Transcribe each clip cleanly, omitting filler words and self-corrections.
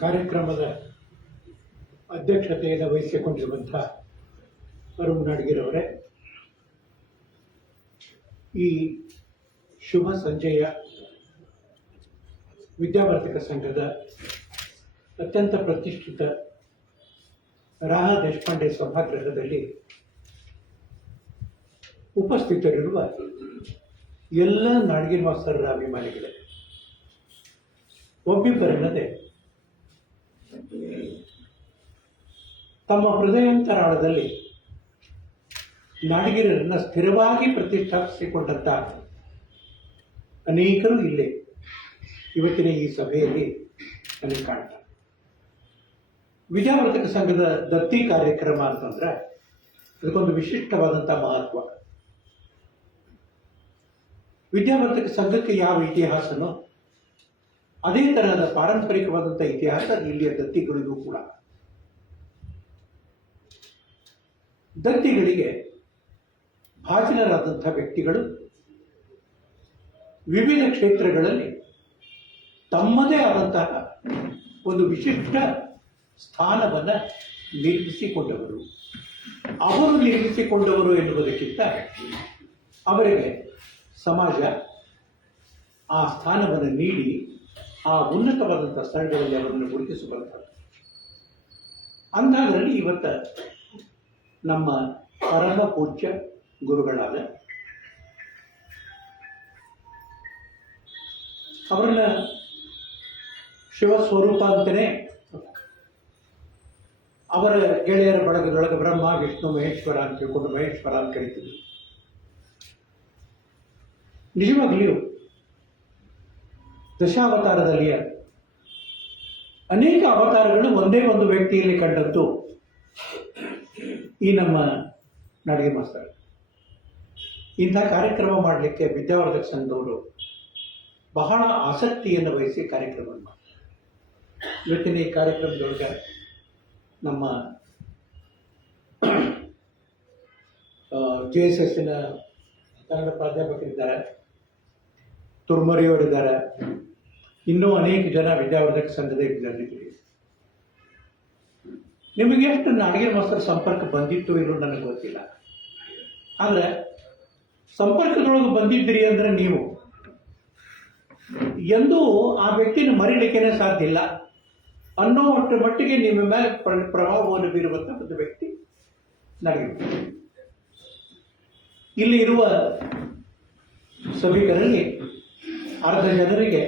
ಕಾರ್ಯಕ್ರಮದ ಅಧ್ಯಕ್ಷತೆಯನ್ನು ವಹಿಸಿಕೊಂಡಿರುವಂಥ ಅರುಣ್ ನಾಡಗೇರವರೇ, ಈ ಶುಭ ಸಂಜೆಯ ವಿದ್ಯಾವರ್ಧಕ ಸಂಘದ ಅತ್ಯಂತ ಪ್ರತಿಷ್ಠಿತ ರಾಹ ದೇಶಪಾಂಡೆ ಸಭಾಗೃಹದಲ್ಲಿ ಉಪಸ್ಥಿತರಿರುವ ಎಲ್ಲ ನಾಡಗೇರ್ ಮಾಸ್ತರರ ಅಭಿಮಾನಿಗಳೇ, ಒಬ್ಬಿಬ್ಬರೆನ್ನದೆ ತಮ್ಮ ಹೃದಯಾಂತರಾಳದಲ್ಲಿ ನಾಡಗೇರರನ್ನು ಸ್ಥಿರವಾಗಿ ಪ್ರತಿಷ್ಠಾಪಿಸಿಕೊಂಡಂಥ ಅನೇಕರು ಇಲ್ಲೇ ಇವತ್ತಿನ ಈ ಸಭೆಯಲ್ಲಿ ನನಗೆ ಕಾಣ್ತಾರೆ. ವಿದ್ಯಾವರ್ಧಕ ಸಂಘದ ದತ್ತಿ ಕಾರ್ಯಕ್ರಮ ಅಂತಂದ್ರೆ ಅದಕ್ಕೊಂದು ವಿಶಿಷ್ಟವಾದಂಥ ಮಹತ್ವ. ವಿದ್ಯಾವರ್ಧಕ ಸಂಘಕ್ಕೆ ಯಾವ ಇತಿಹಾಸನೋ ಅದೇ ತರಹದ ಪಾರಂಪರಿಕವಾದಂಥ ಇತಿಹಾಸ ಇಲ್ಲಿಯ ದತ್ತಿಗಳಿಗೂ ಕೂಡ. ದತ್ತಿಗಳಿಗೆ ಭಾಜನರಾದಂಥ ವ್ಯಕ್ತಿಗಳು ವಿವಿಧ ಕ್ಷೇತ್ರಗಳಲ್ಲಿ ತಮ್ಮದೇ ಆದಂತಹ ಒಂದು ವಿಶಿಷ್ಟ ಸ್ಥಾನವನ್ನು ನಿರ್ಮಿಸಿಕೊಂಡವರು. ಅವರು ನಿರ್ಮಿಸಿಕೊಂಡವರು ಎನ್ನುವುದಕ್ಕಿಂತ ಅವರಿಗೆ ಸಮಾಜ ಆ ಸ್ಥಾನವನ್ನು ನೀಡಿ ಆ ಉನ್ನತವಾದಂಥ ಸ್ಥಳಗಳಲ್ಲಿ ಅವರನ್ನು ಗುರುತಿಸಿಕೊಳ್ತಾರೆ. ಅಂಥದ್ರಲ್ಲಿ ಇವತ್ತು ನಮ್ಮ ಪರಮ ಪೂಜ್ಯ ಗುರುಗಳಾದ ಅವರನ್ನ ಶಿವಸ್ವರೂಪ ಅಂತಲೇ ಅವರ ಗೆಳೆಯರ ಬಳಗದೊಳಗೆ ಬ್ರಹ್ಮ ವಿಷ್ಣು ಮಹೇಶ್ವರ ಅಂತ ತಿಳ್ಕೊಂಡು ಮಹೇಶ್ವರ ಅಂತ ಕರೀತಿದ್ರು. ನಿಜವಾಗಲಿಯೂ ದಶಾವತಾರದಲ್ಲಿಯ ಅನೇಕ ಅವತಾರಗಳು ಒಂದೇ ಒಂದು ವ್ಯಕ್ತಿಯಲ್ಲಿ ಕಂಡದ್ದು ಈ ನಮ್ಮ ನಾಡಗೇರ್ ಮಾಸ್ತರ್. ಇಂಥ ಕಾರ್ಯಕ್ರಮ ಮಾಡಲಿಕ್ಕೆ ವಿದ್ಯಾವರ್ಧಕ ಸಂಘದವರು ಬಹಳ ಆಸಕ್ತಿಯನ್ನು ವಹಿಸಿ ಕಾರ್ಯಕ್ರಮವನ್ನು ಮಾಡ್ತಾರೆ. ಇವತ್ತಿನ ಈ ಕಾರ್ಯಕ್ರಮದೊಳಗೆ ನಮ್ಮ JSSನ ಕನ್ನಡ ಪ್ರಾಧ್ಯಾಪಕರಿದ್ದಾರೆ, ತುರ್ಮರಿಯವರಿದ್ದಾರೆ, ಇನ್ನೂ ಅನೇಕ ಜನ ವಿದ್ಯಾವರ್ಧಕ ಸಂಘದ ವಿದ್ಯಾರ್ಥಿಗಳು. ನಿಮಗೆ ಎಷ್ಟು ನಾಡಗೇರ್ ಮಾಸ್ತರ್ ಸಂಪರ್ಕ ಬಂದಿತ್ತು ಇರೋ ನನಗೆ ಗೊತ್ತಿಲ್ಲ. ಆದರೆ ಸಂಪರ್ಕದೊಳಗೆ ಬಂದಿದ್ದೀರಿ ಅಂದರೆ ನೀವು ಎಂದೂ ಆ ವ್ಯಕ್ತಿನ ಮರಿಲಿಕ್ಕೇನೆ ಸಾಧ್ಯ ಇಲ್ಲ ಅನ್ನೋ ಅಷ್ಟರ ಮಟ್ಟಿಗೆ ನಿಮ್ಮ ಮೇಲೆ ಪ್ರಭಾವವನ್ನು ಬೀರುವಂಥ ಒಂದು ವ್ಯಕ್ತಿ ನಾಡಗೇರ್. ಇಲ್ಲಿ ಇರುವ ಸಭಿಕರಲ್ಲಿ ಅರ್ಧ ಜನರಿಗೆ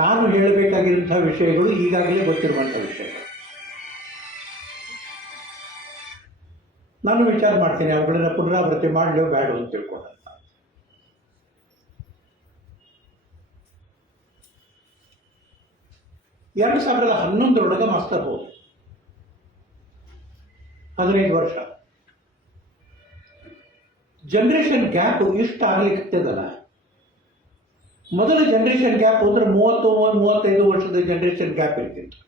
ನಾನು ಹೇಳಬೇಕಾಗಿರುವಂಥ ವಿಷಯಗಳು ಈಗಾಗಲೇ ಗೊತ್ತಿರುವಂಥ ವಿಷಯಗಳು. ನಾನು ವಿಚಾರ ಮಾಡ್ತೀನಿ ಅವುಗಳನ್ನ ಪುನರಾವೃತ್ತಿ ಮಾಡಲೋ ಬೇಡ ಅಂತ ತಿಳ್ಕೊಂಡ. 2011 ಮಾಸ್ತರ್ ಹೋಗಿ 15 ವರ್ಷ ಜನರೇಷನ್ ಗ್ಯಾಪ್ ಇಷ್ಟು ಆಗ್ಲಿಕ್ಕದಲ್ಲ. ಮೊದಲ ಜನರೇಷನ್ ಗ್ಯಾಪ್ ಅಂದ್ರೆ 30-35 ವರ್ಷದ ಜನರೇಷನ್ ಗ್ಯಾಪ್ ಇರ್ತಿತ್ತು.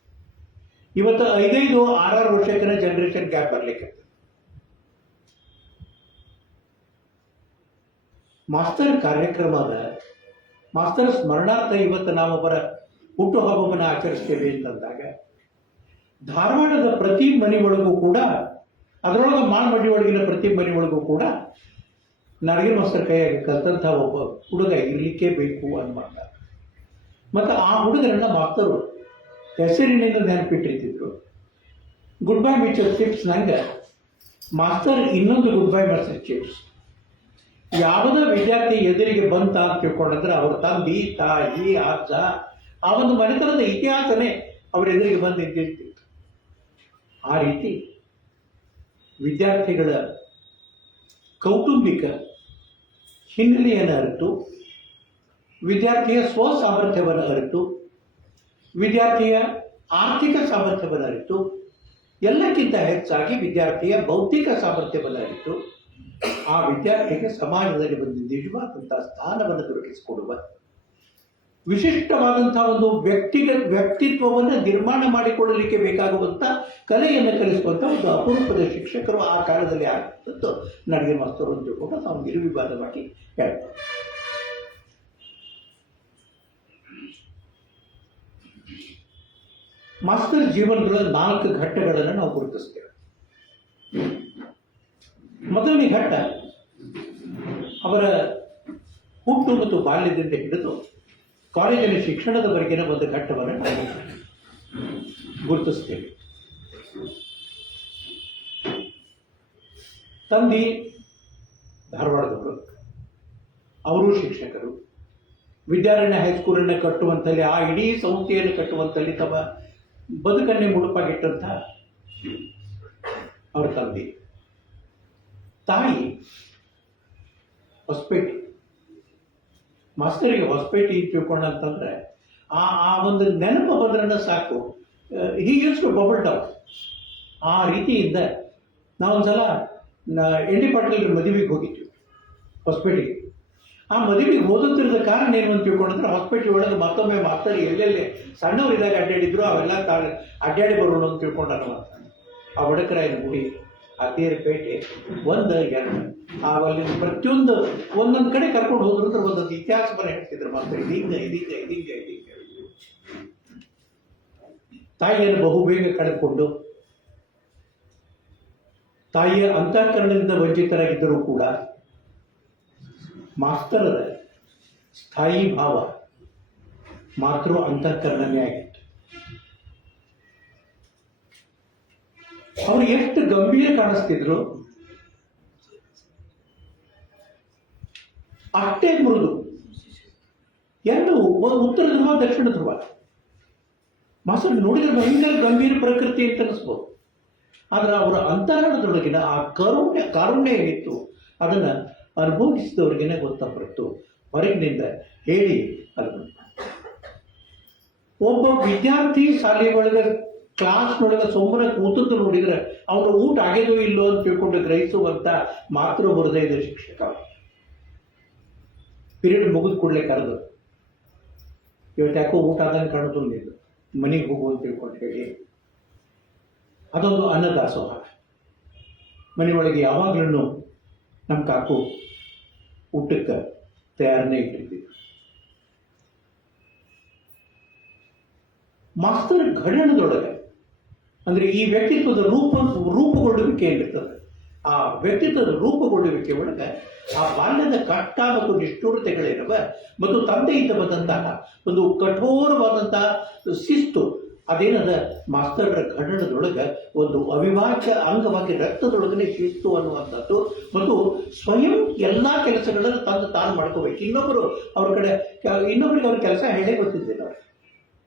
ಇವತ್ತು 5-6 ವರ್ಷಕ್ಕೆ ಜನರೇಷನ್ ಗ್ಯಾಪ್ ಬರ್ಲಿಕ್ಕೆ ಮಾಸ್ತರ್ ಕಾರ್ಯಕ್ರಮದ ಮಾಸ್ತರ್ ಸ್ಮರಣಾರ್ಥ ಇವತ್ತು ನಾವೊಬ್ಬರ ಹುಟ್ಟುಹಬ್ಬವನ್ನು ಆಚರಿಸ್ತೇವೆ ಅಂತಂದಾಗ ಧಾರವಾಡದ ಪ್ರತಿ ಮನೆ ಒಳಗೂ ಕೂಡ, ಅದರೊಳಗೆ ಮಾಳ್ಮಡಿ ಒಳಗಿನ ಪ್ರತಿ ಮನೆ ಒಳಗೂ ಕೂಡ ನಾಡಗೇರ್ ಮಾಸ್ತರ್ ಕೈಯಾಗಿ ಕಲ್ತಂಥ ಒಬ್ಬ ಹುಡುಗ ಇರಲಿಕ್ಕೆ ಬೇಕು ಅನ್ಮಾಡ. ಮತ್ತು ಆ ಹುಡುಗರನ್ನ ಮಾಸ್ತರು ಹೆಸರಿನಿಂದ ನೆನಪಿಟ್ಟಿರ್ತಿದ್ರು. ಗುಡ್ ಬೈ ಮಿಸ್ಟರ್ ಚಿಪ್ಸ್ ನಂಗೆ ಮಾಸ್ತರ್ ಇನ್ನೊಂದು ಗುಡ್ ಬೈ ಮಿಸ್ಟರ್ ಚಿಪ್ಸ್. ಯಾವುದೇ ವಿದ್ಯಾರ್ಥಿ ಎದುರಿಗೆ ಬಂತ ಅಂತ ತಿಳ್ಕೊಂಡ್ರೆ ಅವ್ರ ತಂದೆ ತಾಯಿ ಅಜ್ಜ ಆ ಒಂದು ಮನೆತನದ ಇತಿಹಾಸನೇ ಅವ್ರ ಎದುರಿಗೆ ಬಂದು ನಿಂತಿರ್ತಿತ್ತು. ಆ ರೀತಿ ವಿದ್ಯಾರ್ಥಿಗಳ ಕೌಟುಂಬಿಕ ಹಿನ್ನೆಲೆಯನ್ನು ಅರಿತು, ವಿದ್ಯಾರ್ಥಿಯ ಸ್ವಸಾಮರ್ಥ್ಯವನ್ನು ಅರಿತು, ವಿದ್ಯಾರ್ಥಿಯ ಆರ್ಥಿಕ ಸಾಮರ್ಥ್ಯವನ್ನು ಅರಿತು, ಎಲ್ಲಕ್ಕಿಂತ ಹೆಚ್ಚಾಗಿ ವಿದ್ಯಾರ್ಥಿಯ ಬೌದ್ಧಿಕ ಸಾಮರ್ಥ್ಯವನ್ನು ಅರಿತು ಆ ವಿದ್ಯಾರ್ಥಿಗೆ ಸಮಾಜದಲ್ಲಿ ಒಂದು ನಿಜವಾದಂತಹ ಸ್ಥಾನವನ್ನು ದೊರಕಿಸಿಕೊಡುವ, ವಿಶಿಷ್ಟವಾದಂತಹ ಒಂದು ವ್ಯಕ್ತಿತ್ವವನ್ನು ನಿರ್ಮಾಣ ಮಾಡಿಕೊಳ್ಳಲಿಕ್ಕೆ ಬೇಕಾಗುವಂಥ ಕಲೆಯನ್ನು ಕಲಿಸುವಂಥ ಒಂದು ಅಪರೂಪದ ಶಿಕ್ಷಕರು ಆ ಕಾಲದಲ್ಲಿ ಆಗಿದ್ದು ನಾಡಗೇರ್ ಮಾಸ್ತರು ಅಂತ ಕೂಡ ನಾವು ನಿರ್ವಿವಾದವಾಗಿ ಹೇಳ್ತೇವೆ. ಮಾಸ್ತರ್ ಜೀವನಗಳ 4 ಘಟ್ಟಗಳನ್ನು ನಾವು ಗುರುತಿಸ್ತೇವೆ. ಮೊದಲನೇ ಘಟ್ಟ ಅವರ ಹುಟ್ಟು ಮತ್ತು ಬಾಲ್ಯದಿಂದ ಹಿಡಿದು ಕಾಲೇಜಿನ ಶಿಕ್ಷಣದವರೆಗಿನ ಒಂದು ಘಟ್ಟವನ್ನು ನಾವು ಗುರುತಿಸ್ತೇವೆ. ತಂದೆ ಧಾರವಾಡದವರು, ಅವರು ಶಿಕ್ಷಕರು. ವಿದ್ಯಾರಣ್ಯ ಹೈಸ್ಕೂಲನ್ನು ಕಟ್ಟುವಂಥಲ್ಲಿ, ಆ ಇಡೀ ಸಂಸ್ಥೆಯನ್ನು ಕಟ್ಟುವಂಥಲ್ಲಿ ತಮ್ಮ ಬದುಕನ್ನೇ ಮುಡುಪಾಗಿಟ್ಟಂಥ ಅವರ ತಂದೆ. ತಾಯಿ ಹೊಸಪೇಟೆ. ಮಾಸ್ತರಿಗೆ ಹೊಸಪೇಟೆ ತಿಳ್ಕೊಂಡಂತಂದ್ರೆ ಆ ಒಂದು ನೆನಪು ಬಂದ್ರೆ ಸಾಕು, ಹೀ ಯೂಸ್ ಟು ಬಬಲ್ ಟಾಕ್. ಆ ರೀತಿಯಿಂದ ನಾವೊಂದ್ಸಲ ಎನ್ ಡಿ ಪಾಟೀಲ್ ಮದುವೆಗೆ ಹೋಗಿದ್ವಿ ಹೊಸಪೇಟೆಗೆ. ಆ ಮದುವೆಗೆ ಓದುತ್ತಿರದ ಕಾರಣ ಏನು ಅಂತ ತಿಳ್ಕೊಂಡ್ರೆ, ಹೊಸಪೇಟೆ ಒಳಗೆ ಮತ್ತೊಮ್ಮೆ ಮಾಸ್ತರ್ ಎಲ್ಲೆಲ್ಲಿ ಸಣ್ಣವರಿದ್ದಾಗ ಅಡ್ಡಾಡಿದ್ರು ಅವೆಲ್ಲ ಅಡ್ಡಾಡಿ ಬರೋಣ ಅಂತ ತಿಳ್ಕೊಂಡಾರ. ಆ ಒಡಕರಾಯನ ಗುಡಿ, ಆ ತೇರುಪೇಟೆ, 1, 2 ಅಲ್ಲಿ ಪ್ರತಿಯೊಂದು ಒಂದೊಂದು ಕಡೆ ಕರ್ಕೊಂಡು ಹೋದ್ರು ಅಂದ್ರೆ ಒಂದೊಂದು ಇತಿಹಾಸವನ್ನು ಹೇಳ್ತಿದ್ರು ಮಾಸ್ತರ್. ಇದೀಗ ತಾಯಿಯನ್ನು ಬಹುಬೇಗ ಕಳೆದುಕೊಂಡು ತಾಯಿಯ ಅಂತಃಕರಣದಿಂದ ವಂಚಿತರಾಗಿದ್ದರೂ ಕೂಡ ಮಾಸ್ತರರ ಸ್ಥಾಯಿ ಭಾವ ಮಾತೃ ಅಂತಃಕರಣವೇ ಆಗಿತ್ತು. ಅವರು ಎಷ್ಟು ಗಂಭೀರ ಕಾಣಿಸ್ತಿದ್ರು, ಅಷ್ಟೇ ಮೃದು. ಎರಡು ಉತ್ತರ ಧ್ರುವ, ದಕ್ಷಿಣ ಧ್ರುವ. ಮಾಸ್ತರ್ ನೋಡಿದ್ರೆ ಭಯಂಕರ ಗಂಭೀರ ಪ್ರಕೃತಿ ಅಂತ ಅನಿಸ್ಬೋದು. ಆದ್ರೆ ಅವರ ಅಂತಃಕರಣದೊಳಗಿನ ಆ ಕಾರುಣ್ಯ ಏನಿತ್ತು ಅದನ್ನು ಅನುಭವಿಸಿದವ್ರಿಗೇನೆ ಗೊತ್ತಾಗ್ಬಿಟ್ಟು ಹೊರಗಿನಿಂದ ಹೇಳಿ ಅಲ್ಲ. ಒಬ್ಬ ವಿದ್ಯಾರ್ಥಿ ಶಾಲೆ ಒಳಗೆ ಕ್ಲಾಸ್ನೊಳಗೆ ಸುಮ್ಮನೆ ಕೂತದ್ದು ನೋಡಿದ್ರೆ ಅವನು ಊಟ ಆಗಿದೋ ಇಲ್ಲೋ ಅಂತ ತಿಳ್ಕೊಂಡು ಗ್ರಹಿಸುವಂತ ಮಾತೃ ಹೃದಯದ ಶಿಕ್ಷಕ. ಪೀರಿಯಡ್ ಮುಗಿದು ಕೂಡಲೇ ಕರೆದು, ಇವತ್ತು ಯಾಕೋ ಊಟ ಆದಂಗೆ ಕಾಣೋದು ನಿಲ್ಲ, ಮನೆಗೆ ಹೋಗು ಅಂತ ತಿಳ್ಕೊಂಡು ಹೇಳಿ ಅದೊಂದು ಅನ್ನದಾಸೋಹ. ಮನೆಯೊಳಗೆ ಯಾವಾಗಲೂ ನಮ್ಮ ಕಾಕು ಊಟಕ್ಕೆ ತಯಾರನೇ ಇಟ್ಟಿರ್ತಿದ್ರು. ಮಾಸ್ತರ್ ಘಡಣದೊಳಗೆ ಅಂದ್ರೆ ಈ ವ್ಯಕ್ತಿತ್ವದ ರೂಪುಗೊಳ್ಳುವಿಕೆ ಏನಿರ್ತದೆ, ಆ ವ್ಯಕ್ತಿತ್ವದ ರೂಪುಗೊಳ್ಳುವಿಕೆ ಒಳಗೆ ಆ ಬಾಲ್ಯದ ಕಷ್ಟ ಮತ್ತು ನಿಷ್ಠುರತೆಗಳಿರುವ ಮತ್ತು ತಂದೆಯಿಂದ ಬಂದಂತಹ ಒಂದು ಕಠೋರವಾದಂತಹ ಶಿಸ್ತು ಅದೇನದ ಮಾಸ್ತರ್ರ ಘಡಣದೊಳಗೆ ಒಂದು ಅವಿಭಾಜ್ಯ ಅಂಗವಾಗಿ ರಕ್ತದೊಳಗನೆ ಶಿಸ್ತು ಅನ್ನುವಂಥದ್ದು ಮತ್ತು ಸ್ವಯಂ ಎಲ್ಲ ಕೆಲಸಗಳನ್ನು ತಾನು ಮಾಡ್ಕೋಬೇಕು. ಇನ್ನೊಬ್ಬರಿಗೆ ಅವ್ರ ಕೆಲಸ ಹೇಳೇ ಗೊತ್ತಿದ್ದಿಲ್ಲ.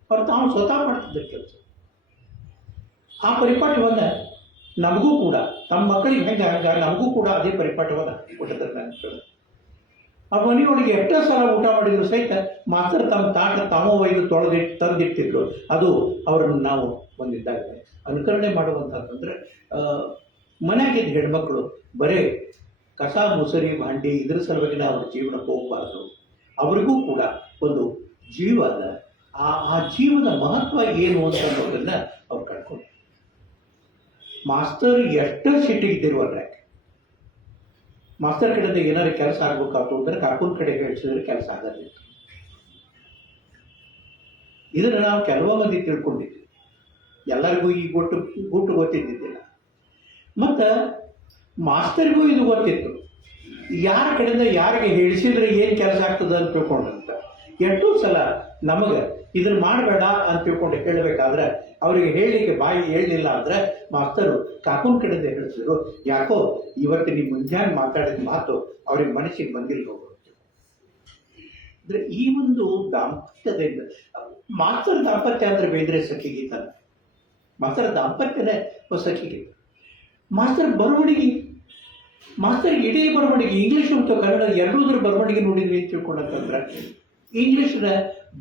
ಅವ್ರು ತಾವು ಸ್ವತಃ ಮಾಡ್ತಿದ್ದ ಕೆಲಸ. ಆ ಪರಿಪಾಠವನ್ನು ನಮಗೂ ಕೂಡ, ತಮ್ಮ ಮಕ್ಕಳಿಗೆ ಹೆಂಗೆ ನಮಗೂ ಕೂಡ ಅದೇ ಪರಿಪಾಠವನ್ನು ಕೊಟ್ಟಿದ್ದಾರೆ. ನನ್ನ ಆ ಮನೆಯೊಳಗೆ ಎಷ್ಟೋ ಸಲ ಊಟ ಮಾಡಿದ್ರು ಸಹಿತ ಮಾಸ್ತರ್ ತಮ್ಮ ತಾಟ ತಾವು ಒಯ್ದು ತಂದಿಟ್ಟಿದ್ರು. ಅದು ಅವರನ್ನು ನಾವು ಬಂದಿದ್ದಾಗ ಅನುಕರಣೆ ಮಾಡುವಂಥದ್ದಂದ್ರೆ, ಮನೆಯಾಗಿದ್ದ ಹೆಣ್ಮಕ್ಳು ಬರೇ ಕಸ ಮುಸರಿ ಭಾಂಡಿ ಇದ್ರ ಸಲುವಾಗಿ ಅವ್ರ ಜೀವನಕ್ಕೆ ಹೋಗಬಾರ್ದು. ಅವರಿಗೂ ಕೂಡ ಒಂದು ಜೀವದ ಆ ಜೀವದ ಮಹತ್ವ ಏನು ಅಂತ ಅನ್ನೋದನ್ನ ಅವ್ರು ಕಳ್ಕೊಂಡು. ಮಾಸ್ತರ್ ಎಷ್ಟು ಸಿಟ್ಟಿಗಿದ್ದಿರುವಲ್ಲ, ಮಾಸ್ತರ್ ಕಡೆಯಿಂದ ಏನಾದ್ರು ಕೆಲಸ ಆಗ್ಬೇಕಾಯ್ತು ಅಂದ್ರೆ ಕಾಕೂನ್ ಕಡೆಗೆ ಹೇಳಿಸಿದ್ರೆ ಕೆಲಸ ಆಗಲಿಲ್ಲ. ಇದನ್ನು ನಾವು ಕೆಲವು ಮಂದಿ ತಿಳ್ಕೊಂಡಿದ್ವಿ, ಎಲ್ಲರಿಗೂ ಈ ಗುಟ್ಟು ಗೊತ್ತಿದ್ದಿದ್ದಿಲ್ಲ. ಮತ್ತು ಮಾಸ್ತರಿಗೂ ಇದು ಗೊತ್ತಿತ್ತು, ಯಾರ ಕಡೆಯಿಂದ ಯಾರಿಗೆ ಹೇಳಿಸಿದ್ರೆ ಏನು ಕೆಲಸ ಆಗ್ತದೆ ಅಂತ ತಿಳ್ಕೊಂಡಂತ. ಎಷ್ಟೋ ಸಲ ನಮಗೆ ಇದನ್ನು ಮಾಡಬೇಡ ಅಂತ ತಿಳ್ಕೊಂಡು ಹೇಳಬೇಕಾದ್ರೆ ಅವರಿಗೆ ಹೇಳಲಿಕ್ಕೆ ಬಾಯಿ ಹೇಳಲಿಲ್ಲ ಅಂದರೆ ಮಾಸ್ತರು ಕಾಕೂನ್ ಕಡೆಯಿಂದ ಹೇಳಿಸಿದ್ರು, ಯಾಕೋ ಇವತ್ತು ನೀವು ಮುಂಜಾನೆ ಮಾತಾಡಿದ ಮಾತು ಅವ್ರಿಗೆ ಮನಸ್ಸಿಗೆ ಬಂದಿಲ್ಲ ಹೋಗೋದು. ಅಂದರೆ ಈ ಒಂದು ದಾಂಪತ್ಯದಿಂದ ಮಾಸ್ತರ್ ದಾಂಪತ್ಯ ಅಂದರೆ ಬೇಂದ್ರೆ ಸಖಿಗೀತ, ಮಾಸ್ತರ್ ದಾಂಪತ್ಯನೇ ಸಖಿಗೀತ. ಮಾಸ್ತರ್ ಬರವಣಿಗೆ, ಮಾಸ್ತರ್ ಇಡೀ ಬರವಣಿಗೆ ಇಂಗ್ಲೀಷ್ ಮತ್ತು ಕನ್ನಡ ಎರಡೂದ್ರ ಬರವಣಿಗೆ ನೋಡಿದ್ವಿ ಅಂತ ತಿಳ್ಕೊಂಡಂತಂದ್ರೆ, ಇಂಗ್ಲೀಷ್ನ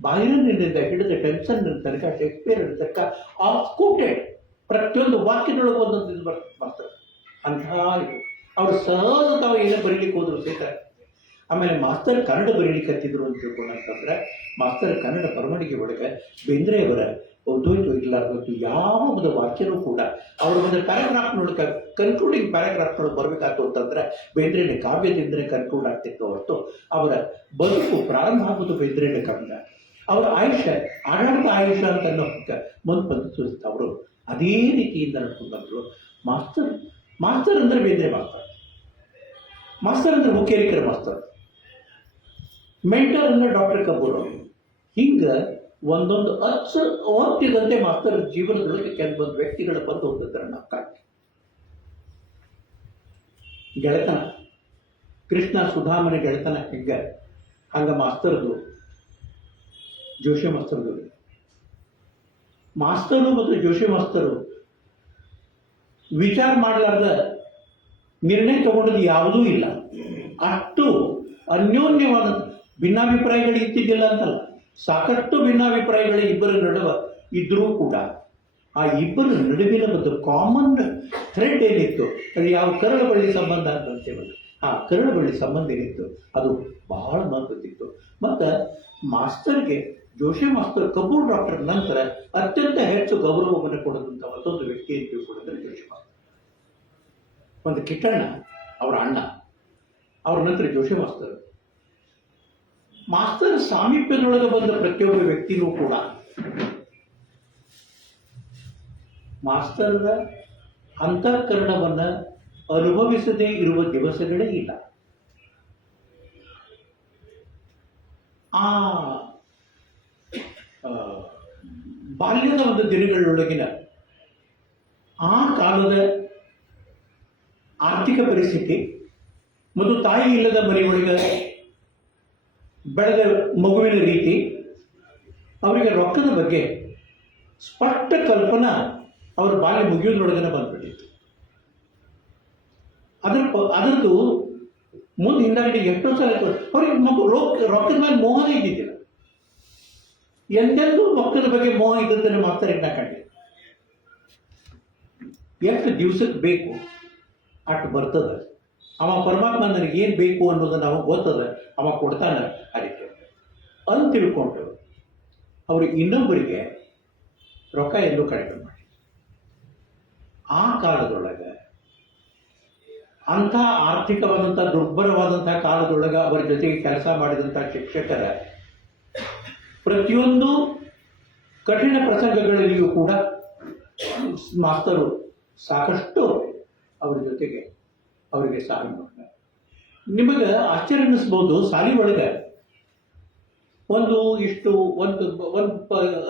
ಬಾಯರನ್ನಿಂದ ಹಿಡಿದ ಟೆನ್ಸನ್ ತನಕ, ಶೇಕ್ಸ್ಪಿಯರ್ ತನಕ ಆಫ್ಕೋಟೆಡ್ ಪ್ರತಿಯೊಂದು ವಾಕ್ಯದೊಳಗೆ ಒಂದೊಂದು ಇದು ಬರ್ತಾರೆ ಅಂತಹ ಇದು. ಅವರು ಸಹಜ ತಾವು ಏನೋ ಬರೀಲಿಕ್ಕೆ ಹೋದ್ರು ಸಹಿತ. ಆಮೇಲೆ ಮಾಸ್ತರ್ ಕನ್ನಡ ಬರೀಲಿಕ್ಕೆ ಹತ್ತಿದ್ರು ಅಂತ ತಿಳ್ಕೊಂಡಂತಂದ್ರೆ, ಮಾಸ್ತರ್ ಕನ್ನಡ ಬರವಣಿಗೆ ಒಳಗೆ ಬೇಂದ್ರೆಯವರ ಒದ್ದೋಯ್ತು ಇರಲಾರ್ದು ಯಾವ ಒಂದು ವಾಕ್ಯನೂ ಕೂಡ ಅವರ ಒಂದು ಪ್ಯಾರಾಗ್ರಾಫ್ನೊಳಗೆ ಕನ್ಕ್ಲೂಡಿಂಗ್ ಪ್ಯಾರಾಗ್ರಾಫ್ನೊಳಗೆ ಬರಬೇಕಾಯ್ತು ಅಂತಂದ್ರೆ ಬೇಂದ್ರೆನ ಕಾವ್ಯದಿಂದಲೇ ಕನ್ಕ್ಲೂಡ್ ಆಗ್ತಿತ್ತು ಹೊರತು ಅವರ ಬದುಕು ಪ್ರಾರಂಭ ಆಗೋದು ಬೇಂದ್ರೆನ ಕವಿದ. ಅವರ ಆಯುಷ್ಯ ಆಡಳಿತ ಆಯುಷ್ಯ ಅಂತ ಅನ್ನೋದಕ್ಕೆ ಮುಂದೆ ಅವರು ಅದೇ ರೀತಿಯಿಂದ ನಡ್ಕೊಂಡು ಬಂದರು. ಮಾಸ್ತರ್ ಅಂದರೆ ಬೇಂದ್ರೆ ಮಾಸ್ತರ್ ಅಂದರೆ ಹುಕ್ಕೇರಿಕರ ಮಾಸ್ತರ್, ಮೆಂಟರ್ ಅಂದರೆ ಡಾಕ್ಟರ್ ಕಪೂರ್. ಹಿಂಗೆ ಒಂದೊಂದು ಓದ್ತಿದಂತೆ ಮಾಸ್ತರ್ ಜೀವನದೊಳಗೆ ಕೆಲವೊಂದು ವ್ಯಕ್ತಿಗಳ ಬಂದು ಹೋಗಿದ್ದಾರೆ. ನಾವು ಕಾಣ್ತೀವಿ. ಗೆಳೆತನ, ಕೃಷ್ಣ ಸುಧಾಮನ ಗೆಳೆತನ ಹೆಂಗೆ ಹಂಗ ಮಾಸ್ತರ್ದು, ಜೋಶಿ ಮಾಸ್ತರ್ದು. ಮಾಸ್ತರು ಮತ್ತು ಜೋಶಿ ಮಾಸ್ತರು ವಿಚಾರ ಮಾಡಲಾರ್ದ ನಿರ್ಣಯ ತಗೊಂಡದ್ದು ಯಾವುದೂ ಇಲ್ಲ. ಅಷ್ಟು ಅನ್ಯೋನ್ಯವಾದ ಭಿನ್ನಾಭಿಪ್ರಾಯಗಳು ಇತ್ತಿದ್ದಿಲ್ಲ ಅಂತಲ್ಲ, ಸಾಕಷ್ಟು ಭಿನ್ನಾಭಿಪ್ರಾಯಗಳು ಇಬ್ಬರ ನಡುವೆ ಇದ್ರೂ ಕೂಡ ಆ ಇಬ್ಬರ ನಡುವಿನ ಒಂದು ಕಾಮನ್ ಥ್ರೆಡ್ ಏನಿತ್ತು, ಅದು ಯಾವ ಕರಳಬಳ್ಳಿ ಸಂಬಂಧ ಅಂತೇವಲ್ಲ, ಆ ಕರಳಬಳ್ಳಿ ಸಂಬಂಧ ಏನಿತ್ತು ಅದು ಬಹಳ ಮಹತ್ವದಿತ್ತು. ಮತ್ತು ಮಾಸ್ತರ್ಗೆ ಜೋಶಿ ಮಾಸ್ತರ್ ಕಪೂರ್ ಡಾಕ್ಟರ್ ನಂತರ ಅತ್ಯಂತ ಹೆಚ್ಚು ಗೌರವವನ್ನು ಕೊಡದಂಥ ಮತ್ತೊಂದು ವ್ಯಕ್ತಿ ಅಂತ ತಿಳ್ಕೊಂಡಿದ್ದಾರೆ ಜೋಶಿ ಮಾಸ್ತರ್. ಒಂದು ಕಿಟ್ಟಣ್ಣ ಅವರ ಅಣ್ಣ, ಅವ್ರ ನಂತರ ಜೋಶಿ ಮಾಸ್ತರ್ ಸಾಮೀಪ್ಯದೊಳಗೆ ಬಂದ ಪ್ರತಿಯೊಬ್ಬ ವ್ಯಕ್ತಿನೂ ಕೂಡ ಮಾಸ್ತರ್ನ ಅಂತಃಕರಣವನ್ನು ಅನುಭವಿಸದೇ ಇರುವ ದಿವಸಗಳೇ ಇಲ್ಲ. ಆ ಬಾಲ್ಯದ ಒಂದು ದಿನಗಳೊಳಗಿನ ಆ ಕಾಲದ ಆರ್ಥಿಕ ಪರಿಸ್ಥಿತಿ ಮತ್ತು ತಾಯಿ ಇಲ್ಲದ ಮನೆಯೊಳಗೆ ಬೆಳೆದ ಮಗುವಿನ ರೀತಿ, ಅವರಿಗೆ ರೊಕ್ಕದ ಬಗ್ಗೆ ಸ್ಪಷ್ಟ ಕಲ್ಪನಾ ಅವರ ಬಾಲ್ಯ ಮುಗಿಯೋದ್ರೊಳಗನೆ ಬಂದ್ಬಿಟ್ಟಿತ್ತು. ಅದರದ್ದು ಮುಂದೆ ಹಿಂದಾಗಡೆ ಎಷ್ಟೋ ಸಲ ಅವ್ರಿಗೆ ರೊಕ್ಕದ ಮೇಲೆ ಮೋಹನೇ ಇದ್ದಿದ್ದಿಲ್ಲ. ಎಂದೆಂದೂ ರೊಕ್ಕದ ಬಗ್ಗೆ ಮೋಹ ಇದ್ದದ್ದನ್ನು ಮಾಸ್ತರ್ ನಾ ಕಂಡಿಲ್ಲ. ಎಷ್ಟು ದಿವ್ಸಕ್ಕೆ ಬೇಕು ಅಷ್ಟು ಬರ್ತದ. ಅವ ಪರಮಾತ್ಮ ನನಗೆ ಏನು ಬೇಕು ಅನ್ನೋದನ್ನು ಅವ ಗೊತ್ತದ, ಅವ ಕೊಡ್ತಾನೆ. ಅದಕ್ಕೆ ಅಂತ ತಿಳ್ಕೊಂಡು ಅವರು ಇನ್ನೊಬ್ಬರಿಗೆ ರೊಕ್ಕ ಎಲ್ಲೂ ಕಡಿಮೆ ಮಾಡಿ ಆ ಕಾಲದೊಳಗೆ ಅಂಥ ಆರ್ಥಿಕವಾದಂಥ ದುರ್ಬಲವಾದಂಥ ಕಾಲದೊಳಗೆ ಅವರ ಜೊತೆಗೆ ಕೆಲಸ ಮಾಡಿದಂಥ ಶಿಕ್ಷಕರ ಪ್ರತಿಯೊಂದು ಕಠಿಣ ಪ್ರಸಂಗಗಳಲ್ಲಿಯೂ ಕೂಡ ಮಾಸ್ತರು ಸಾಕಷ್ಟು ಅವರ ಜೊತೆಗೆ ಅವರಿಗೆ ಸಹಾಯ ಮಾಡ್ತಾರೆ. ನಿಮಗೆ ಆಶ್ಚರ್ಯ ಅನ್ನಿಸ್ಬೋದು, ಸಾಲಿ ಒಳಗೆ ಒಂದು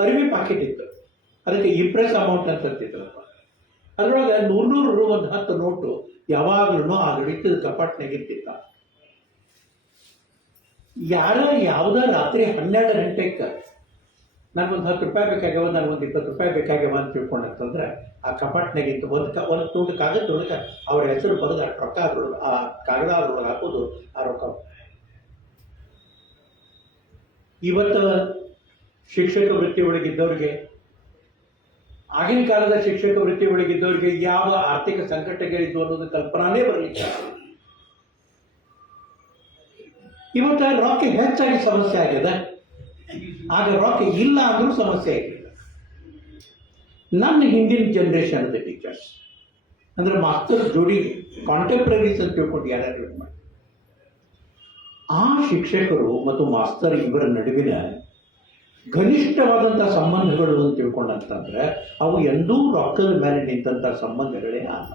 ಅರಿವಿ ಪಾಕೆಟ್ ಇತ್ತು, ಅದಕ್ಕೆ ಇಂಪ್ರೆಸ್ ಅಮೌಂಟ್ ಅಂತ ಅಂತಿದ್ರಪ್ಪ. ಅದರೊಳಗೆ 100 ಒಂದು 10 ನೋಟು ಯಾವಾಗಲೂ ಆ ಹಿಡಿತದ ಕಪಾಟ್ನಾಗ ಇರ್ತಿತ್ತ. ಯಾವುದೋ ರಾತ್ರಿ 12 ಗಂಟೆಗೆ ನನಗೊಂದು 10 ರೂಪಾಯಿ ಬೇಕಾಗ್ಯಾವ, ನನಗೊಂದು 20 ರೂಪಾಯಿ ಬೇಕಾಗ್ಯಾವ ಅಂತ ತಿಳ್ಕೊಂಡಂತಂದ್ರೆ ಆ ಕಪಾಟ್ನಾಗಿತ್ತು ಒಂದು ತುಂಡು ಕಾಗದೊಳಗೆ ಅವ್ರ ಹೆಸರು ಬರೆದು ಆ ರೊಕ್ಕ ಅದ್ರೊಳಗೆ ಆ ಕಾಗದ ಅದ್ರೊಳಗೆ ಹಾಕೋದು ಆ ರೊಕ್ಕ. ಇವತ್ತು ಶಿಕ್ಷಕ ವೃತ್ತಿ ಒಳಗಿದ್ದವ್ರಿಗೆ, ಆಗಿನ ಕಾಲದ ಶಿಕ್ಷಕ ವೃತ್ತಿ ಒಳಗಿದ್ದವ್ರಿಗೆ ಯಾವ ಆರ್ಥಿಕ ಸಂಕಟಗಳಿದ್ವು ಅನ್ನೋದು ಕಲ್ಪನಾನೇ ಬರಲಿಕ್ಕೆ. ಇವತ್ತು ರೊಕ್ಕ ಹೆಚ್ಚಾಗಿ ಸಮಸ್ಯೆ ಆಗಿದೆ, ಆಗ ರೊಕ್ಕ ಇಲ್ಲ ಅಂದ್ರೂ ಸಮಸ್ಯೆ ಆಗಿಲ್ಲ. ನನ್ನ ಹಿಂದಿನ ಜನರೇಷನ್ದ ಟೀಚರ್ಸ್ ಅಂದ್ರೆ ಮಾಸ್ತರ್ ಜೋಡಿ ಕಾಂಟೆಂಪ್ರರೀಸ್ ಅಂತ ತಿಳ್ಕೊಂಡು ಯಾರ್ಯಾರು ಮಾಡಿ, ಆ ಶಿಕ್ಷಕರು ಮತ್ತು ಮಾಸ್ತರ್ ಇವರ ನಡುವಿನ ಘನಿಷ್ಠವಾದಂಥ ಸಂಬಂಧಗಳು ಅಂತ ತಿಳ್ಕೊಂಡಂತಂದ್ರೆ ಅವು ಎಂದೂ ರೊಕ್ಕದ ಮೇಲೆ ನಿಂತಹ ಸಂಬಂಧಗಳೇ ಅಲ್ಲ.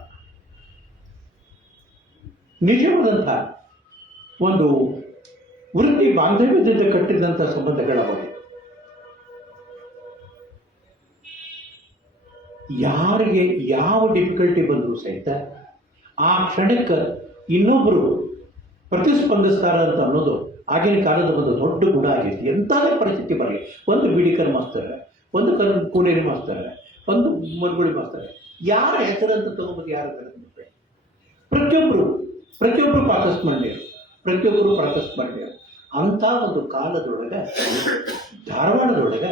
ನಿಜವಾದಂಥ ಒಂದು ವೃತ್ತಿ ಬಾಂಧವ್ಯದಿಂದ ಕಟ್ಟಿದಂಥ ಸಂಬಂಧಗಳವೇ. ಯಾರಿಗೆ ಯಾವ ಡಿಫಿಕಲ್ಟಿ ಬಂದರೂ ಸಹಿತ ಆ ಕ್ಷಣಕ್ಕೆ ಇನ್ನೊಬ್ಬರು ಪ್ರತಿಸ್ಪಂದಿಸ್ತಾರ ಅಂತ ಅನ್ನೋದು ಆಗಿನ ಕಾಲದ ಒಂದು ದೊಡ್ಡ ಗುಣ ಆಗೈತಿ. ಎಂಥದೇ ಪರಿಸ್ಥಿತಿ ಬರಲಿ, ಒಂದು ಬೀಡಿಕರ್ ಮಾಸ್ತರ, ಒಂದು ಕೂನೇರಿ ಮಾಸ್ತರ, ಒಂದು ಮನ್ಗುಳಿ ಮಾಸ್ತರ, ಯಾರ ಹೆಸರಂತ ತಗೊಂಬೋದು, ಯಾರ ಪ್ರತಿಯೊಬ್ಬರು ಪ್ರಾತಸ್ಮರಣೀಯರು. ಅಂಥ ಒಂದು ಕಾಲದೊಳಗೆ ಧಾರವಾಡದೊಳಗೆ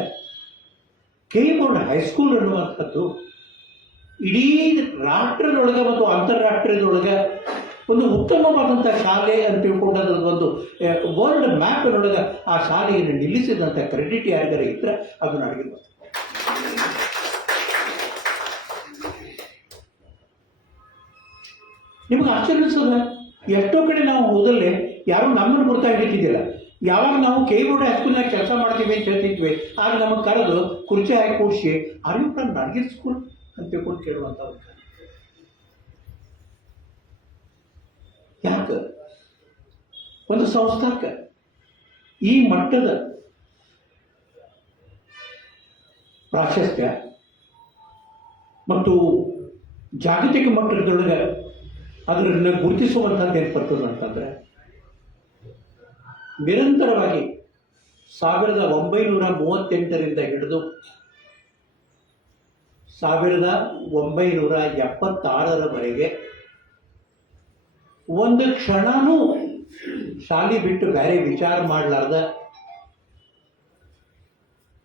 ಕೆ ಬೋರ್ಡ್ ಹೈಸ್ಕೂಲ್ ಅನ್ನುವಂಥದ್ದು ಇಡೀ ರಾಷ್ಟ್ರದೊಳಗೆ ಮತ್ತು ಅಂತಾರಾಷ್ಟ್ರೀಯದೊಳಗೆ ಒಂದು ಉತ್ತಮವಾದಂಥ ಶಾಲೆ ಅಂತ ತಿಳ್ಕೊಂಡಾಗ ಒಂದು ವರ್ಲ್ಡ್ ಮ್ಯಾಪ್ನೊಳಗೆ ಆ ಶಾಲೆಯನ್ನು ನಿಲ್ಲಿಸಿದಂಥ ಕ್ರೆಡಿಟ್ ಯಾರಿಗಾರ ಇದ್ರೆ ಅದು ನನಗೆ ಬರ್ತದೆ. ನಿಮಗೆ ಆಶ್ಚರ್ಯ ಅನಿಸೋದ, ಎಷ್ಟೋ ಕಡೆ ನಾವು ಹೋದಲ್ಲೇ ಯಾರು ನಮ್ಮನ್ನು ಗುರ್ತಾ ಹಿಡಿತಿದ್ದಿಲ್ಲ, ಯಾವಾಗ ನಾವು ಕೆ ಬೋರ್ಡ್ ಹೈಸ್ಕೂಲ್ನಾಗ ಕೆಲಸ ಮಾಡ್ತೀವಿ ಅಂತ ಹೇಳ್ತಿದ್ವಿ, ಆಗ ನಮಗೆ ಕರೆದು ಕುರ್ಚಿ ಹಾಕಿ ಕೂಡಿಸಿ ಆರ್ ಯು ಫ್ರಮ್ ನಡ್ಗಿರ್ ಸ್ಕೂಲ್ ಅಂತ ತಿಳ್ಕೊಂಡು ಕೇಳುವಂಥವ್ರು. ಯಾಕೆ ಒಂದು ಸಂಸ್ಥಾಕ್ಕೆ ಈ ಮಟ್ಟದ ಪ್ರಾಶಸ್ತ್ಯ ಮತ್ತು ಜಾಗತಿಕ ಮಟ್ಟದೊಳಗೆ ಅದನ್ನು ಗುರುತಿಸುವಂಥದ್ದು ಏನು ಬರ್ತದೆ ಅಂತಂದರೆ, ನಿರಂತರವಾಗಿ 1938ರಿಂದ ಹಿಡಿದು 1976ರವರೆಗೆ ಒಂದು ಕ್ಷಣನೂ ಶಾಲೆ ಬಿಟ್ಟು ಬೇರೆ ವಿಚಾರ ಮಾಡಲಾರ್ದ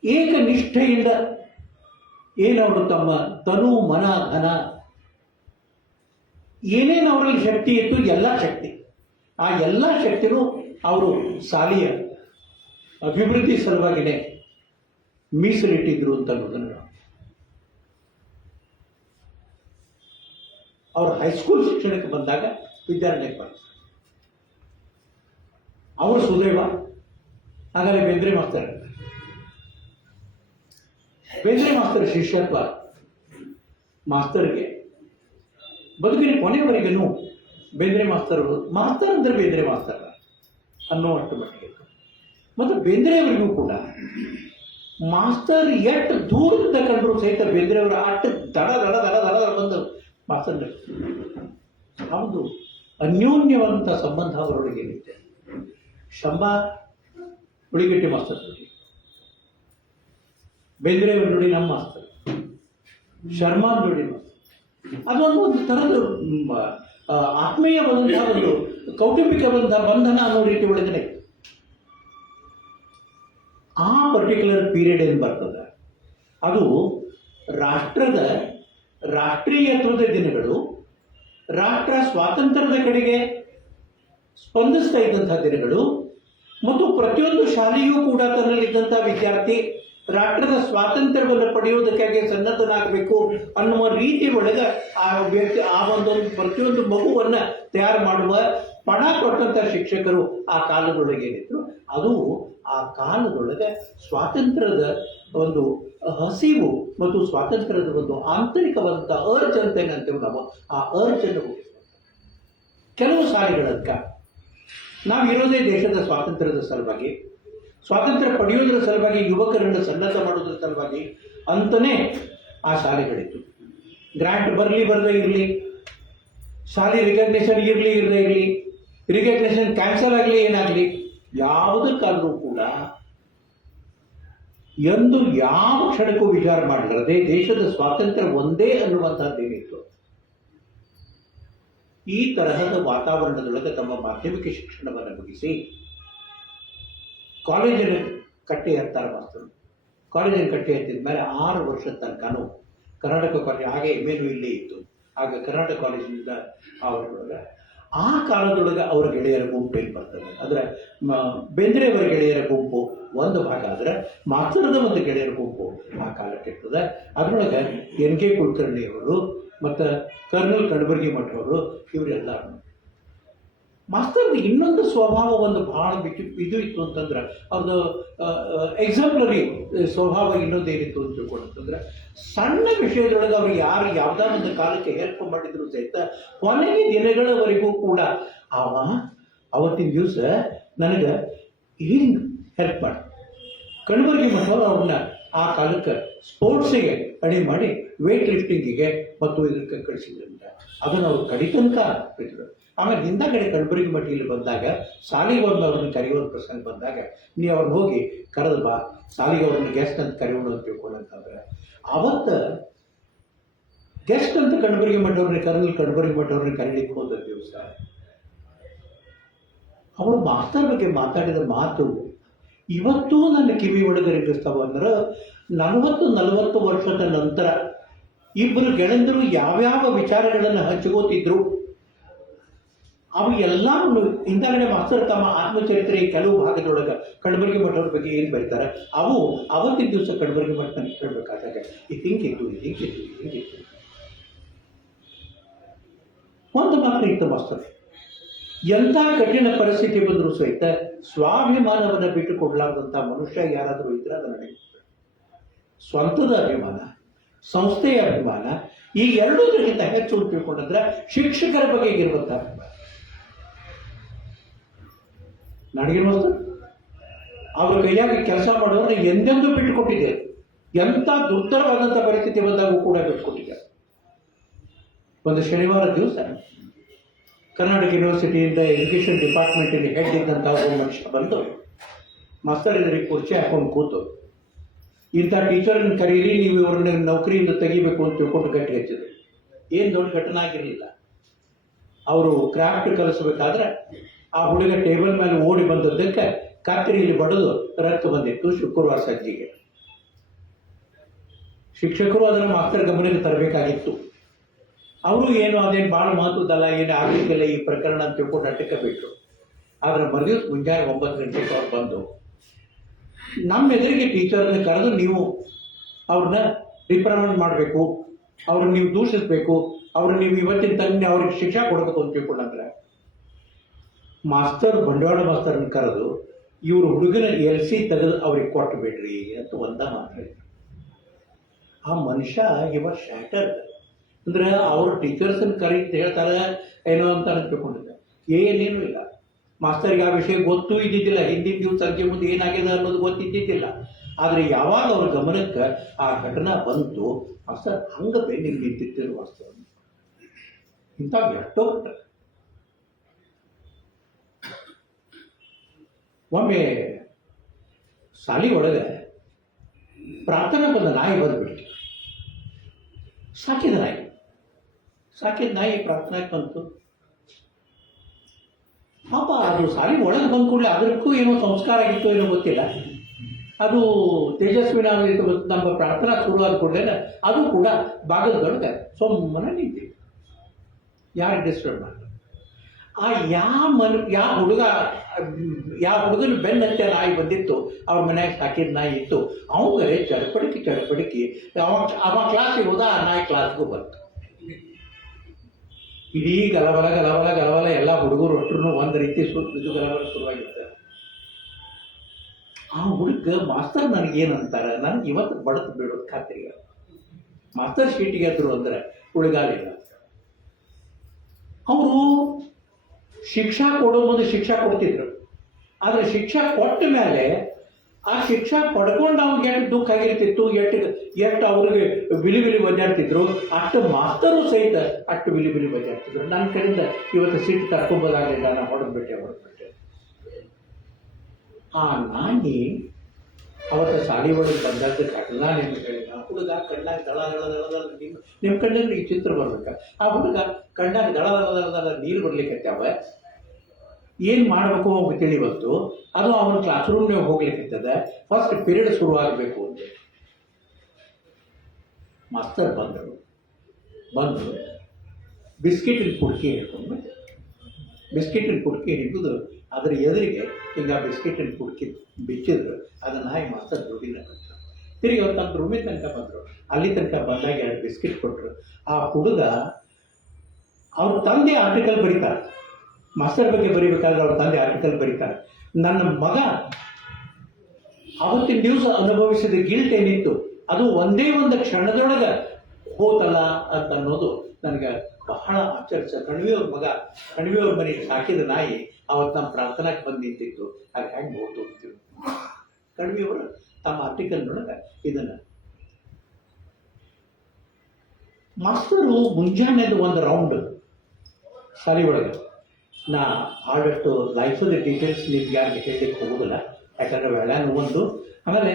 ಏಕನಿಷ್ಠೆಯಿಂದ ಏನವರು ತಮ್ಮ ತನು ಮನ ಧನ ಏನೇನು ಅವರಲ್ಲಿ ಶಕ್ತಿ ಇತ್ತು, ಎಲ್ಲ ಶಕ್ತಿ, ಆ ಎಲ್ಲ ಶಕ್ತಿನೂ ಅವರು ಶಾಲೆಯ ಅಭಿವೃದ್ಧಿ ಸಲುವಾಗಿನೇ ಮೀಸಲಿಟ್ಟಿದ್ರು ಅಂತ ಅನ್ನೋದನ್ನು ನಾವು ಅವರು ಹೈಸ್ಕೂಲ್ ಶಿಕ್ಷಣಕ್ಕೆ ಬಂದಾಗ ವಿದ್ಯಾರ್ಥಿಗೆ ಬಂದ ಅವರು ಸುದೈವ ಹಾಗಾದರೆ ಬೇಂದ್ರೆ ಮಾಸ್ತರ್ ಶಿಷ್ಯತ್ವ ಮಾಸ್ತರ್ಗೆ ಬದುಕಿನ ಕೊನೆಯವರೆಗೂ ಬೇಂದ್ರೆ ಮಾಸ್ತರ್ ಅಂದ್ರೆ ಬೇಂದ್ರೆ ಮಾಸ್ತರ್ ಅನ್ನುವಷ್ಟು ಮಟ್ಟಿಗೆ. ಮತ್ತು ಬೇಂದ್ರೆಯವರಿಗೂ ಕೂಡ ಮಾಸ್ತರ್ ಎಷ್ಟು ದೂರದಿಂದ ಕಂಡರೂ ಸಹಿತ ಬೇಂದ್ರೆಯವರ ಅಷ್ಟು ದಡ ದಡ ದಡ ದಡ ಬಂದು ಮಾಸ್ತರ್ ಹೌದು ಅನ್ಯೋನ್ಯವಾದಂಥ ಸಂಬಂಧ ಅವರೊಳಗೆ ಏನಿದೆ. ಶಂಭಾ ಉಳಿಗಟ್ಟಿ ಮಾಸ್ತರ್ ನೋಡಿ, ಬೇಂದ್ರೆಯವರು ನೋಡಿ ನಮ್ಮ ಮಾಸ್ತರ್, ಶರ್ಮಾ ನೋಡಿ ಮಾಸ್ತರ್. ಅದೊಂದು ಥರದ ಆತ್ಮೀಯವಾದಂತಹ ಒಂದು ಕೌಟುಂಬಿಕವಾದಂತಹ ಬಂಧನ ಅನ್ನೋ ರೀತಿ ಒಳಗಡೆ ಆ ಪರ್ಟಿಕ್ಯುಲರ್ ಪೀರಿಯಡ್ ಏನು ಬರ್ತದೆ ಅದು ರಾಷ್ಟ್ರೀಯತ್ವದ ದಿನಗಳು, ರಾಷ್ಟ್ರ ಸ್ವಾತಂತ್ರ್ಯದ ಕಡೆಗೆ ಸ್ಪಂದಿಸ್ತಾ ಇದ್ದಂಥ ದಿನಗಳು ಮತ್ತು ಪ್ರತಿಯೊಂದು ಶಾಲೆಯೂ ಕೂಡ ತನ್ನಲ್ಲಿದ್ದಂಥ ವಿದ್ಯಾರ್ಥಿ ರಾಷ್ಟ್ರದ ಸ್ವಾತಂತ್ರ್ಯವನ್ನು ಪಡೆಯುವುದಕ್ಕಾಗಿ ಸನ್ನದ್ಧನಾಗಬೇಕು ಅನ್ನುವ ರೀತಿ ಒಳಗೆ ಆ ವ್ಯಕ್ತಿ ಒಂದೊಂದು ಪ್ರತಿಯೊಂದು ಮಗುವನ್ನು ತಯಾರು ಮಾಡುವ ಪಣ ಕೊಟ್ಟಂಥ ಶಿಕ್ಷಕರು ಆ ಕಾಲದೊಳಗೆ ಏನಿದ್ರು, ಅದು ಆ ಕಾಲದೊಳಗೆ ಸ್ವಾತಂತ್ರ್ಯದ ಒಂದು ಹಸಿವು ಮತ್ತು ಸ್ವಾತಂತ್ರ್ಯದ ಒಂದು ಆಂತರಿಕವಾದಂಥ ಅರ್ಜ್ ಅಂತ ಏನಂತೇವೆ ನಾವು, ಆ ಅರ್ಜನ್ನು ಕೆಲವು ಶಾಲೆಗಳಂತ ನಾವು ಇರೋದೇ ದೇಶದ ಸ್ವಾತಂತ್ರ್ಯದ ಸಲುವಾಗಿ, ಸ್ವಾತಂತ್ರ್ಯ ಪಡೆಯೋದ್ರ ಸಲುವಾಗಿ, ಯುವಕರನ್ನು ಸನ್ನದ್ಧ ಮಾಡೋದ್ರ ಸಲುವಾಗಿ ಅಂತಲೇ ಆ ಶಾಲೆಗಳಿತ್ತು. ಗ್ರಾಂಟ್ ಬರದೇ ಇರಲಿ, ಶಾಲೆ ರಿಕಗ್ನೇಷನ್ ಇರಲಿ ರಿಕಗ್ನೇಷನ್ ಕ್ಯಾನ್ಸಲ್ ಆಗಲಿ ಏನಾಗಲಿ, ಯಾವುದಕ್ಕಾದರೂ ಕೂಡ ಎಂದು ಯಾವ ಕ್ಷಣಕ್ಕೂ ವಿಚಾರ ಮಾಡಲಾರದೆ ದೇಶದ ಸ್ವಾತಂತ್ರ್ಯ ಒಂದೇ ಅನ್ನುವಂಥದ್ದೇನಿತ್ತು, ಈ ತರಹದ ವಾತಾವರಣದೊಳಗೆ ತಮ್ಮ ಮಾಧ್ಯಮಿಕ ಶಿಕ್ಷಣವನ್ನು ಮುಗಿಸಿ ಕಾಲೇಜನ್ನು ಕಟ್ಟಿ ಹತ್ತಾರೆ ಮಾಸ್ತರು. ಕಾಲೇಜನ್ನು ಕಟ್ಟಿ ಹತ್ತಿದ ಮೇಲೆ 6 ವರ್ಷದ ತನಕನೂ ಕರ್ನಾಟಕ ಕಾಲೇಜ್, ಹಾಗೆ ಎಮ್ಮೆನೂ ಇಲ್ಲೇ ಇತ್ತು, ಆಗ ಕರ್ನಾಟಕ ಕಾಲೇಜಿನಿಂದ ಅವರೊಳಗೆ ಆ ಕಾಲದೊಳಗೆ ಅವರ ಗೆಳೆಯರ ಗುಂಪು ಏನು ಬರ್ತದೆ ಅಂದರೆ ಬೇಂದ್ರೆಯವರ ಗೆಳೆಯರ ಗುಂಪು ಒಂದು ಭಾಗ ಆದರೆ ಮಾಸ್ತರದ ಒಂದು ಗೆಳೆಯರ ಗುಂಪು ಆ ಕಾಲಕ್ಕೆ ಇರ್ತದೆ. ಅದರೊಳಗೆ ಎನ್ ಕೆ ಕುಲಕರ್ಣಿಯವರು ಮತ್ತು ಕರ್ನಲ್ ಕಡಬರ್ಗಿ ಮಠವರು ಇವರೆಲ್ಲ. ಮಾಸ್ತರ್ದು ಇನ್ನೊಂದು ಸ್ವಭಾವ ಒಂದು ಭಾಳ ಇದು ಇತ್ತು ಅಂತಂದ್ರೆ, ಅವ್ರದ್ದು ಎಕ್ಸಾಂಪ್ಲರಿ ಸ್ವಭಾವ ಇನ್ನೊಂದೇನಿತ್ತು ಅಂತ ತಿಳ್ಕೊಂಡಂತಂದ್ರೆ, ಸಣ್ಣ ವಿಷಯದೊಳಗೆ ಅವ್ರು ಯಾರು ಯಾವುದೋ ಒಂದು ಕಾಲಕ್ಕೆ ಹೆಲ್ಪ್ ಮಾಡಿದ್ರು ಸಹಿತ ಕೊನೆಯ ದಿನಗಳವರೆಗೂ ಕೂಡ ಅವತ್ತಿನ ದಿವಸ ನನಗೆ ಹಿಂಗೆ ಹೆಲ್ಪ್ ಮಾಡಿ ಕಡಬರ್ಗಿ ಮಠವರು ಅವ್ರನ್ನ ಆ ಕಾಲಕ್ಕೆ ಸ್ಪೋರ್ಟ್ಸಿಗೆ ಅಡಿ ಮಾಡಿ ವೇಟ್ ಲಿಫ್ಟಿಂಗಿಗೆ ಮತ್ತು ಇದಕ್ಕೆ ಕಳಿಸಿದ್ರಿಂದ ಅದನ್ನು ಅವ್ರು ಕಡಿತನಕ ಬಿಟ್ಟರು. ಆಮೇಲೆ ಹಿಂದಗಡೆ ಕಡಬರ್ಗಿ ಮಠ ಇಲ್ಲಿ ಬಂದಾಗ ಸಾಲಿಗೆ ಅವ್ರನ್ನ ಕರೆಯುವ ಪ್ರಸಂಗ ಬಂದಾಗ ನೀವು ಅವ್ರನ್ನ ಹೋಗಿ ಕರೆದು ಬಾ, ಸಾಲಿಗೆ ಅವ್ರನ್ನ ಗೆಸ್ಟ್ ಅಂತ ಕರೆಯೋಣ ಅಂತ ತಿಳ್ಕೊಂಡಂತಂದ್ರೆ, ಅವತ್ತು ಗೆಸ್ಟ್ ಅಂತ ಕಡಬರ್ಗಿ ಮಠವ್ರನ್ನ ಕರ್ನಲ್ ಕಡಬರ್ಗಿ ಮಠವ್ರನ್ನ ಕರೀಲಿಕ್ಕೆ ಹೋದ ದಿವಸ ಅವರು ಮಾಸ್ತರ್ ಬಗ್ಗೆ ಮಾತಾಡಿದ ಮಾತು ಇವತ್ತೂ ನನ್ನ ಕಿವಿ ಒಳಗೆ ರೇಗಿಸ್ತಾವ. ಅಂದ್ರೆ 40 ವರ್ಷದ ನಂತರ ಇಬ್ಬರು ಗೆಳೆಯರು ಯಾವ್ಯಾವ ವಿಚಾರಗಳನ್ನು ಹಂಚಿಕೋತಿದ್ರು, ಅವು ಎಲ್ಲ ಹಿಂದಗಡೆ ಮಾಸ್ತರ್ ತಮ್ಮ ಆತ್ಮಚರಿತ್ರೆ ಕೆಲವು ಭಾಗದೊಳಗೆ ಕಡಬರ್ಗಿ ಮಠವ್ರ ಬಗ್ಗೆ ಏನು ಬರೀತಾರೆ, ಅವು ಅವತ್ತಿನ ದಿವಸ ಕಡಬರ್ಗಿ ಮಠ ನನಗೆ ಕೇಳಬೇಕಾದಾಗ ಹಿಂಗಿತ್ತು. ಒಂದು ಮಾತ್ರ ಇತ್ತು ಮಾಸ್ತರ್, ಎಂಥ ಕಠಿಣ ಪರಿಸ್ಥಿತಿ ಬಂದರೂ ಸಹಿತ ಸ್ವಾಭಿಮಾನವನ್ನು ಬಿಟ್ಟು ಕೊಡಲಾರ್ದಂಥ ಮನುಷ್ಯ ಯಾರಾದರೂ ಇದ್ರೆ ಅದು ನಡೆಯುತ್ತೆ. ಸ್ವಂತದ ಅಭಿಮಾನ, ಸಂಸ್ಥೆಯ ಅಭಿಮಾನ, ಈ ಎರಡೂದಕ್ಕಿಂತ ಹೆಚ್ಚು ತಿಳ್ಕೊಂಡ್ರೆ ಶಿಕ್ಷಕರ ಬಗ್ಗೆ ಇರುವಂಥ ಅಭಿಮಾನ. ನನಗೇನು ಅವ್ರ ಕೈಯಾಗಿ ಕೆಲಸ ಮಾಡೋದ್ರೆ ಎಂದೆಂದೂ ಬಿಟ್ಟುಕೊಟ್ಟಿದೆ. ಎಂಥ ದುರ್ತರವಾದಂಥ ಪರಿಸ್ಥಿತಿ ಬಂದಾಗೂ ಕೂಡ ಬಿಟ್ಟುಕೊಟ್ಟಿದ್ದಾರೆ. ಒಂದು ಶನಿವಾರ ದಿವಸ ಕರ್ನಾಟಕ ಯೂನಿವರ್ಸಿಟಿಯಿಂದ ಎಜುಕೇಷನ್ ಡಿಪಾರ್ಟ್ಮೆಂಟಿಗೆ ಹೆಡ್ ಇದ್ದಂಥ ಒಬ್ಬ ಮನುಷ್ಯ ಬಂದು ಮಾಸ್ತರ್ ಇದರಿಗೆ ಕುರ್ಚಿ ಹಾಕೊಂಡು ಕೂತು, ಇಂಥ ಟೀಚರನ್ನು ಕರೀರಿ, ನೀವು ಇವ್ರನ್ನ ನೌಕರಿಯಿಂದ ತೆಗಿಬೇಕು ಅಂತ ತಿಳ್ಕೊಂಡು ಗಟ್ಟಿ ಹಚ್ಚಿದ್ರು. ಏನು ದೊಡ್ಡ ಘಟನೆ ಆಗಿರಲಿಲ್ಲ. ಅವರು ಕ್ರಾಫ್ಟ್ ಕಲಿಸ್ಬೇಕಾದ್ರೆ ಆ ಹುಡುಗ ಟೇಬಲ್ ಮೇಲೆ ಓಡಿ ಬಂದದ್ದಕ್ಕೆ ಕತ್ತರಿಯಲ್ಲಿ ಬಡಿದು ರಕ್ತ ಬಂದಿತ್ತು ಶುಕ್ರವಾರ ಸಂಜೆಗೆ. ಶಿಕ್ಷಕರು ಅದನ್ನು ಮಾಸ್ತರ್ ಗಮನಕ್ಕೆ ತರಬೇಕಾಗಿತ್ತು. ಅವರು ಏನು ಅದೇನು ಭಾಳ ಮಹತ್ವದಲ್ಲ, ಏನು ಆಗಲಿಕ್ಕಿಲ್ಲ ಈ ಪ್ರಕರಣ ಅಂತ ತಿಳ್ಕೊಂಡು ಅಟ್ಟಕ್ಕೆ ಬಿಟ್ಟರು. ಆದರೆ ಮರುದಿವ್ಸ ಮುಂಜಾನೆ 9 ಗಂಟೆಗೆ ಅವ್ರು ಬಂದು ನಮ್ಮ ಎದುರಿಗೆ ಟೀಚರನ್ನು ಕರೆದು ನೀವು ಅವ್ರನ್ನ ರಿಪ್ರಮೆಂಟ್ ಮಾಡಬೇಕು, ಅವ್ರನ್ನ ನೀವು ದೂಷಿಸಬೇಕು, ಅವ್ರನ್ನ ನೀವು ಇವತ್ತಿನ ತನಕ ಅವ್ರಿಗೆ ಶಿಕ್ಷೆ ಕೊಡಬೇಕು ಅಂತ ತಿಳ್ಕೊಂಡ್ರೆ ಮಾಸ್ತರ್ ಬಂಡವಾಳ ಮಾಸ್ತರನ್ನು ಕರೆದು ಇವರು ಹುಡುಗನ LC ತೆಗೆದು ಅವ್ರಿಗೆ ಕೊಟ್ಟು ಬಿಡ್ರಿ ಅಂತ ಒಂದ ಮಾತ್ರ. ಆ ಮನುಷ್ಯ ಇವ ಶಾಟರ್ ಅಂದ್ರೆ ಅವ್ರ ಟೀಚರ್ಸನ್ನು ಕರೀತ ಹೇಳ್ತಾರೆ ಏನೋ ಅಂತ ತಿಳ್ಕೊಂಡಿದ್ದೆ. ಏನೇನೂ ಇಲ್ಲ. ಮಾಸ್ತರ್ಗೆ ಆ ವಿಷಯ ಗೊತ್ತೂ ಇದ್ದಿದ್ದಿಲ್ಲ. ಹಿಂದಿನ ದಿವಸ ಸಂಜೆ ಮುಂದೆ ಏನಾಗಿದೆ ಅನ್ನೋದು ಗೊತ್ತಿದ್ದಿದ್ದಿಲ್ಲ. ಆದರೆ ಯಾವಾಗ ಅವ್ರ ಗಮನಕ್ಕೆ ಆ ಘಟನಾ ಬಂತು, ಮಾಸ್ತರ್ ಹಂಗೆ ಬೆನ್ನಿಗೆ ನಿಂತಿದ್ದರು. ಮಾಸ್ತರ್ ಇಂಥ ಎಷ್ಟೋ ಬಿಟ್ಟ. ಒಮ್ಮೆ ಶಾಲಿ ಒಳಗೆ ಪ್ರಾರ್ಥನಾ ಬಂದ ನಾಯಿ ಬಂದುಬಿಡ್ತು. ಸಾಕಿದ ನಾಯಿ ಪ್ರಾರ್ಥನೆಗೆ ಬಂತು. ಪಾಪ ಅದು ಶಾಲಿ ಒಳಗೆ ಬಂದ ಕೂಡಲೇ ಅದಕ್ಕೂ ಏನೋ ಸಂಸ್ಕಾರ ಆಗಿತ್ತು ಏನೋ ಗೊತ್ತಿಲ್ಲ. ಅದು ತೇಜಸ್ವಿನ ನಮ್ಮ ಪ್ರಾರ್ಥನಾ ಶುರುವಾದ ಕೂಡಲೇ ಅದು ಕೂಡ ಭಾಗದೊಳಗೆ ಸುಮ್ಮನೆ ನಿಂತಿತ್ತು. ಯಾರು ಡಿಸ್ಟರ್ಬ್ ಮಾಡಿ ಆ ಯಾವ ಹುಡುಗನ ಬೆನ್ನತ್ತೆ ನಾಯಿ ಬಂದಿತ್ತು, ಅವ್ರ ಮನ್ಯಾಗ ಸಾಕಿದ ನಾಯಿ ಇತ್ತು. ಅವಂಗರೆ ಚಡಪಡಿಕೆ ಅವ ಕ್ಲಾಸಿಗೆ ಹೋದ, ಆ ನಾಯಿ ಕ್ಲಾಸ್ಗೂ ಬಂತು. ಇಡೀ ಗಲಬಲ ಎಲ್ಲ ಹುಡುಗರು ಒಟ್ಟರು ಒಂದು ರೀತಿ ಇದು ಗಲಬಲ ಶುರುವಾಗಿರುತ್ತೆ. ಆ ಹುಡುಗ ಮಾಸ್ತರ್ ನನಗೇನಂತಾರೆ, ನನಗೆ ಇವತ್ತು ಬಡತು ಬಿಡೋದು ಖಾತ್ರಿಗೆ. ಮಾಸ್ತರ್ ಶೀಟಿಗೆ ಎದ್ರು ಅಂದರೆ ಉಳಿಗಾಲಿಲ್ಲ. ಅವರು ಶಿಕ್ಷಾ ಕೊಡೋ ಮುಂದೆ ಶಿಕ್ಷಾ ಕೊಡ್ತಿದ್ರು. ಆದರೆ ಶಿಕ್ಷಾ ಕೊಟ್ಟ ಮೇಲೆ ಆ ಶಿಕ್ಷಾ ಪಡ್ಕೊಂಡು ಅವ್ರಿಗೆ ಎಷ್ಟು ದುಃಖ ಆಗಿರ್ತಿತ್ತು, ಎಷ್ಟು ಅವ್ರಿಗೆ ಬಿಲಿ ಬಜಾಡ್ತಿದ್ರು, ಅಷ್ಟು ಮಾಸ್ತರು ಸಹಿತ ಅಷ್ಟು ಬಿಲಿ ಬಜಾಡ್ತಿದ್ರು. ನನ್ನ ಕಡೆಯಿಂದ ಇವತ್ತು ಸಿಟ್ಟು ತರ್ಕೊಂಬೋದಾಗಲಿಲ್ಲ, ನಾನು ಹೊಡೆದ್ಬಿಟ್ಟೆ. ಆ ನಾಯಿ ಅವತ್ತು ಸಾಲಿ ಒಳಗೆ ಬಂದದ್ದು ಘಟನಾ ನಿಮ್ಗೆ ಹೇಳಿಲ್ಲ. ಆ ಹುಡುಗ ಕಣ್ಣಾಗ ದಳ ನಿಮ್ಮ ಕಣ್ಣಲ್ಲಿ ಈ ಚಿತ್ರ ಬರ್ಬೇಕ. ಆ ಹುಡುಗ ಕಣ್ಣಾಗ ದಳ ನೀರು ಬರ್ಲಿಕ್ಕತ್ತಾವ. ಏನು ಮಾಡಬೇಕು ಅಂತ ತಿಳಿ ಬಂತು. ಅದು ಅವನ ಕ್ಲಾಸ್ ರೂಮ್ನಾಗ ಹೋಗ್ಲಿಕ್ಕತ್ತದ. ಫಸ್ಟ್ ಪೀರಿಯಡ್ ಶುರುವಾಗಬೇಕು ಅಂತ ಮಾಸ್ತರ್ ಬಂದು ಬಿಸ್ಕಿಟಿನ ಪುಡ್ಕಿ ಹಿಡ್ಕೊಂಡು ಬಿಸ್ಕಿಟಿನ ಪುಡ್ಕಿ ಹಿಡಿದು ಅದರ ಎದುರಿಗೆ ಈಗ ಬಿಸ್ಕಿಟಿನ ಪುಡ್ಕಿ ಬಿಚ್ಚಿದ್ರು. ಅದನ್ನ ನಾಯಿ ಮಾಸ್ತರ್ ದುಡ್ಡಿನ ಬಂದರು. ತಿರುಗಿ ಅವ್ರು ತನ್ನ ರೂಮಿನ ತನಕ ಬಂದರು. ಅಲ್ಲಿ ತನಕ ಬಂದಾಗ 2 ಬಿಸ್ಕಿಟ್ ಕೊಟ್ಟರು. ಆ ಹುಡುಗ ಅವ್ರ ತಂದೆ ಆರ್ಟಿಕಲ್ ಬರೀತಾರೆ, ಮಾಸ್ತರ್ ಬಗ್ಗೆ ಬರೀಬೇಕಾದ್ರೆ ಅವ್ರ ತಂದೆ ಆರ್ಟಿಕಲ್ ಬರೀತಾರೆ. ನನ್ನ ಮಗ ಅವತ್ತಿನ ದಿವಸ ಅನುಭವಿಸಿದ ಗಿಲ್ಟ್ ಏನಿತ್ತು ಅದು ಒಂದೇ ಒಂದು ಕ್ಷಣದೊಳಗೆ ಹೋತಲ್ಲ ಅಂತ ಅನ್ನೋದು ನನಗೆ ಬಹಳ ಆಶ್ಚರ್ಯ. ಕಣಿವೆಯವ್ರ ಮನೆಗೆ ಸಾಕಿದ ನಾಯಿ ಅವತ್ತು ನಮ್ಮ ಪ್ರಾರ್ಥನಾಕ್ಕೆ ಬಂದು ನಿಂತಿತ್ತು. ಅದು ಹೆಂಗೆ ಹೋಗ್ತು ಅಂತೀವಿ. ಕಣಿವೆಯವರು ತಮ್ಮ ಆರ್ಟಿಕಲ್ನೊಳಗೆ ಇದನ್ನು ಮಾಸ್ತರು ಮುಂಜಾನೆದು ಒಂದು ರೌಂಡ್ ಶಾಲೆ ಒಳಗೆ, ನಾ ಆದಷ್ಟು ಲೈಫದ ಡೀಟೇಲ್ಸ್ ನಿಮ್ಗೆ ಯಾರಿಗೆ ಹೇಳಲಿಕ್ಕೆ ಹೋಗೋದಿಲ್ಲ, ಯಾಕಂದರೆ ವೇಳಾನು ಒಂದು. ಆಮೇಲೆ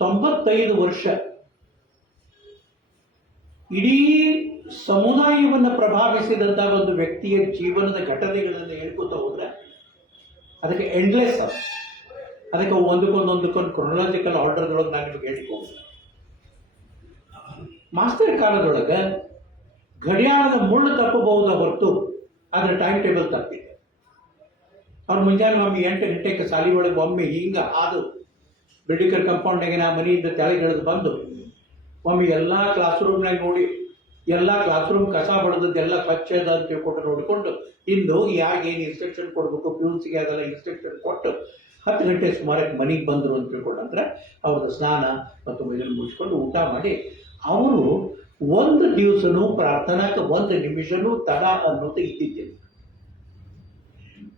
95 ವರ್ಷ ಇಡೀ ಸಮುದಾಯವನ್ನು ಪ್ರಭಾವಿಸಿದಂಥ ಒಂದು ವ್ಯಕ್ತಿಯ ಜೀವನದ ಘಟನೆಗಳನ್ನು ಹೇಳ್ಕೊತ ಹೋದ್ರೆ ಅದಕ್ಕೆ ಎಂಡ್ಲೆಸ್. ಅದಕ್ಕೆ ಒಂದಕ್ಕೊಂದು ಕ್ರೊನಾಲಜಿಕಲ್ ಆರ್ಡರ್ದೊಳಗೆ ನಾನು ನಿಮಗೆ ಹೇಳಿಕ್ಕೆ ಹೋಗಿಲ್ಲ. ಮಾಸ್ತರ್ ಕಾಲದೊಳಗೆ ಗಡಿಯಾರದ ಮುಳ್ಳು ತಪ್ಪಬಹುದ ಹೊರತು ಅದರ ಟೈಮ್ ಟೇಬಲ್ ತಪ್ಪಿದೆ. ಅವ್ರು ಮುಂಜಾನೆ ಒಮ್ಮೆ 8 ಗಂಟೆಗೆ ಸಾಲಿ ಒಳಗೆ ಒಮ್ಮೆ ಹಿಂಗೆ ಅದು ಬಿಲ್ಡಿಕರ್ ಕಂಪೌಂಡ್ನಾಗೆ ನಾ ಮನೆಯಿಂದ ತೆಳಗಿಳಿದು ಬಂದು ಒಮ್ಮೆ ಎಲ್ಲ ಕ್ಲಾಸ್ ರೂಮ್ನಾಗ ನೋಡಿ ಎಲ್ಲ ಕ್ಲಾಸ್ ರೂಮ್ ಕಸ ಬಡದದ್ದೆಲ್ಲ ಸ್ವಚ್ಛ ಅದ ಅಂತ ತಿಳ್ಕೊಂಡು ನೋಡಿಕೊಂಡು ಹಿಂದೆ ಹೋಗಿ ಯಾಕೆ ಏನು ಇನ್ಸ್ಟ್ರಕ್ಷನ್ ಕೊಡಬೇಕು ಪ್ಯೂನ್ಸ್ಗೆ ಅದೆಲ್ಲ ಇನ್ಸ್ಟ್ರಕ್ಷನ್ ಕೊಟ್ಟು 10 ಗಂಟೆ ಸುಮಾರಕ್ಕೆ ಮನೆಗೆ ಬಂದರು ಅಂತ ತಿಳ್ಕೊಂಡು ಅಂದ್ರೆ ಅವ್ರದ್ದು ಸ್ನಾನ ಮತ್ತು ಇದನ್ನು ಮುಗಿಸ್ಕೊಂಡು ಊಟ ಮಾಡಿ ಅವರು ಒಂದು ದಿವಸನೂ ಪ್ರಾರ್ಥನಾಕ್ಕೆ 1 ನಿಮಿಷನೂ ತಡ ಅನ್ನೋದು ಇದ್ದಿದ್ದಿಲ್ಲ.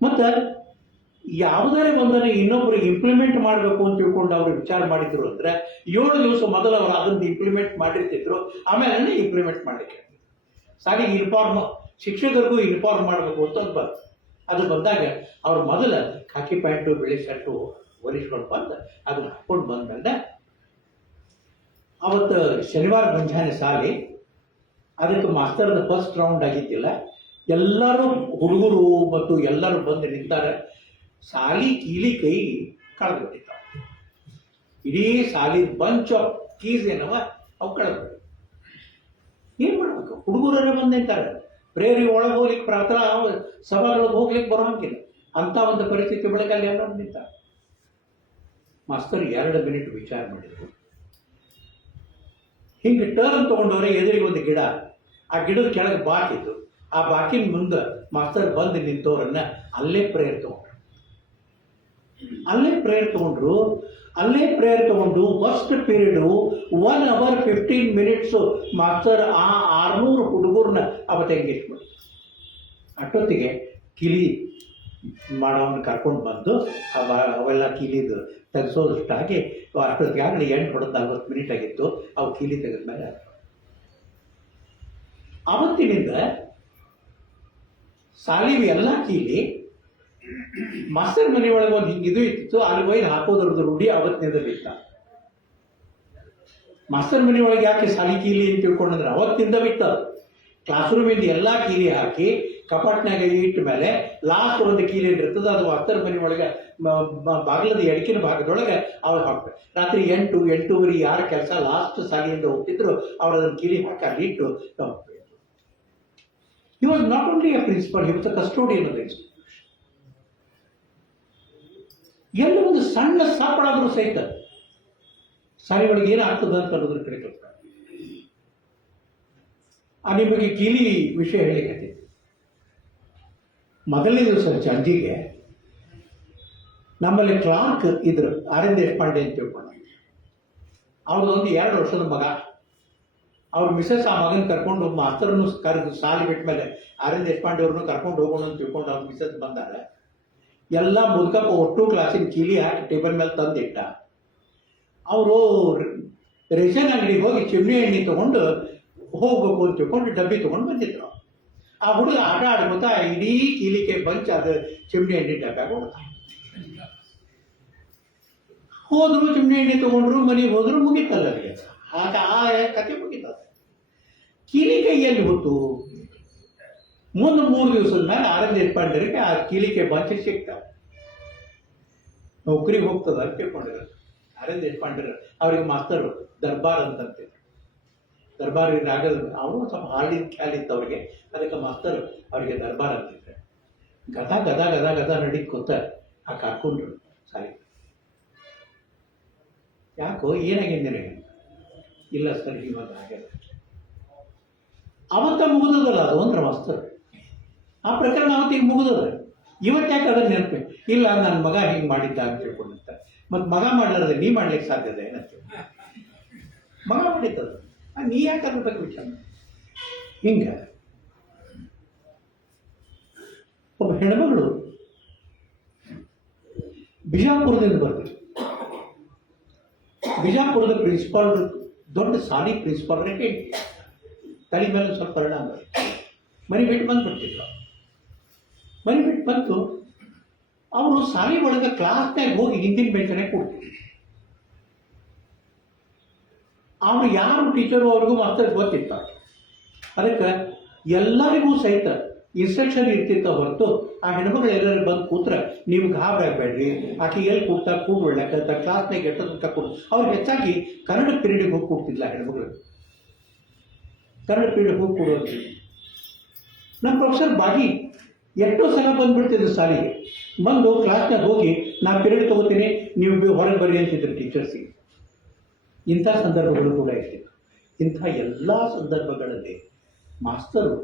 ಮತ್ತು ಯಾವುದೇ ಒಂದನ್ನು ಇನ್ನೊಬ್ಬರಿಗೆ ಇಂಪ್ಲಿಮೆಂಟ್ ಮಾಡಬೇಕು ಅಂತ ತಿಳ್ಕೊಂಡು ಅವರು ವಿಚಾರ ಮಾಡಿದ್ರು ಅಂದರೆ 7 ದಿವಸ ಮೊದಲು ಅವರು ಅದನ್ನು ಇಂಪ್ಲಿಮೆಂಟ್ ಮಾಡಿರ್ತಿದ್ರು, ಆಮೇಲೆ ಇಂಪ್ಲಿಮೆಂಟ್ ಮಾಡಲಿಕ್ಕೆ ಸಾಲಿಗೆ ಇನ್ಫಾರ್ಮ್ ಶಿಕ್ಷಕರಿಗೂ ಇನ್ಫಾರ್ಮ್ ಮಾಡಬೇಕು ಅಂತ ಬಂತು. ಅದು ಬಂದಾಗ ಅವ್ರು ಮೊದಲ ಖಾಕಿ ಪ್ಯಾಂಟು ಬಿಳಿ ಶರ್ಟು ಹೊಲಿಸ್ಕೊಂಡು ಬಂದು ಅದನ್ನ ಹಾಕೊಂಡು ಬಂದ್ಮೇಲೆ ಅವತ್ತು ಶನಿವಾರ ಮುಂಜಾನೆ ಸಾಲಿ ಅದಕ್ಕೆ ಮಾಸ್ತರ್ದ ಫಸ್ಟ್ ರೌಂಡ್ ಆಗಿದ್ದಿಲ್ಲ. ಎಲ್ಲರೂ ಹುಡುಗರು ಮತ್ತು ಎಲ್ಲರೂ ಬಂದು ನಿಂತಾರೆ. ಸಾಲಿ ಕೀಲಿ ಕೈ ಕಳೆದು ಬಿಟ್ಟಿರ್ತಾವೆ. ಇಡೀ ಸಾಲಿ ಬಂಚ್ ಆಫ್ ಕೀಸ್ ಏನವ ಅವು ಕಳೆದು ಏನು ಮಾಡ್ಬೇಕು? ಹುಡುಗರೇ ಬಂದು ನಿಂತಾರೆ. ಪ್ರೇರಿ ಒಳಗೆ ಹೋಗ್ಲಿಕ್ಕೆ ಪ್ರಾರ್ಥನಾ ಸಭಾಗಳಿಗೆ ಹೋಗ್ಲಿಕ್ಕೆ ಬರೋ ಹಂಗಿಲ್ಲ. ಅಂಥ ಒಂದು ಪರಿಸ್ಥಿತಿ ಒಳಗೆ ಅಲ್ಲಿ ಎಲ್ಲ ನಿಂತಾರೆ. ಮಾಸ್ತರ್ 2 ಮಿನಿಟ್ ವಿಚಾರ ಮಾಡಿದ್ರು. ಹಿಂಗೆ ಟರ್ನ್ ತೊಗೊಂಡವ್ರೆ ಎದುರಿಗೆ ಒಂದು ಗಿಡ, ಆ ಗಿಡದ ಕೆಳಗೆ ಬಾಕಿತ್ತು. ಆ ಬಾಕಿನ ಮುಂದೆ ಮಾಸ್ತರ್ ಬಂದು ನಿಂತವ್ರನ್ನ ಅಲ್ಲೇ ಪ್ರೇಯರ್ ತೊಗೊಂಡ್ರು. ಅಲ್ಲೇ ಪ್ರೇಯರ್ ತೊಗೊಂಡು first period 1 hour 15 minutes master ಆ 600 ಹುಡುಗರನ್ನ ಅವತ್ತು ಎಂಗೇಜ್ ಮಾಡಿ ಅಷ್ಟೊತ್ತಿಗೆ ಕಿಲಿ ಮಾಡೋವನ್ನ ಕರ್ಕೊಂಡು ಬಂದು ಅವೆಲ್ಲ ಕಿಲಿದು ತೆಗೆಸೋದಷ್ಟಾಗಿ ಅಷ್ಟೊತ್ತಿಗೆ ಆಗಲಿ 40 ಮಿನಿಟ್ ಆಗಿತ್ತು. ಅವು ಕೀಲಿ ತೆಗೆದ್ಮೇಲೆ ಆವತ್ತಿನಿಂದ ಸಾಲಿವಿ ಎಲ್ಲ ಕೀಲಿ ಮಾಸ್ತರ್ ಮನೆ ಒಳಗೆ ಒಂದು ಹಿಂಗಿದು ಇತ್ತು. ಅಲ್ಲಿ ಒಯ್ದು ಹಾಕೋದ್ರದ್ದು ರೂಢಿ ಅವತ್ತಿನಿಂದ ಬಿತ್ತ. ಮಾಸ್ತರ್ ಮನೆ ಒಳಗೆ ಯಾಕೆ ಸಾಲಿ ಕೀಲಿ ಅಂತ ತಿಳ್ಕೊಂಡ್ರೆ ಅವತ್ತಿಂದ ಬಿತ್ತ. ಕ್ಲಾಸ್ ರೂಮಿಂದ ಎಲ್ಲ ಕೀಲಿ ಹಾಕಿ ಕಪಾಟ್ನಾಗ ಇಟ್ಟ ಮೇಲೆ ಲಾಸ್ಟ್ ಒಂದು ಕೀಲಿ ಇರ್ತದೆ, ಅದು ಮಾಸ್ತರ್ ಮನೆ ಒಳಗೆ ಬಾಗಿಲದ ಎಡಕಿನ ಭಾಗದೊಳಗೆ ಅವ್ರು ಹಾಕ್ತಾರೆ. ರಾತ್ರಿ 8, 8:30 ಯಾರ ಕೆಲಸ ಲಾಸ್ಟ್ ಸಾಲಿಯಿಂದ ಹೋಗ್ತಿದ್ರು ಅವ್ರು ಅದನ್ನು ಕೀಲಿ ಹಾಕಿ ಅಲ್ಲಿ ಇಟ್ಟು ಹೋಗ್ತಾರೆ. He was not only a principal, he was a custodian of the institution. ಎಲ್ಲ ಒಂದು ಸಣ್ಣ ಸಾಪಡಾದರೂ ಸಹಿತ ಸಾರಿ ಒಳಗೆ ಏನಾಗ್ತದೆ ಅಂತ ಅನ್ನೋದ್ರ ಕಡೆ ಕಲ್ತಾರೆ. ನಿಮಗೆ ಕೀಲಿ ವಿಷಯ ಹೇಳಿಕೆ ಮೊದಲನೇ ದಿವಸ ಸಂಜೆಗೆ ನಮ್ಮಲ್ಲಿ ಕ್ಲಾರ್ಕ್ ಇದ್ರು ಆರ್.ಎನ್. ದೇಶಪಾಂಡೆ ಅಂತ ತಿಳ್ಕೊಂಡು. ಅವ್ರದ್ದೊಂದು 2 ವರ್ಷದ ಮಗ. ಅವ್ರ ಮಿಸಸ್ ಆ ಮಗನ ಕರ್ಕೊಂಡು ಮಾಸ್ತರನ್ನು ಕರೆದು ಸಾಲಿ ಬಿಟ್ಟ ಮೇಲೆ ಆರ್.ಎನ್. ದೇಶಪಾಂಡೆ ಅವ್ರನ್ನು ಕರ್ಕೊಂಡು ಹೋಗೋಣ ಅಂತ ತಿಳ್ಕೊಂಡು ಅವ್ರ ಮಿಸಸ್ ಬಂದಾರೆ. ಎಲ್ಲ ಮುದುಕಪ್ಪ ಒಟ್ಟು ಕ್ಲಾಸಿನ ಕೀಲಿ ಹಾಕಿ ಟೇಬಲ್ ಮೇಲೆ ತಂದಿಟ್ಟ. ಅವರು ರೇಷನ್ ಅಂಗಡಿಗೆ ಹೋಗಿ ಚಿಮ್ನಿ ಎಣ್ಣೆ ತೊಗೊಂಡು ಹೋಗ್ಬೇಕು ಅಂತ ತಿಳ್ಕೊಂಡು ಡಬ್ಬಿ ತೊಗೊಂಡು ಬಂದಿದ್ರು. ಆ ಹುಡುಗ ಆಟ ಆಡ್ಕೊತಾ ಇಡೀ ಕೀಲಿಕೆ ಬಂಚ್ ಅದು ಚಿಮ್ನಿ ಎಣ್ಣೆ ಡಬ್ಬಾಗ ಹೋದ್ರು. ಚಿಮ್ನಿ ಎಣ್ಣೆ ತೊಗೊಂಡ್ರು, ಮನೆಗೆ ಹೋದ್ರು, ಮುಗಿತಲ್ಲ ಅವರಿಗೆ. ಆಗ ಆ ಕತೆ ಮುಗಿತದ. ಕೀಲಿ ಕೈಯಲ್ಲಿ ಹೊತ್ತು ಮುಂದೆ 3 ದಿವಸದ ಮೇಲೆ ಆರ್.ಎನ್. ದೇಶಪಾಂಡೆರಿಗೆ ಆ ಕೀಲಿಕೆ ಬಂಚ್ ಸಿಗ್ತಾವೆ. ನೌಕರಿಗೆ ಹೋಗ್ತದ ಅಂತ ತಿಳ್ಕೊಂಡಿದ್ರು ಆರ್.ಎನ್. ದೇಶಪಾಂಡೆ. ಅವರಿಗೆ ಮಾಸ್ತರ್ ದರ್ಬಾರ್ ಅಂತಂತಿದ್ರು. ದರ್ಬಾರ್ ಆಗದ ಅವರು ಸ್ವಲ್ಪ ಹಾಡಿನ ಖ್ಯಾಲ್ ಇತ್ತು ಅವ್ರಿಗೆ. ಅದಕ್ಕೆ ಮಾಸ್ತರ್ ಅವರಿಗೆ ದರ್ಬಾರ್ ಅಂತಿದ್ರೆ ಗದಾ ಗದಾ ಗದಾ ಗದಾ ನಡೀಕೋತ ಆ ಕರ್ಕೊಂಡ್ರು ಸಾರಿ. ಯಾಕೋ ಏನಾಗಿದೆ ನಿನಗೆ? ಇಲ್ಲ ಸರ್ ಇವಾಗ ಆಗ್ಯದ. ಅವತ್ತ ಮುಗಿದದಲ್ಲ ಅದು ಅಂದ್ರೆ ಮಾಸ್ತರ್. ಆ ಪ್ರಕರಣ ಅವತ್ತಿಗೆ ಮುಗಿದದ. ಇವತ್ತು ಯಾಕೆ ಅದನ್ನು ನೆನಪು ಇಲ್ಲ ನನ್ನ ಮಗ ಹಿಂಗೆ ಮಾಡಿದ್ದ ಅಂತ ತಿಳ್ಕೊಂಡಿರ್ತಾರೆ. ಮತ್ತು ಮಗ ಮಾಡಲಾರ್ದೆ ನೀ ಮಾಡ್ಲಿಕ್ಕೆ ಸಾಧ್ಯತೆ ಏನಂತ? ಮಗ ಮಾಡಿದ್ದದು ನೀ ಯಾಕೆ ಅದ್ರ ಬಗ್ಗೆ ವಿಚಾರ? ಹಿಂಗೆ ಒಬ್ಬ ಹೆಣ್ಮಗಳು ಬಿಜಾಪುರದಿಂದ ಬರ್ತಾರೆ. ಬಿಜಾಪುರದ ಪ್ರಿನ್ಸಿಪಾಲ್ ದೊಡ್ಡ ಸಾಲಿ ಪ್ರಿನ್ಸಿಪಾಲ್ ರೇಖೆ ತಲೆ ಮೇಲೆ ಸ್ವಲ್ಪ ಪರಿಣಾಮ. ಮನೆ ಬಿಟ್ಟು ಬಂದ್ಬಿಡ್ತಿದ್ರು. ಮನೆ ಬಿಟ್ಟು ಬಂತು ಅವರು ಸಾಲಿ ಒಳಗೆ ಕ್ಲಾಸ್ನಾಗ ಹೋಗಿ ಹಿಂದಿನ ಬೆಂಚನೆ ಕೂಡ್ತಿದ್ರು. ಅವನು ಯಾರು ಟೀಚರು ಅವ್ರಿಗೂ ಮಾಸ್ತರ್ ಗೊತ್ತಿತ್ತ. ಅದಕ್ಕೆ ಎಲ್ಲರಿಗೂ ಸಹಿತ ಇನ್ಸ್ಟ್ರಕ್ಷನ್ ಇರ್ತಿತ್ತ ಹೊರತು ಆ ಹೆಣ್ಮಗಳು ಎಲ್ಲರೂ ಬಂದು ಕೂತ್ರೆ ನೀವು ಗಾಬರಿ ಆಗಬೇಡ್ರಿ, ಆಕೆ ಎಲ್ಲಿ ಕೂಡ್ತಾ ಕೂಡ್ಬೇಡ ಕ್ಲಾಸ್ನಾಗ ಎಟ್ಟದಂತ ಕೂಡು. ಅವ್ರು ಹೆಚ್ಚಾಗಿ ಕನ್ನಡ ಪೀರಿಯಡಿಗೆ ಹೋಗಿ ಕೂಡ್ತಿದ್ಲ ಹೆಣ್ಮಗಳು. ಕನ್ನಡ ಪೀರಿಯಡ್ ಹೋಗಿ ಕೊಡೋದು. ನಮ್ಮ ಪ್ರೊಫೆಸರ್ ಬಾಗಿ ಎಷ್ಟೋ ಸಲ ಬಂದುಬಿಡ್ತಿದ್ರು ಸಾಲಿಗೆ. ಬಂದು ಕ್ಲಾಸ್ನಾಗ ಹೋಗಿ ನಾ ಪೀರಿಯಡ್ ತೊಗೋತೀನಿ, ನೀವು ಹೊರಗೆ ಬರ್ರಿ ಅಂತಿದ್ರು ಟೀಚರ್ಸಿಗೆ. ಇಂಥ ಸಂದರ್ಭಗಳು ಕೂಡ ಇರ್ತಿತ್ತು. ಇಂಥ ಎಲ್ಲ ಸಂದರ್ಭಗಳಲ್ಲಿ ಮಾಸ್ತರು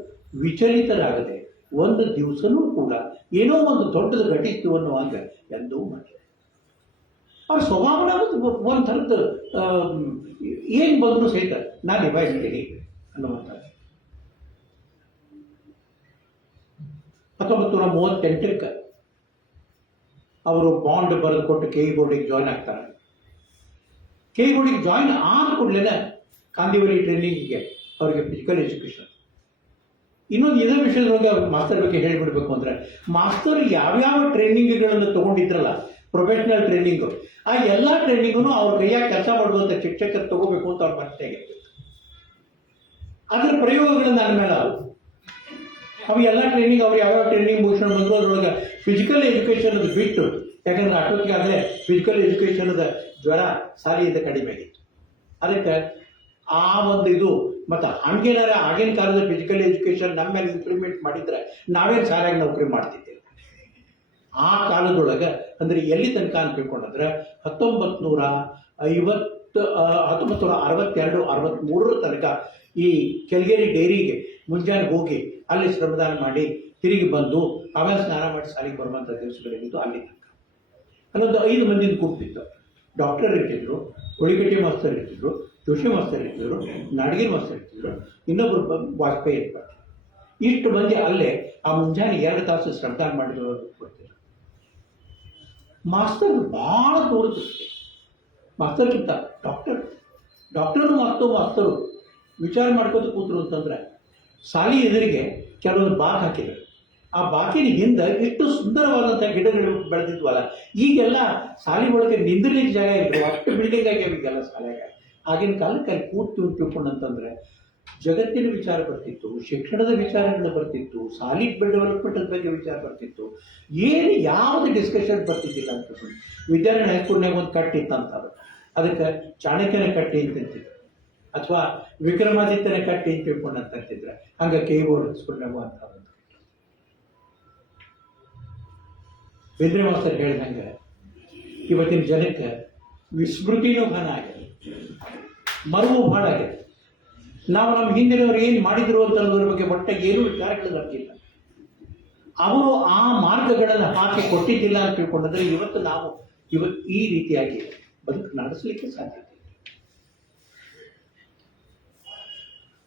ವಿಚಲಿತರಾಗದೆ ಒಂದು ದಿವಸನೂ ಕೂಡ ಏನೋ ಒಂದು ದೊಡ್ಡದು ಘಟಿಸ್ತು ಅನ್ನುವಾಗ ಎಂದೂ ಮಾಡಿಲ್ಲ. ಅವ್ರ ಸ್ವಭಾವನ ಒಂದು ಥರದ್ದು ಏನು ಬಂದರೂ ಸಹಿತ ನಾನು ನಿಭಾಯಿಸ್ತೀನಿ ಅನ್ನುವಂಥದ್ದು. 1938 ಅವರು ಬಾಂಡ್ ಬರೆದು ಕೊಟ್ಟು ಕೆ ಇ ಬೋರ್ಡಿಗೆ ಜಾಯ್ನ್ ಆಗ್ತಾರೆ. ಕೆ ಇ ಬೋರ್ಡಿಗೆ ಜಾಯ್ನ್ ಆದ ಕೂಡಲೇ ಕಾಂದಿವಲಿ ಟ್ರೈನಿಂಗಿಗೆ ಅವರಿಗೆ ಫಿಸಿಕಲ್ ಎಜುಕೇಷನ್. ಇನ್ನೊಂದು ಇದೇ ವಿಷಯದೊಳಗೆ ಮಾಸ್ತರ್ ಬಗ್ಗೆ ಹೇಳಿಬಿಡ್ಬೇಕು ಅಂದರೆ, ಮಾಸ್ತರ್ ಯಾವ್ಯಾವ ಟ್ರೈನಿಂಗ್ಗಳನ್ನು ತೊಗೊಂಡಿದ್ರಲ್ಲ, ಪ್ರೊಫೆಷ್ನಲ್ ಟ್ರೈನಿಂಗು, ಆ ಎಲ್ಲ ಟ್ರೈನಿಂಗೂ ಅವ್ರ ಕೈಯಾಗ ಕೆಲಸ ಮಾಡುವಂಥ ಶಿಕ್ಷಕರು ತಗೋಬೇಕು ಅಂತ ಅವ್ರ ಮನಸ್ಸಿನಾಗಿತ್ತು. ಅದರ ಪ್ರಯೋಗಗಳು ನನ್ನ ಮೇಲೆ ಅವು ಎಲ್ಲ ಟ್ರೈನಿಂಗ್ ಅವ್ರು ಯಾವ್ಯಾವ ಟ್ರೈನಿಂಗ್ ಮುಗಿಸ್ಕೊಂಡು ಬಂದು ಅದರೊಳಗೆ ಫಿಸಿಕಲ್ ಎಜುಕೇಷನದು ಬಿಟ್ಟು, ಯಾಕಂದ್ರೆ ಅಷ್ಟೊತ್ತಿಗಾಗಲೇ ಫಿಸಿಕಲ್ ಎಜುಕೇಷನದ ಜ್ವರ ಸಾಲಿಯಿಂದ ಕಡಿಮೆ ಆಗಿತ್ತು. ಅದಕ್ಕೆ ಆ ಒಂದು ಇದು ಮತ್ತು ಹಂಗೇನಾರ ಆಗಿನ ಕಾಲದ ಫಿಸಿಕಲ್ ಎಜುಕೇಷನ್ ನಮ್ಮ ಮೇಲೆ ಇಂಪ್ಲಿಮೆಂಟ್ ಮಾಡಿದರೆ ನಾವೇನು ಸಾರಿಯಾಗಿ ನೌಕರಿ ಮಾಡ್ತಿದ್ದಿಲ್ಲ. ಆ ಕಾಲದೊಳಗೆ ಅಂದರೆ ಎಲ್ಲಿ ತನಕ ಅಂತ ತಿಳ್ಕೊಂಡ್ರೆ 1962-63 ತನಕ ಈ ಕೆಳಗೇರಿ ಡೈರಿಗೆ ಮುಂಜಾನೆ ಹೋಗಿ ಅಲ್ಲಿ ಶ್ರಮದಾನ ಮಾಡಿ ತಿರುಗಿ ಬಂದು ಆಮೇಲೆ ಸ್ನಾನ ಮಾಡಿ ಸಾಲಿಗೆ ಬರುವಂಥ ದಿವಸಗಳಿದ್ದು ಅಲ್ಲಿ ತನಕ. ಅಲ್ಲೊಂದು 5 ಮಂದಿನ ಗುಂಪಿತ್ತು. ಡಾಕ್ಟರ್ ಇರ್ತಿದ್ರು, ಉಳಿಗಟ್ಟಿ ಮಾಸ್ತರ್ ಇರ್ತಿದ್ರು, ಜೋಶಿ ಮಾಸ್ತರ್ ಇರ್ತಿದ್ರು, ನಾಡಗಿರಿ ಮಾಸ್ತರ್ ಇರ್ತಿದ್ರು, ಇನ್ನೊಬ್ಬರು ವಾಜಪೇಯಿ ಇರ್ತಾರೆ. ಇಷ್ಟು ಮಂದಿ ಅಲ್ಲೇ ಆ ಮುಂಜಾನೆ 2 ತಾಸು ಶ್ರಮದಾನ ಮಾಡಿದ್ರು ಕೊಡ್ತಿದ್ರು. ಮಾಸ್ತರ್ ಭಾಳ ತೋರಿಸುತ್ತೆ. ಮಾಸ್ತರ್ಗಿಂತ ಡಾಕ್ಟರು ಮಾಸ್ತರು ವಿಚಾರ ಮಾಡ್ಕೋತ ಕೂತರು ಅಂತಂದ್ರೆ ಸಾಲಿ ಎದುರಿಗೆ ಕೆಲವೊಂದು ಬಾಕ್ ಹಾಕಿದ್ರು. ಆ ಬಾಕಿನ ಹಿಂದೆ ಎಷ್ಟು ಸುಂದರವಾದಂಥ ಗಿಡಗಳು ಬೆಳೆದಿದ್ವಲ್ಲ, ಈಗೆಲ್ಲ ಸಾಲಿ ಒಳಗೆ ನಿಂದಿರ್ಲಿಕ್ಕೆ ಜಾಗ ಇದ್ರು, ಅಷ್ಟು ಬಿಲ್ಡಿಂಗ್ ಆಗ್ಯಾವ ಈಗೆಲ್ಲ ಶಾಲೆಗೆ. ಆಗಿನ ಕಾಲಕ್ಕೆ ಅಲ್ಲಿ ಕೂತು ತಿಳ್ಕೊಂಡಂತಂದ್ರೆ ಜಗತ್ತಿನ ವಿಚಾರ ಬರ್ತಿತ್ತು, ಶಿಕ್ಷಣದ ವಿಚಾರಗಳು ಬರ್ತಿತ್ತು, ಸಾಲಿಡ್ ಡೆವಲಪ್ಮೆಂಟ್ ಬಗ್ಗೆ ವಿಚಾರ ಬರ್ತಿತ್ತು. ಏನು ಯಾವುದು ಡಿಸ್ಕಷನ್ ಬರ್ತಿದ್ದಿಲ್ಲ ಅಂತ. ವಿದ್ಯಾರಣ್ಯ ಹೈಸ್ಕೂಲ್ನಾಗ ಒಂದು ಕಟ್ಟಿತ್ತಂತ, ಅದಕ್ಕೆ ಚಾಣಕ್ಯನ ಕಟ್ಟಿ ಅಂತಿದ್ರು, ಅಥವಾ ವಿಕ್ರಮಾದಿತ್ಯನ ಕಟ್ಟಿ ಅಂತ ತಿಳ್ಕೊಂಡಂತಿದ್ರೆ ಹಂಗೆ ಕೆ ಬೋರ್ಡ್ ಹೈಸ್ಕೂಲ್ನಾಗ ಅಂತ. ಬೇಂದ್ರೆ ಮಾಸ್ತರ್ ಹೇಳಿದಂಗೆ ಇವತ್ತಿನ ಜನಕ್ಕೆ ವಿಸ್ಮೃತಿನೂ ಭಾಳ ಆಗಿದೆ, ಮರವೂ ಭಾಳ ಆಗಿದೆ. ನಾವು ನಮ್ಮ ಹಿಂದಿನವರು ಏನು ಮಾಡಿದ್ರು ಅಂತನ್ನೋದ್ರ ಬಗ್ಗೆ ಒಟ್ಟಾಗಿ ಏನೂ ವಿಚಾರಗಳು ಬರ್ತಿಲ್ಲ. ಅವರು ಆ ಮಾರ್ಗಗಳನ್ನು ಹಾಕಿ ಕೊಟ್ಟಿದ್ದಿಲ್ಲ ಅಂತ ತಿಳ್ಕೊಂಡ್ರೆ ಇವತ್ತು ಈ ರೀತಿಯಾಗಿ ಬದುಕು ನಡೆಸಲಿಕ್ಕೆ ಸಾಧ್ಯ.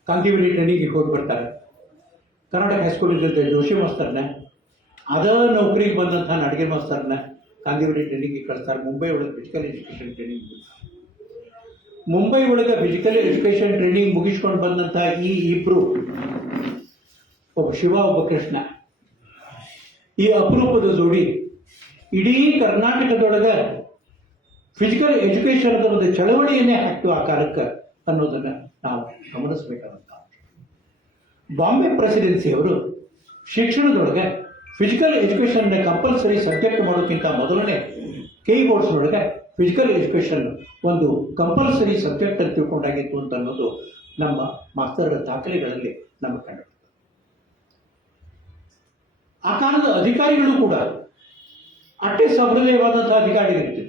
ಕಾಂತಿವಲಿ ಟ್ರೈನಿಂಗಿಗೆ ಹೋಗಿ ಬರ್ತಾರೆ. ಕರ್ನಾಟಕ ಹೈಸ್ಕೂಲ್ ಜೊತೆ ಜೋಶಿ ಮಾಸ್ತರ್ನ, ಅದ ನೌಕರಿಗೆ ಬಂದಂಥ ನಾಡಗಿರಿ ಮಾಸ್ತರ್ನ ಕಾಂತಿವಲಿ ಟ್ರೈನಿಂಗಿಗೆ ಕಳಿಸ್ತಾರೆ. ಮುಂಬೈ ಒಳಗೆ ಫಿಸಿಕಲ್ ಎಜುಕೇಷನ್ ಟ್ರೈನಿಂಗ್. ಮುಂಬೈ ಒಳಗೆ ಫಿಸಿಕಲ್ ಎಜುಕೇಷನ್ ಟ್ರೈನಿಂಗ್ ಮುಗಿಸ್ಕೊಂಡು ಬಂದಂಥ ಈ ಇಬ್ಬರು, ಒಬ್ಬ ಶಿವ, ಒಬ್ಬ ಕೃಷ್ಣ, ಈ ಅಪರೂಪದ ಜೋಡಿ ಇಡೀ ಕರ್ನಾಟಕದೊಳಗೆ ಫಿಸಿಕಲ್ ಎಜುಕೇಷನ್ ಒಂದು ಚಳವಳಿಯನ್ನೇ ಹಾಕ್ತು ಆ ಕಾಲಕ್ಕೆ ಅನ್ನೋದನ್ನು ನಾವು ಗಮನಿಸಬೇಕಾದಂಥ. ಬಾಂಬೆ ಪ್ರೆಸಿಡೆನ್ಸಿಯವರು ಶಿಕ್ಷಣದೊಳಗೆ ಫಿಸಿಕಲ್ ಎಜುಕೇಷನ್ನ ಕಂಪಲ್ಸರಿ ಸಬ್ಜೆಕ್ಟ್ ಮಾಡೋಕ್ಕಿಂತ ಮೊದಲನೇ ಕೆ ಇ ಬೋರ್ಡ್ಸ್ನೊಳಗೆ ಫಿಸಿಕಲ್ ಎಜುಕೇಷನ್ ಒಂದು ಕಂಪಲ್ಸರಿ ಸಬ್ಜೆಕ್ಟ್ ಅಂತ ತಿಳ್ಕೊಂಡಾಗಿತ್ತು ಅಂತ ಅನ್ನೋದು ನಮ್ಮ ಮಾಸ್ತರ್ ದಾಖಲೆಗಳಲ್ಲಿ ನಮಗೆ ಕಂಡು. ಆ ಕಾಲದ ಅಧಿಕಾರಿಗಳು ಕೂಡ ಅಷ್ಟೇ ಸಬಲವಾದಂತಹ ಅಧಿಕಾರಿಗಳಿರ್ತಿದ್ರು.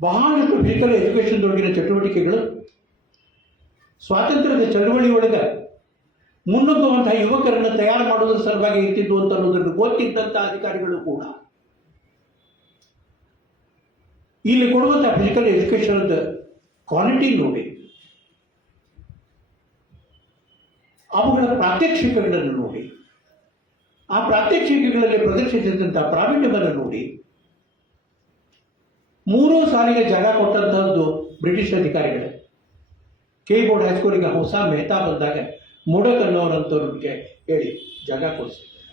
ಬಹಳಷ್ಟು ಫಿಸಿಕಲ್ ಎಜುಕೇಷನ್ದೊಳಗಿನ ಚಟುವಟಿಕೆಗಳು ಸ್ವಾತಂತ್ರ್ಯದ ಚಳವಳಿಯೊಳಗೆ ಮುನ್ನುಗ್ಗುವಂತಹ ಯುವಕರನ್ನು ತಯಾರು ಮಾಡುವುದರ ಸಲುವಾಗಿ ಇರ್ತಿದ್ದು ಅಂತ ಅನ್ನೋದನ್ನು ಗೊತ್ತಿದ್ದಂಥ ಅಧಿಕಾರಿಗಳು ಕೂಡ ಇಲ್ಲಿ ಕೊಡುವಂಥ ಫಿಸಿಕಲ್ ಎಜುಕೇಷನ್ದ ಕ್ವಾಲಿಟಿ ನೋಡಿ, ಅವುಗಳ ಪ್ರಾತ್ಯಕ್ಷಿಕೆಗಳನ್ನು ನೋಡಿ, ಆ ಪ್ರಾತ್ಯಕ್ಷಿಕೆಗಳಲ್ಲಿ ಪ್ರದರ್ಶಿಸಿದಂಥ ಪ್ರಾವೀಣ್ಯವನ್ನು ನೋಡಿ 3 ಸಾಲಿಗೆ ಜಾಗ ಕೊಟ್ಟಂತಹದ್ದು ಬ್ರಿಟಿಷ್ ಅಧಿಕಾರಿಗಳೇ. ಕೆ ಇ ಬೋರ್ಡ್ ಹೈಸ್ಕೂಲಿಗೆ ಹೊಸ ಮೆಹ್ತಾ ಬಂದಾಗ ಮುಡಕ್ ಅನ್ನೋರಂಥವ್ರಿಗೆ ಹೇಳಿ ಜಾಗ ಕೊಡಿಸಿದ್ದಾರೆ.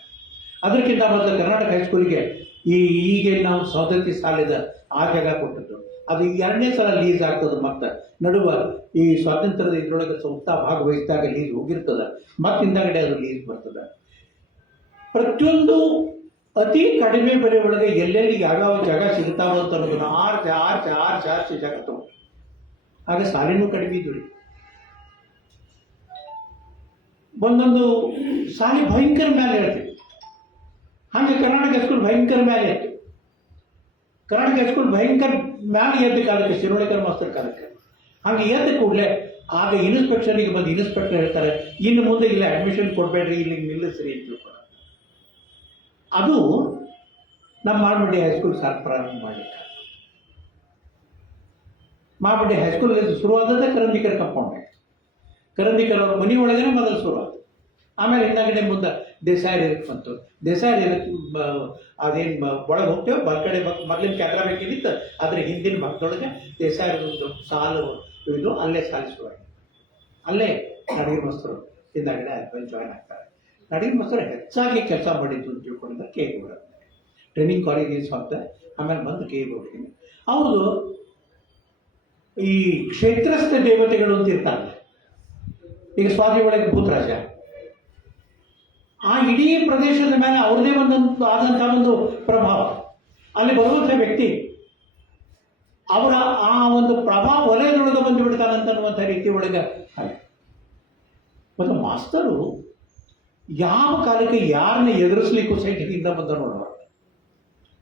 ಅದಕ್ಕಿಂತ ಮೊದಲು ಕರ್ನಾಟಕ ಹೈಸ್ಕೂಲಿಗೆ ಈಗೇನು ನಾವು ಸವದತ್ತಿ ಸಾಲಿದ ಆ ಜಾಗ ಕೊಟ್ಟದ್ದು, ಅದು 2ನೇ ಸಲ ಲೀಸ್ ಆಗ್ತದೆ. ಮತ್ತು ನಡುವ ಈ ಸ್ವಾತಂತ್ರ್ಯದ ಇದರೊಳಗೆ ಸಂಸ್ಥಾ ಭಾಗವಹಿಸಿದಾಗ ಲೀಸ್ ಹೋಗಿರ್ತದೆ, ಮತ್ತು ಹಿಂದಾಗಡೆ ಅದು ಲೀಸ್ ಬರ್ತದೆ. ಪ್ರತಿಯೊಂದು ಅತಿ ಕಡಿಮೆ ಬೆಲೆ ಒಳಗೆ ಎಲ್ಲೆಲ್ಲಿ ಯಾವ್ಯಾವ ಜಾಗ ಸಿಗ್ತಾವ ಅಂತ ಅನ್ನೋದನ್ನು ಆರ್ಸಿ ಜಾಗ ತಗೊಂಡು, ಆಗ ಸಾಲಿನೂ ಕಡಿಮೆ ಇದ್ದು, ಒಂದೊಂದು ಸಾಲಿ ಭಯಂಕರ ಮೇಲೆ ಹೇಳ್ತೀವಿ. ಹಾಗೆ ಕರ್ನಾಟಕ ಹೈಸ್ಕೂಲ್ ಭಯಂಕರ ಮೇಲೆ ಇತ್ತು. ಕರ್ನಾಟಕ ಹೈಸ್ಕೂಲ್ ಭಯಂಕರ ಮ್ಯಾಲೆ ಎದ್ದ ಕಾಲಕ್ಕೆ ಶಿರೋಳಕರ್ ಮಾಸ್ತರ್ ಕಾಲಕ್ಕೆ ಹಾಗೆ ಎದ್ದ ಕೂಡಲೇ ಆಗ ಇನ್ಸ್ಪೆಕ್ಷನ್ಗೆ ಬಂದು ಇನ್ಸ್ಪೆಕ್ಟರ್ ಹೇಳ್ತಾರೆ, ಇನ್ನು ಮುಂದೆ ಇಲ್ಲ ಅಡ್ಮಿಷನ್ ಕೊಡಬೇಡ್ರಿ, ಇಲ್ಲಿ ನಿಲ್ಲಿಸ್ರಿ ಅಂತ ತಿಳ್ಕೊಂಡು. ಅದು ನಮ್ಮ ಮಾಳಮಡ್ಡಿ ಹೈಸ್ಕೂಲ್ ಸಾರ್ ಪ್ರಾರಂಭ ಮಾಡಲಿಕ್ಕೆ. ಮಾಳಮಡ್ಡಿ ಹೈಸ್ಕೂಲ್ ಶುರುವಾದದ್ದೇ ಕರಂದಿಕರ್ ಕಂಪೌಂಡ್. ಕರಂದಿಕರ್ ಅವ್ರ ಮನೆ ಒಳಗೇನೆ ಮೊದಲು ಶುರುವಾದ. ಆಮೇಲೆ ಹಿಂದಾಗಡೆ ಮುಂದೆ ದೇಸಾಯಿ ಬಂತು. ದೇಸಾಯಿ ಅದೇನು ಒಳಗೆ ಹೋಗ್ತೇವೆ ಬಲ್ಕಡೆ ಮೊದಲಿನ ಕ್ಯಾಮ್ರಾ ಬೇಕಿದ್ದಿತ್ತು, ಅದ್ರ ಹಿಂದಿನ ಭಾಗದೊಳಗೆ ದೇಸಾಯಿ ಒಂದು ಸಾಲು ಇದು ಅಲ್ಲೇ ಸಾಲಿ ಶುರುವಾಗಿ. ಅಲ್ಲೇ ನಡಗಿನ ಮಸ್ತರು ಹಿಂದಾಗಡೆ ಅಲ್ಲಿ ಜಾಯ್ನ್ ಆಗ್ತಾರೆ. ನಡಗಿನ ಮಸ್ತರು ಹೆಚ್ಚಾಗಿ ಕೆಲಸ ಮಾಡಿದ್ದು ಅಂತ ತಿಳ್ಕೊಂಡಿದ್ದ ಕೆ ಗೌಡ ಟ್ರೈನಿಂಗ್ ಕಾಲೇಜಸ್ ಅಂತ. ಆಮೇಲೆ ಬಂದು ಕೆ ಗೌಡಿಗೆ ಅವರು ಈ ಕ್ಷೇತ್ರಸ್ಥ ದೇವತೆಗಳು ಅಂತ ಇರ್ತಾರೆ. ಈಗ ಸ್ವಾಮಿ ಒಳಗೆ ಭೂತರಾಜ, ಆ ಇಡೀ ಪ್ರದೇಶದ ಮೇಲೆ ಅವ್ರದೇ ಆದಂತಹ ಒಂದು ಪ್ರಭಾವ. ಅಲ್ಲಿ ಬರುವಂಥ ವ್ಯಕ್ತಿ ಅವರ ಆ ಒಂದು ಪ್ರಭಾವ ವಲಯದೊಳಗೆ ಬಂದು ಬಿಡ್ತಾನಂತನ್ನುವಂಥ ರೀತಿ ಒಳಗೆ ಹಾಗೆ. ಮತ್ತು ಮಾಸ್ತರು ಯಾವ ಕಾಲಕ್ಕೆ ಯಾರನ್ನ ಎದುರಿಸ್ಲಿಕ್ಕೂ ಸೈಟಿಂದ ಬಂದ ನೋಡುವ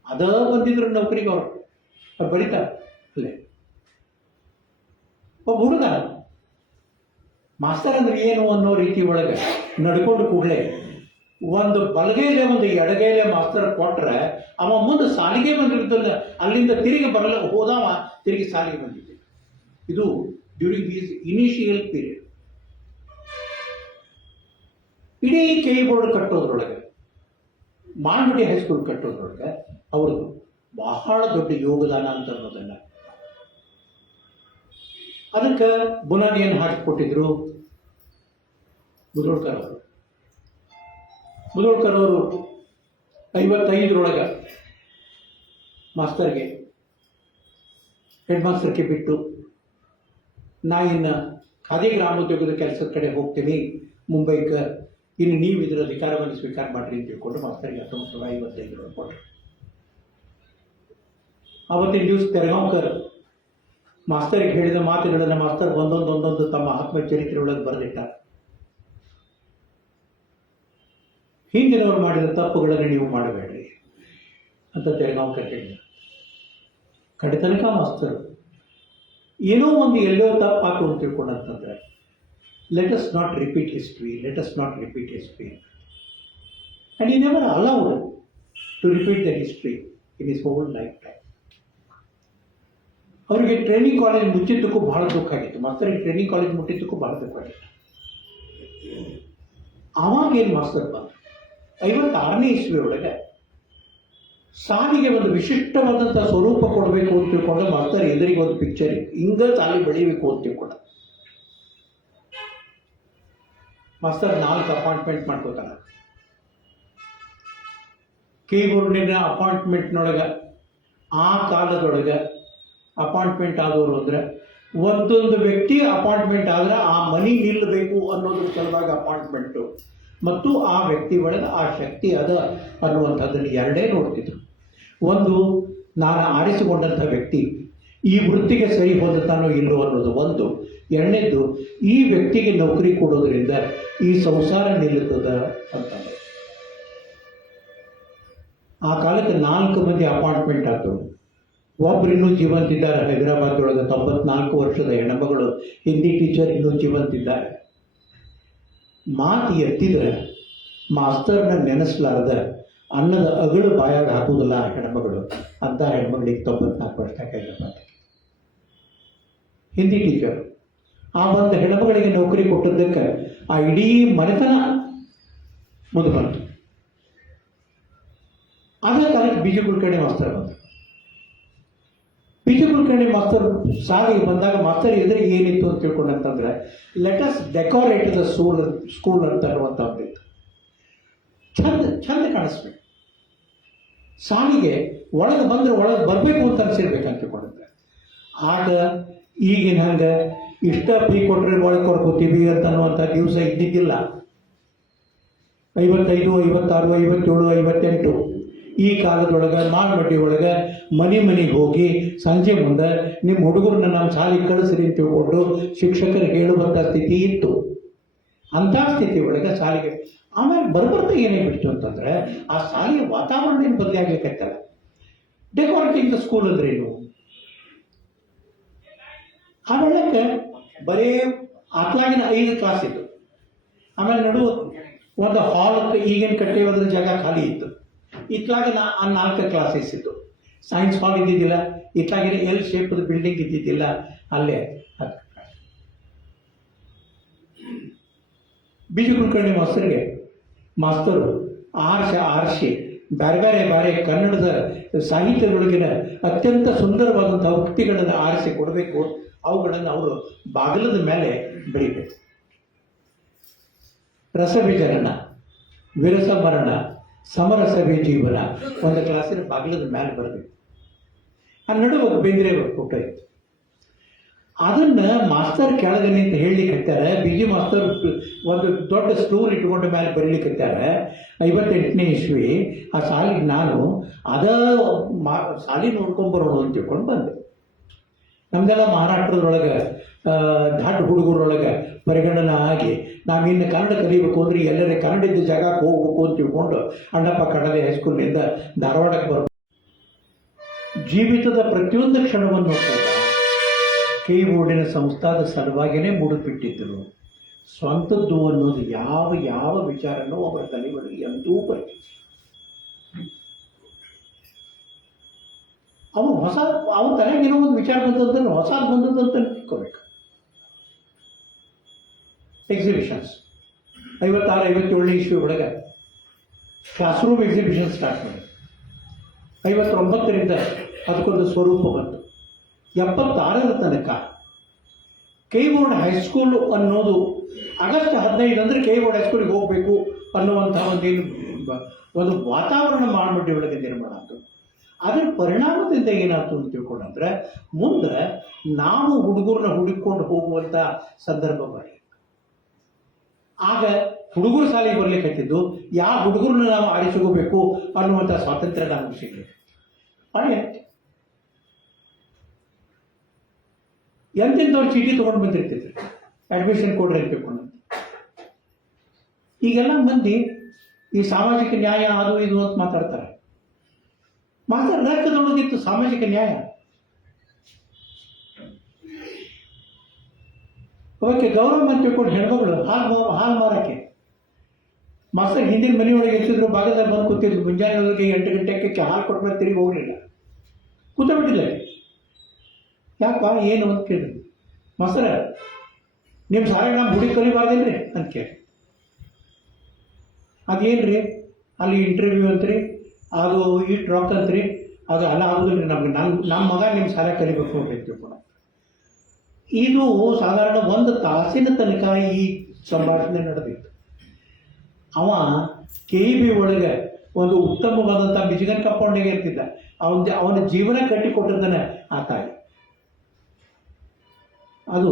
ಅದ ಬಂದಿದ್ರು ನೌಕರಿಗೆ ಅವರು ಬರೀತಾರೆ. ಅಲ್ಲೇ ಒಬ್ಬ ಹುಡುಗ ಮಾಸ್ತರ್ ಅಂದ್ರೆ ಏನು ಅನ್ನೋ ರೀತಿ ಒಳಗೆ ನಡ್ಕೊಂಡು ಕೂಡಲೇ ಒಂದು ಬಲಗೈಲೆ ಒಂದು ಎಡಗೈಲೆ ಮಾಸ್ತರ್ ಕೊಟ್ರೆ ಅವ ಮುಂದೆ ಸಾಲಿಗೆ ಬಂದಿರ್ತಲ್ಲ, ಅಲ್ಲಿಂದ ತಿರುಗಿ ಹೋದವ ತಿರುಗಿ ಸಾಲಿಗೆ ಬಂದಿದ್ದೆ. ಇದು ಡ್ಯೂರಿಂಗ್ ದೀಸ್ ಇನಿಷಿಯಲ್ ಪೀರಿಯಡ್. ಇಡೀ ಕೆ ಬೋರ್ಡ್ ಕಟ್ಟೋದ್ರೊಳಗೆ, ಮಾಳಮಡ್ಡಿ ಹೈಸ್ಕೂಲ್ ಕಟ್ಟೋದ್ರೊಳಗೆ ಅವ್ರದ್ದು ಬಹಳ ದೊಡ್ಡ ಯೋಗದಾನ ಅಂತ ಅನ್ನೋದನ್ನ ಅದಕ್ಕೆ ಬುನಾದಿಯನ್ನು ಹಾಕಿಕೊಟ್ಟಿದ್ರು ಮುಧೋಳ್ಕರ್ ಅವರು. ಮುಧೋಳ್ಕರ್ ಅವರು 55ರೊಳಗೆ ಮಾಸ್ತರ್ಗೆ ಹೆಡ್ ಮಾಸ್ತರ್ಗೆ ಬಿಟ್ಟು ನಾ ಇನ್ನು ಖಾದಿ ಗ್ರಾಮೋದ್ಯೋಗದ ಕೆಲಸದ ಕಡೆ ಹೋಗ್ತೀನಿ ಮುಂಬೈಗೆ, ಇನ್ನು ನೀವು ಇದರ ಅಧಿಕಾರವನ್ನು ಸ್ವೀಕಾರ ಮಾಡಿರಿ ಅಂತ ತಿಳ್ಕೊಂಡು ಮಾಸ್ತರ್ಗೆ 1955 ಕೊಟ್ಟರು. ಅವತ್ತಿನ ದಿವಸ ತೆರಗಾಂವ್ಕರ್ ಮಾಸ್ತರಿಗೆ ಹೇಳಿದ ಮಾತುಗಳನ್ನು ಮಾಸ್ತರ್ ಒಂದೊಂದು ತಮ್ಮ ಆತ್ಮಚರಿತ್ರೆ ಒಳಗೆ ಬರೆದಿಟ್ಟ. ಹಿಂದಿನವರು ಮಾಡಿದ ತಪ್ಪುಗಳನ್ನು ನೀವು ಮಾಡಬೇಡ್ರಿ ಅಂತ ತೆರಗಾಂವ್ಕರ್ ಹೇಳಿದ. ಕಡೆತನಕ ಮಾಸ್ತರು ಏನೋ ಒಂದು ಎಲ್ಲೋ ತಪ್ಪಾಕು ಅಂತ ತಿಳ್ಕೊಂಡಂತಂದ್ರೆ let us not repeat history, let us not repeat history. And he never allowed to repeat the history in his whole life time. ಅವರಿಗೆ ಟ್ರೈನಿಂಗ್ ಕಾಲೇಜ್ ಮುಚ್ಚಿದ್ದಕ್ಕೂ ಬಹಳ ದುಃಖ ಆಗಿತ್ತು. ಮಾಸ್ತರಿಗೆ ಟ್ರೈನಿಂಗ್ ಕಾಲೇಜ್ ಮುಟ್ಟಿದ್ದಕ್ಕೂ ಬಹಳ ದುಃಖ ಆಗಿತ್ತು. ಆವಾಗೇನು ಮಾಸ್ತರ್ ಬಂದು 56ನೇ ಇಸ್ವಿ ಒಳಗೆ ಸಾಲಿಗೆ ಒಂದು ವಿಶಿಷ್ಟವಾದಂಥ ಸ್ವರೂಪ ಕೊಡಬೇಕು ಅಂತ ತಿಳ್ಕೊಂಡು ಮಾಸ್ತರ್ ಎದುರಿಗೆ ಒಂದು ಪಿಕ್ಚರ್ ಇತ್ತು, ಹಿಂಗ ಸಾಲಿ ಬೆಳೀಬೇಕು ಅಂತ ತಿಳ್ಕೊಂಡ. ಮಾಸ್ತರ್ 4 ಅಪಾಯಿಂಟ್ಮೆಂಟ್ ಮಾಡ್ಕೋತಾರ. ಕೀಬೋರ್ಡಿನ ಅಪಾಯಿಂಟ್ಮೆಂಟ್ನೊಳಗೆ ಆ ಕಾಲದೊಳಗೆ ಅಪಾಯಿಂಟ್ಮೆಂಟ್ ಆಗೋರು ಅಂದರೆ ಒಂದೊಂದು ವ್ಯಕ್ತಿ ಅಪಾಯಿಂಟ್ಮೆಂಟ್ ಆದರೆ ಆ ಮನಿ ನಿಲ್ಲಬೇಕು ಅನ್ನೋದ್ರ ಸಲುವಾಗಿ ಅಪಾಯಿಂಟ್ಮೆಂಟು ಮತ್ತು ಆ ವ್ಯಕ್ತಿ ಒಳಗೆ ಆ ಶಕ್ತಿ ಅದ ಅನ್ನುವಂಥದ್ದನ್ನು ಎರಡೇ ನೋಡ್ತಿದ್ರು. ಒಂದು, ನಾನು ಆರಿಸಿಕೊಂಡಂಥ ವ್ಯಕ್ತಿ ಈ ವೃತ್ತಿಗೆ ಸರಿ ಹೊಂದುತ್ತಾನೋ ಇಲ್ಲೋ ಅನ್ನೋದು ಒಂದು. ಎರಡನೇದು, ಈ ವ್ಯಕ್ತಿಗೆ ನೌಕರಿ ಕೊಡೋದ್ರಿಂದ ಈ ಸಂಸಾರ ನಿಲ್ಲುತ್ತದ ಅಂತಂದ್ರೆ. ಆ ಕಾಲಕ್ಕೆ 4 ಮಂದಿ ಅಪಾಯಿಂಟ್ಮೆಂಟ್ ಆದವು. ಒಬ್ರು ಇನ್ನೂ ಜೀವಂತಿದ್ದಾರೆ. ಹೈದರಾಬಾದೊಳಗೆ 94 ವರ್ಷದ ಹೆಣ್ಮಗಳು ಹಿಂದಿ ಟೀಚರ್ ಇನ್ನೂ ಜೀವಂತಿದ್ದಾರೆ. ಮಾತು ಎತ್ತಿದ್ರೆ ಮಾಸ್ತರ್ನ ನೆನೆಸ್ಲಾರ್ದ ಅನ್ನದ ಅಗಳು ಬಾಯಾಗ ಹಾಕುವುದಿಲ್ಲ ಆ ಹೆಣ್ಮಗಳು. ಅಂತ ಹೆಣ್ಮಗಳಿಗೆ 94 ವರ್ಷ ಹೈದರಾಬಾದ್ ಹಿಂದಿ ಟೀಚರ್. ಆ ಒಂದು ಹೆಣ್ಮಗಳಿಗೆ ನೌಕರಿ ಕೊಟ್ಟಿದ್ದಕ್ಕೆ ಆ ಇಡೀ ಮನೆತನ ಮುಂದೆ ಬಂತು. ಅದೇ ಕಾಲಕ್ಕೆ ಬಿ ಜಿ ಕುಲಕರ್ಣಿ ಮಾಸ್ತರ್ ಬಂದರು. ಬಿ ಜಿ ಕುಲಕರ್ಣಿ ಮಾಸ್ತರ್ ಸಾಲಿಗೆ ಬಂದಾಗ ಮಾಸ್ತರ್ ಎದುರಿಗೆ ಏನಿತ್ತು ಅಂತ ತಿಳ್ಕೊಂಡಂತಂದ್ರೆ let us decorate the school ಅಂತ ಅನ್ನುವಂಥದ್ದು ಇತ್ತು. ಚಂದ ಕಾಣಿಸ್ಬೇಕು, ಸಾಲಿಗೆ ಒಳಗೆ ಬಂದರೆ ಒಳಗೆ ಬರಬೇಕು ಅಂತ ಅನ್ಸಿರ್ಬೇಕಂತ ತಿಳ್ಕೊಂಡಿದ್ರೆ. ಆಗ ಈಗಿನ ಹಂಗೆ ಇಷ್ಟ ಫೀ ಕೊಟ್ಟರೆ ಒಳಗೆ ಕೊಡ್ಕೋತೀವಿ ಅಂತ ಅನ್ನುವಂಥ ದಿವಸ ಇದ್ದಿದ್ದಿಲ್ಲ. 55, 56, 57, 58 ಈ ಕಾಲದೊಳಗೆ ಮಾಳಮಡ್ಡಿ ಒಳಗೆ ಮನೆಗೆ ಹೋಗಿ ಸಂಜೆ ಮುಂದೆ ನಿಮ್ಮ ಹುಡುಗರನ್ನ ನಮ್ಮ ಶಾಲೆಗೆ ಕಳಿಸ್ರಿ ಅಂತ ತಿಳ್ಕೊಂಡು ಶಿಕ್ಷಕರಿಗೆ ಹೇಳುವಂಥ ಸ್ಥಿತಿ ಇತ್ತು. ಅಂಥ ಸ್ಥಿತಿ ಒಳಗೆ ಶಾಲೆಗೆ ಆಮೇಲೆ ಬರ್ಬರ್ತಾ ಏನೇ ಬಿಡ್ತು ಅಂತಂದರೆ ಆ ಶಾಲೆಯ ವಾತಾವರಣ ಏನು ಬದಲಿ ಆಗಬೇಕತ್ತಲ್ಲ. ಡೆಕೋರೇಟಿಂಗ್ ದ ಸ್ಕೂಲ್ ಅಂದ್ರೇನು? ಆ ಒಳಗೆ ಬರೀ ಅತ್ಲಾಗಿನ 5 ಕ್ಲಾಸ್ ಇತ್ತು. ಆಮೇಲೆ ನಡುವ ಒಂದು ಹಾಲ್ ಈಗಿನ ಕಟ್ಟೆಯೋದ್ರ ಜಾಗ ಖಾಲಿ ಇತ್ತು. ಇತ್ಲಾಗ 4 ಕ್ಲಾಸಸ್ ಇತ್ತು. ಸೈನ್ಸ್ ಹಾಲ್ ಇದ್ದಿದ್ದಿಲ್ಲ, ಇತ್ಲಾಗಿನ ಎಲ್ ಶೇಪ್ದ ಬಿಲ್ಡಿಂಗ್ ಇದ್ದಿದ್ದಿಲ್ಲ. ಅಲ್ಲೇ ಬೀಜ ಕುಲಕರ್ಣಿ ಮಾಸ್ತರು ಆರ್ಸಿ ಬೇರೆ ಕನ್ನಡದ ಸಾಹಿತ್ಯದೊಳಗಿನ ಅತ್ಯಂತ ಸುಂದರವಾದಂತಹ ಉಕ್ತಿಗಳನ್ನು ಆರಿಸಿ ಕೊಡಬೇಕು. ಅವುಗಳನ್ನು ಅವರು ಬಾಗಿಲದ ಮೇಲೆ ಬೆಳಿಬೇಕು. ರಸವಿಜನನ, ವಿರಸ ಮರಣ, ಸಮರಸವೇ ಜೀವನ ಒಂದು ಕ್ಲಾಸಿನ ಬಾಗಿಲದ ಮೇಲೆ ಬರಬೇಕು. ಆ ನಡುವೆ ಬೇಂದ್ರೆ ಫೋಟೋ ಇತ್ತು. ಅದನ್ನ ಮಾಸ್ತರ್ ಕೆಳಗೆ ನಿಂತು ಹೇಳಲಿಕ್ಕೆ ಹತ್ತಾರ. ಬಿಜಿ ಮಾಸ್ತರ್ ಒಂದು ದೊಡ್ಡ ಸ್ಟೂಲ್ ಇಟ್ಕೊಂಡು ಮೇಲೆ ಬರೀಲಿಕ್ಕೆ ಹತ್ತಾರ. 58ನೇ ಇಸ್ವಿ. ಆ ಸಾಲಿಗೆ ನಾನು ಸಾಲಿ ನೋಡ್ಕೊಂಬರೋಣ ಅಂತ ತಿಳ್ಕೊಂಡು ಬಂದೆ. ನಮ್ದೆಲ್ಲ ಮಹಾರಾಷ್ಟ್ರದೊಳಗೆ ಘಾಟ್ ಹುಡುಗರೊಳಗೆ ಪರಿಗಣನ ಆಗಿ ನಾವಿನ್ನು ಕನ್ನಡ ಕಲಿಬೇಕು ಅಂದ್ರೆ ಎಲ್ಲರೇ ಕನ್ನಡದ ಜಾಗಕ್ಕೆ ಹೋಗ್ಬೇಕು ಅಂತ ತಿಳ್ಕೊಂಡು ಅಣ್ಣಪ್ಪ ಕಡಲೆ ಹೈಸ್ಕೂಲ್ನಿಂದ ಧಾರವಾಡಕ್ಕೆ ಬರ್ಬೇಕು. ಜೀವಿತದ ಪ್ರತಿಯೊಂದು ಕ್ಷಣವನ್ನು ಕೂಡ ಕೈ ಬೋರ್ಡಿನ ಸಂಸ್ಥಾದ ಸಲುವಾಗಿಯೇ ಮುಡುಪಿಟ್ಟಿದ್ದರು. ಸ್ವಂತದ್ದು ಅನ್ನೋದು ಯಾವ ವಿಚಾರನೂ ಅವರ ತಲೆಗಳಿಗೆ ಎಂದೂ ಬರಲಿಲ್ಲ. ಅವನ ತಲೆಗೆ ಏನೋ ಒಂದು ವಿಚಾರ ಬಂದದ್ದು ಹೊಸ ಬಂದದ್ದು ಅಂತ ತಿಳ್ಕೋಬೇಕು. ಎಕ್ಸಿಬಿಷನ್ಸ್ 56-57ನೇ ಇಸ್ವಿ ಒಳಗೆ ಕ್ಲಾಸ್ ರೂಮ್ ಎಕ್ಸಿಬಿಷನ್ ಸ್ಟಾರ್ಟ್ ಮಾಡಿ 59ರಿಂದ ಅದಕ್ಕೊಂದು ಸ್ವರೂಪ ಬಂತು. 76ರ ತನಕ ಕೈ ಬೋರ್ಡ್ ಹೈಸ್ಕೂಲು ಅನ್ನೋದು ಆಗಸ್ಟ್ 15 ಅಂದರೆ ಕೈ ಬೋರ್ಡ್ ಹೈಸ್ಕೂಲಿಗೆ ಹೋಗಬೇಕು ಅನ್ನುವಂತಹ ಒಂದು ವಾತಾವರಣ ಮಾಡಿಬಿಟ್ಟು ಒಳಗೆ ನಿರ್ಮಾಣ ಆಯಿತು. ಅದರ ಪರಿಣಾಮದಿಂದ ಏನಾಯ್ತು ಅಂತ ತಿಳ್ಕೊಂಡ್ರೆ ಮುಂದೆ ನಾವು ಹುಡುಗರನ್ನ ಹುಡುಕೊಂಡು ಹೋಗುವಂಥ ಸಂದರ್ಭ ಬರಲಿ. ಆಗ ಹುಡುಗರು ಶಾಲೆಗೆ ಬರ್ಲಿಕ್ಕೆ ಹತ್ತಿದ್ದು ಯಾವ ಹುಡುಗರನ್ನ ನಾವು ಆರಿಸಿಕೋಬೇಕು ಅನ್ನುವಂಥ ಸ್ವಾತಂತ್ರ್ಯ ನಮಗೆ ಸಿಗಲಿಕ್ಕೆ ಹಾಗೆ ಎಂತೆಂಥವ್ರು ಚೀಟಿ ತೊಗೊಂಡು ಬಂದಿರ್ತಿದ್ರು ಅಡ್ಮಿಷನ್ ಕೊಡ್ರಿ ಅಂತ ತಿಳ್ಕೊಂಡು. ಈಗೆಲ್ಲ ಮಂದಿ ಈ ಸಾಮಾಜಿಕ ನ್ಯಾಯ ಅದು ಇದು ಅಂತ ಮಾತಾಡ್ತಾರೆ. ರೊಕ್ಕದೊಳಗಿತ್ತು ಸಾಮಾಜಿಕ ನ್ಯಾಯ. ಅವಕ್ಕೆ ಗೌರವ ಅಂತ ತಿಳ್ಕೊಂಡು ಹೆಣ್ಮಗಳು ಹಾಲು ಮಾರಕ್ಕೆ ಮಾಸ್ತರ್ ಹಿಂದಿನ ಮನೆಯೊಳಗೆ ಎತ್ತಿದ್ರು, ಭಾಗದಲ್ಲಿ ಬಂದು ಕೂತಿದ್ರು. ಮುಂಜಾನೆ 8 ಗಂಟೆಗೆ ಹಾಲು ಕೊಟ್ಮೇಲೆ ತಿರುಗಿ ಹೋಗಲಿಲ್ಲ, ಕೂತಬಿಟ್ಟಿದ್ದಾರೆ. ಯಾಕ ಏನು ಅಂತ ಕೇಳಿದ್ರು. ಮಾಸ್ತರ ನಿಮ್ಮ ಸಾರಾಗ ನಮ್ಮ ಹುಡುಗಿ ಕಲಿಬಾರ್ದೇನ್ರಿ ಅಂತ ಕೇಳಿ. ಅದೇನ್ರಿ ಅಲ್ಲಿ ಇಂಟರ್ವ್ಯೂ ಅಂತ್ರಿ, ಅದು ಇಟ್ಟು ರೊಕ್ಕ ಅಂತ್ರಿ, ಅದು ಅಲ್ಲ ಆಗೋದಿಲ್ಲ ರೀ. ನಮ್ಮ ಮಗ ನಿಮ್ಮ ಶಾಲೆ ಕಲಿಬೇಕು ಅಂತ ತಿಳ್ಕೊಂಡು ಇದು ಸಾಧಾರಣ 1 ತಾಸಿನ ತನಕ ಈ ಸಂಭಾಷಣೆ ನಡೆದಿತ್ತು. ಅವ KEB ಒಳಗೆ ಒಂದು ಉತ್ತಮವಾದಂಥ ಮಿಚಿಗನ್ ಕಂಪೌಂಡಿಗೆ ಇರ್ತಿದ್ದ. ಅವನ ಜೀವನ ಕಟ್ಟಿಕೊಟ್ಟಿದ್ದಾನೆ ಆ ತಾಯಿ. ಅದು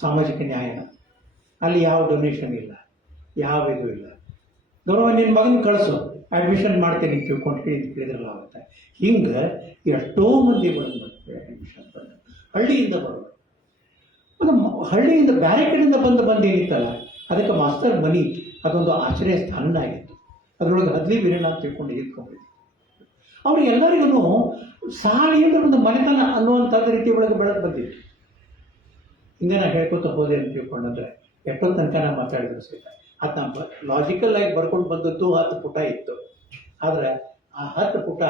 ಸಾಮಾಜಿಕ ನ್ಯಾಯನ. ಅಲ್ಲಿ ಯಾವ ಡೊನೇಷನ್ ಇಲ್ಲ, ಯಾವ ಇದು ಇಲ್ಲ. ಗೌರವ ನಿನ್ನ ಮಗನ ಕಳಿಸು, ಅಡ್ಮಿಷನ್ ಮಾಡ್ತೇನೆ ತಿಳ್ಕೊಂಡು ಕೇಳಿದ್ರಲ್ಲ ಆಗುತ್ತೆ. ಹಿಂಗೆ ಎಷ್ಟೋ ಮಂದಿ ಬಂದು ಅಡ್ಮಿಷನ್ ಬಂದು ಹಳ್ಳಿಯಿಂದ ಬರೋದು. ಅದು ಹಳ್ಳಿಯಿಂದ ಬೇರೆ ಕಡೆಯಿಂದ ಬಂದೇನಿತ್ತಲ್ಲ, ಅದಕ್ಕೆ ಮಾಸ್ತರ್ ಮನಿ ಅದೊಂದು ಆಶ್ರಯ ಸ್ಥಾನ ಆಗಿತ್ತು. ಅದರೊಳಗೆ ಹದ್ಲಿ ಬಿರಿಣ ಅಂತ ತಿಳ್ಕೊಂಡು ಇಟ್ಕೊಂಡಿದ್ವಿ. ಅವ್ರಿಗೆಲ್ಲರಿಗೂ ಸಾಲಿ ಅಂದ್ರೆ ಒಂದು ಮನೆತನ ಅನ್ನುವಂಥದ್ದು ರೀತಿ ಒಳಗೆ ಬೆಳೆದು ಬಂದಿತ್ತು. ಹಿಂಗೆ ನಾನು ಹೇಳ್ಕೊತ ಹೋದೆ ಅಂತ ತಿಳ್ಕೊಂಡ್ರೆ ಎಷ್ಟೊಂದು ತನಕ ನಾನು ಮಾತಾಡಿದ್ರು ಸಹಿತ ಅದು ನಮ್ಮ ಲಾಜಿಕಲ್ ಆಗಿ ಬರ್ಕೊಂಡು ಬಂದದ್ದು 10 ಪುಟ ಇತ್ತು. ಆದರೆ ಆ 10 ಪುಟ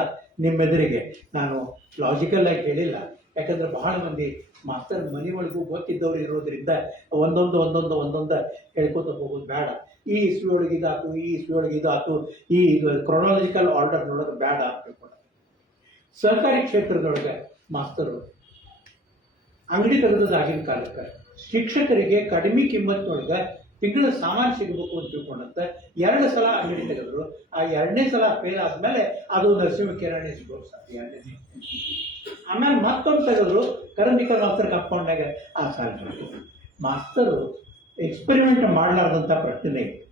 ನಿಮ್ಮೆದುರಿಗೆ ನಾನು ಲಾಜಿಕಲ್ ಆಗಿ ಹೇಳಿಲ್ಲ. ಯಾಕಂದ್ರೆ ಬಹಳ ಮಂದಿ ಮಾಸ್ತರ್ ಮನೆಯೊಳಗೂ ಗೊತ್ತಿದ್ದವ್ರು ಇರೋದ್ರಿಂದ ಒಂದೊಂದು ಹೇಳ್ಕೊತ ಹೋಗೋದು ಬೇಡ. ಈ ಇಸ್ವಿ ಒಳಗೆ ಇದಾತು, ಈ ಇಸ್ವಿ ಒಳಗೆ ಇದಾತು, ಈ ಕ್ರೊನಾಲಜಿಕಲ್ ಆರ್ಡರ್ನೊಳಗೆ ಬೇಡ ಅಂತ ತಿಳ್ಕೊಂಡ. ಸರ್ಕಾರಿ ಕ್ಷೇತ್ರದೊಳಗೆ ಮಾಸ್ತರು ಅಂಗಡಿ ತೆಗೆದಾಗಿನ ಕಾಲಕ್ಕೆ ಶಿಕ್ಷಕರಿಗೆ ಕಡಿಮೆ ಕಿಮ್ಮತ್ತಿನೊಳಗೆ ತಿಂಗಳ ಸಾಮಾನು ಸಿಗಬೇಕು ಅಂತ ತಿಳ್ಕೊಂಡಂತೆ 2 ಸಲ ಅಂಗಡಿ ತೆಗೆದ್ರು. ಆ 2ನೇ ಸಲ ಫೇಲ್ ಆದಮೇಲೆ ಅದು ನರಸಿಂಹ ಕಿರಾಣಿ ಸಿಗೋದು ಸಾಧ್ಯ. ಆಮೇಲೆ ಮತ್ತೊಂದು ತೆಗೆದ್ರು, ಕರಂದಿಕರ್ ಮಾಸ್ತರ್ ಕಂಪೌಂಡ್ನಾಗ ಆ ಸಾಲ ಮಾಸ್ತರು ಎಕ್ಸ್ಪೆರಿಮೆಂಟ್ ಮಾಡಲಾರ್ದಂಥ ಪ್ರಶ್ನೆ ಇತ್ತು.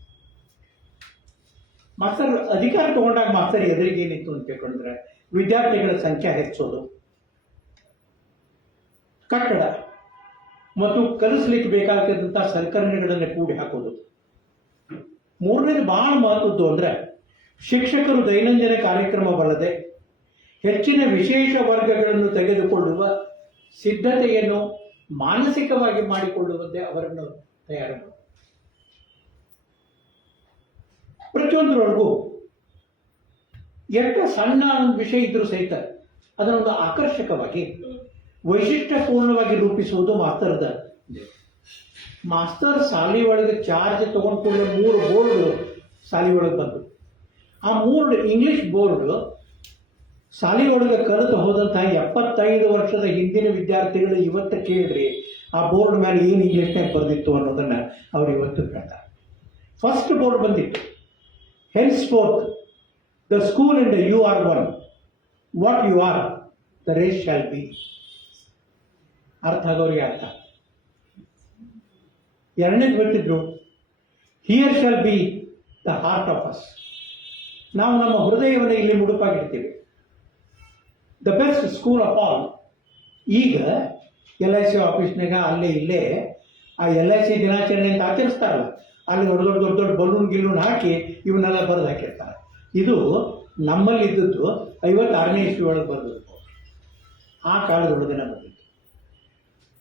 ಮಾಸ್ತರ್ ಅಧಿಕಾರ ತಗೊಂಡಾಗ ಮಾಸ್ತರ್ ಎದುರಿಗೆ ಏನಿತ್ತು ಅಂತ ತಿಳ್ಕೊಂಡ್ರೆ ವಿದ್ಯಾರ್ಥಿಗಳ ಸಂಖ್ಯೆ ಹೆಚ್ಚೋದು, ಕಟ್ಟಡ ಮತ್ತು ಕಲಿಸ್ಲಿಕ್ಕೆ ಬೇಕಾಗಿದ್ದಂಥ ಸಲಕರಣೆಗಳನ್ನು ಕೂಡಿ ಹಾಕೋದು. 3ನೇದು ಬಹಳ ಮಹತ್ವದ್ದು ಅಂದರೆ ಶಿಕ್ಷಕರು ದೈನಂದಿನ ಕಾರ್ಯಕ್ರಮ ಬಲ್ಲದೆ ಹೆಚ್ಚಿನ ವಿಶೇಷ ವರ್ಗಗಳನ್ನು ತೆಗೆದುಕೊಳ್ಳುವ ಸಿದ್ಧತೆಯನ್ನು ಮಾನಸಿಕವಾಗಿ ಮಾಡಿಕೊಳ್ಳುವಂತೆ ಅವರನ್ನು ತಯಾರು ಮಾಡಿ ಪ್ರತಿಯೊಂದರೊಳಗೂ ಎಷ್ಟು ಸಣ್ಣ ಒಂದು ವಿಷಯ ಇದ್ರೂ ಸಹಿತ ಅದನ್ನೊಂದು ಆಕರ್ಷಕವಾಗಿ ವೈಶಿಷ್ಟ್ಯಪೂರ್ಣವಾಗಿ ರೂಪಿಸುವುದು ಮಾಸ್ತರ್ದ. ಮಾಸ್ತರ್ ಶಾಲೆ ಒಳಗೆ ಚಾರ್ಜ್ ತಗೊಂಡ್ಕೊಳ್ಳೋ 3 ಬೋರ್ಡ್ ಶಾಲೆ ಒಳಗೆ ಬಂತು. ಆ 3 ಇಂಗ್ಲಿಷ್ ಬೋರ್ಡ್ ಶಾಲೆ ಒಳಗೆ ಕಲಿತು ಹೋದಂತಹ 75 ವರ್ಷದ ಹಿಂದಿನ ವಿದ್ಯಾರ್ಥಿಗಳು ಇವತ್ತು ಕೇಳ್ರಿ ಆ ಬೋರ್ಡ್ ಮೇಲೆ ಏನು ಇಂಗ್ಲಿಷ್ನಾಗ ಬರೆದಿತ್ತು ಅನ್ನೋದನ್ನ ಅವ್ರು ಇವತ್ತು ಹೇಳ್ತಾರೆ. ಫಸ್ಟ್ ಬೋರ್ಡ್ ಬಂದಿತ್ತು, henceforth the school and you are one, what you are the rest shall be. ಅರ್ಥ ಆಗೋರಿಗೆ ಅರ್ಥ. ಎರಡನೇದು ಬರ್ತಿದ್ರು, here shall be the heart of us. ನಾವು ನಮ್ಮ ಹೃದಯವನ್ನು ಇಲ್ಲಿ ಮುಡುಪಾಗಿಡ್ತೀವಿ. The best school of all. ಈಗ LIC ಆಫೀಸ್ನಾಗ ಅಲ್ಲೇ ಇಲ್ಲೇ ಆ LIC ದಿನಾಚರಣೆ ಅಂತ ಆಚರಿಸ್ತಾರಲ್ಲ, ಅಲ್ಲಿ ದೊಡ್ಡ ದೊಡ್ಡ ದೊಡ್ಡ ದೊಡ್ಡ ಬಲೂನ್ ಗಿಲೂನ್ ಹಾಕಿ ಇವನ್ನೆಲ್ಲ ಬರೆದು ಹಾಕಿರ್ತಾರೆ. ಇದು ನಮ್ಮಲ್ಲಿ ಇದ್ದದ್ದು 56ನೇ ಇಸ್ವಿ ಒಳಗೆ ಬರೆದಿತ್ತು. ಆ ಕಾಲದೊಳಗನೆ ಬಂದಿತ್ತು.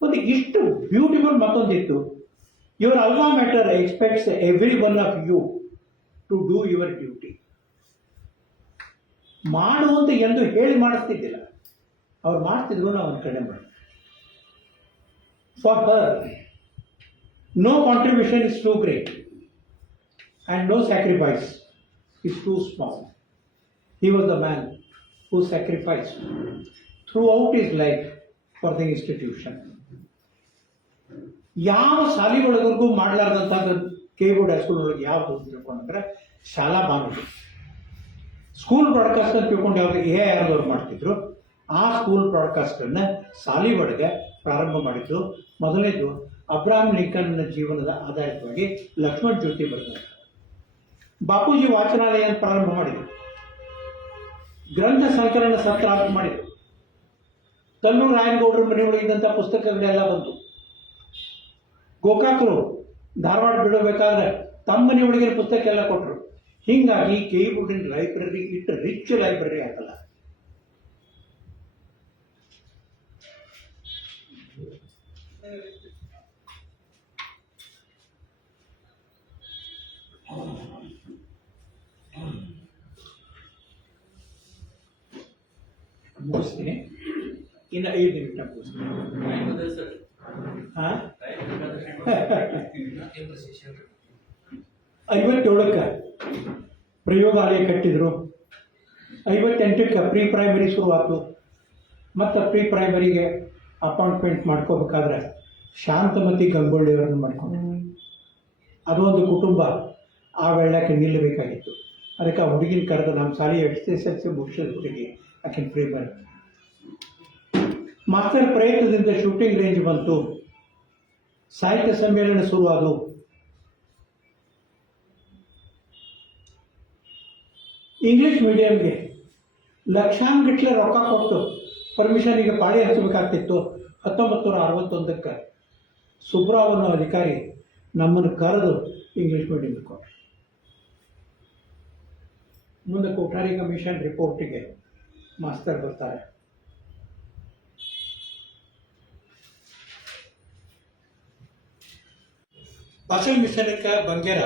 ಮತ್ತು ಇಷ್ಟು ಬ್ಯೂಟಿಫುಲ್ ಮತ್ತೊಂದಿತ್ತು, your alma mater expects every one of you to do your duty. ಮಾಡುವಂತ ಎಂದು ಹೇಳಿ ಮಾಡಿಸ್ತಿದ್ದಿಲ್ಲ, ಅವ್ರು ಮಾಡ್ತಿದ್ರು, ನಾವು ಒಂದು ಕಡೆ ಮಾಡಿ. For her no contribution is too great and no sacrifice is too small. He was the man who sacrificed throughout his life for the institution. ಯಾವ ಶಾಲೆಗಳವರೆಗೂ ಮಾಡಲಾರ್ದಂಥದ್ದು KBoard ಹೈಸ್ಕೂಲ್ ಒಳಗೆ ಯಾವುದು ಅಂತ ತಿಳ್ಕೊಂಡ್ರೆ ಶಾಲಾ ಬಾನುಲಿ. ಸ್ಕೂಲ್ ಬ್ರಾಡ್ಕಾಸ್ಟ್ ಅಂತ ತಿಳ್ಕೊಂಡು ಯಾವ್ದು AIR ಮಾಡ್ತಿದ್ರು, ಆ ಸ್ಕೂಲ್ ಬ್ರಾಡ್ಕಾಸ್ಟನ್ನು ಶಾಲೆ ಒಳಗೆ ಪ್ರಾರಂಭ ಮಾಡಿದ್ರು. ಮೊದಲನೇದು ಅಬ್ರಹಾಂ ಲಿಂಕನ್ನ ಜೀವನದ ಆಧಾರಿತವಾಗಿ ಲಕ್ಷ್ಮಣ್ ಜ್ಯೋತಿ ಬರೆದರು. ಬಾಪೂಜಿ ವಾಚನಾಲಯ ಅಂತ ಪ್ರಾರಂಭ ಮಾಡಿದರು. ಗ್ರಂಥ ಸಂಕಲನ ಸತ್ರ ಅಂತ ಮಾಡಿದರು. ತಲ್ಲೂರು ರಾಯನಗೌಡರ ಮನೆಯೊಳಗಿದ್ದಂಥ ಪುಸ್ತಕಗಳೆಲ್ಲ ಬಂತು. ಗೋಕಾಕರು ಧಾರವಾಡ ಬಿಡಬೇಕಾದ್ರೆ ತಮ್ಮ ಮನೆಯೊಳಗಿನ ಪುಸ್ತಕ ಎಲ್ಲ ಕೊಟ್ಟರು. ಹೀಗಾಗಿ KBoard ಲೈಬ್ರರಿ ಇಟ್ಟು ರಿಚ್ ಲೈಬ್ರರಿ ಆಗಲ್ಲ. ಮುಗಿಸ್ತೀನಿ, ಇನ್ನು 5 ನಿಮಿಷ ಮುಗಿಸ್ತೀನಿ. 57ಕ್ಕೆ ಪ್ರಯೋಗಾಲಯ ಕಟ್ಟಿದ್ರು. 58ಕ್ಕೆ ಪ್ರೀ ಪ್ರೈಮರಿ ಶುರುವಾಯಿತು. ಮತ್ತು ಪ್ರೀ ಪ್ರೈಮರಿಗೆ ಅಪಾಯಿಂಟ್ಮೆಂಟ್ ಮಾಡ್ಕೋಬೇಕಾದ್ರೆ ಶಾಂತಮತಿ ಗಂಗೊಳ್ಳಿಯವರನ್ನು ಮಾಡ್ಕೊಂಡು, ಅದೊಂದು ಕುಟುಂಬ ಆ ವೇಳಕ್ಕೆ ನಿಲ್ಲಬೇಕಾಗಿತ್ತು. ಅದಕ್ಕೆ ಆ ಹುಡುಗಿನ ಕರೆದು ನಮ್ಮ ಶಾಲೆಯ SSLC ಮುಗಿಸಿದ ಹುಡುಗಿ ಆಕಿನ ಪ್ರೀ ಬರುತ್ತೆ. ಮಾಸ್ಟರ್ ಪ್ರಯತ್ನದಿಂದ ಶೂಟಿಂಗ್ ರೇಂಜ್ ಬಂತು. ಸಾಹಿತ್ಯ ಸಮ್ಮೇಳನ ಶುರುವಾದವು. ಇಂಗ್ಲಿಷ್ ಮೀಡಿಯಂಗೆ ಲಕ್ಷಾಂಗಟ್ಟಲೆ ರೊಕ್ಕ ಕೊಟ್ಟು ಪರ್ಮಿಷನಿಗೆ ಪಾಳಿ ಹಚ್ಚಬೇಕಾಗ್ತಿತ್ತು. 1961ಕ್ಕೆ ಸುಬ್ರಾವ್ ಅನ್ನೋ ಅಧಿಕಾರಿ ನಮ್ಮನ್ನು ಕರೆದು ಇಂಗ್ಲಿಷ್ ಮೀಡಿಯಂ ಕೊಟ್ಟರು. ಮುಂದೆ ಕೋಠಾರಿ ಕಮಿಷನ್ ರಿಪೋರ್ಟಿಗೆ ಮಾಸ್ತರ್ ಬರ್ತಾರೆ. ಭಾಷಣ ಮಿಷನಕ್ಕೆ ಬಂಗೇರ,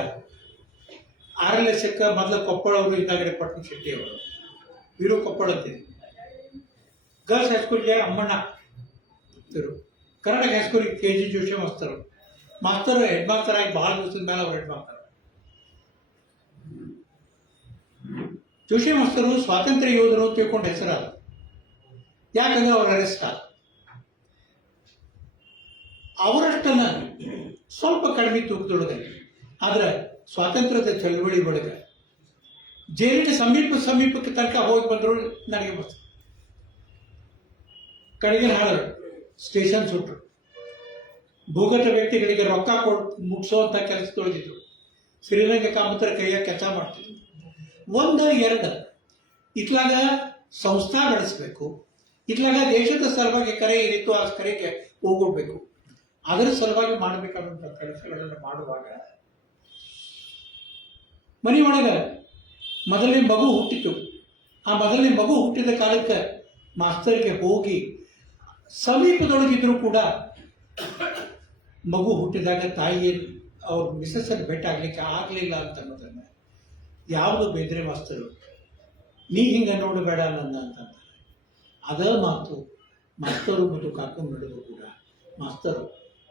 RLSಕ್ಕೆ ಮೊದಲು ಕೊಪ್ಪಳ ಅವರು ಇದ್ದಾಗಡೆ ಪಟ್ಟಣ ಶೆಟ್ಟಿ ಅವರು, ಇವರು ಕೊಪ್ಪಳ ಅಂತಿದೆ. ಗರ್ಲ್ಸ್ ಹೈಸ್ಕೂಲ್ಗೆ ಅಮ್ಮಣ್ಣ ಇವರು, ಕರ್ನಾಟಕ ಹೈಸ್ಕೂಲಿಗೆ KG ಜೋಶಿ ಮಾಸ್ತರು. ಮಾಸ್ತರು ಹೆಡ್ ಮಾಸ್ತರ್ ಆಗಿ ಬಹಳ ದಿವಸದ ಮೇಲೆ ಅವರು ಹೆಡ್ ಮಾಸ್ತರ್. ಜೋಶಿ ಮಾಸ್ತರು ಸ್ವಾತಂತ್ರ್ಯ ಯೋಧರು ತಿಳ್ಕೊಂಡು ಹೆಸರಾದ. ಯಾಕಂದ್ರೆ ಅವರ ಅರೆಸ್ಟ್ ಆದ. ಅವರಷ್ಟನ್ನ ಸ್ವಲ್ಪ ಕಡಿಮೆ ತೂಕದೊಳಗೆ, ಆದರೆ ಸ್ವಾತಂತ್ರ್ಯದ ಚಳವಳಿ ಒಳಗೆ ಜೈಲಿನ ಸಮೀಪಕ್ಕೆ ತನಕ ಹೋಗಿ ಬಂದರು. ನನಗೆ ಬಸ್ ಕಡೆಗೆ ಹಾಳರು, ಸ್ಟೇಷನ್ ಸುಟ್ಟರು. ಭೂಗತ ವ್ಯಕ್ತಿಗಳಿಗೆ ರೊಕ್ಕ ಕೊಟ್ಟು ಮುಗಿಸೋವಂಥ ಕೆಲಸ ತೊಳೆದಿದ್ರು. ಶ್ರೀರಂಗ ಕಾಮತರ ಕೈಯಾಗ ಕೆಲಸ ಮಾಡ್ತಿದ್ರು. 1, 2 ಇತ್ಲಾಗ ಸಂಸ್ಥಾ ಬೆಳೆಸಬೇಕು, ಇತ್ಲಾಗ ದೇಶದ ಸಲುವಾಗಿ ಕರೆ ಏನಿತ್ತು ಆ ಕರೆಗೆ ಹೋಗ್ಬಿಡ್ಬೇಕು, ಅದರ ಸಲುವಾಗಿ ಮಾಡಬೇಕಾದಂಥ ಕೆಲಸಗಳನ್ನು ಮಾಡುವಾಗ ಮನೆಯೊಳಗೆ ಮೊದಲನೇ ಮಗು ಹುಟ್ಟಿತು. ಆ ಮೊದಲನೇ ಮಗು ಹುಟ್ಟಿದ ಕಾಲಕ್ಕೆ ಮಾಸ್ತರಿಗೆ ಹೋಗಿ ಸಮೀಪದೊಳಗಿದ್ರು ಕೂಡ ಮಗು ಹುಟ್ಟಿದಾಗ ತಾಯಿ ಅವ್ರ ಮಿಸಸ್ಸನ್ನು ಭೇಟಾಗಲಿಕ್ಕೆ ಆಗಲಿಲ್ಲ ಅಂತ ಅನ್ನೋದನ್ನು ಯಾವುದು ಬೇದ್ರೆ ಮಾಸ್ತರು ನೀ ಹಿಂಗೆ ನೋಡಬೇಡ ನನ್ನ ಅಂತಂತಾರೆ. ಅದ ಮಾತು ಮಾಸ್ತರು ಮತ್ತು ಕಾಕನ ನಡುವೆ ಕೂಡ ಮಾಸ್ತರು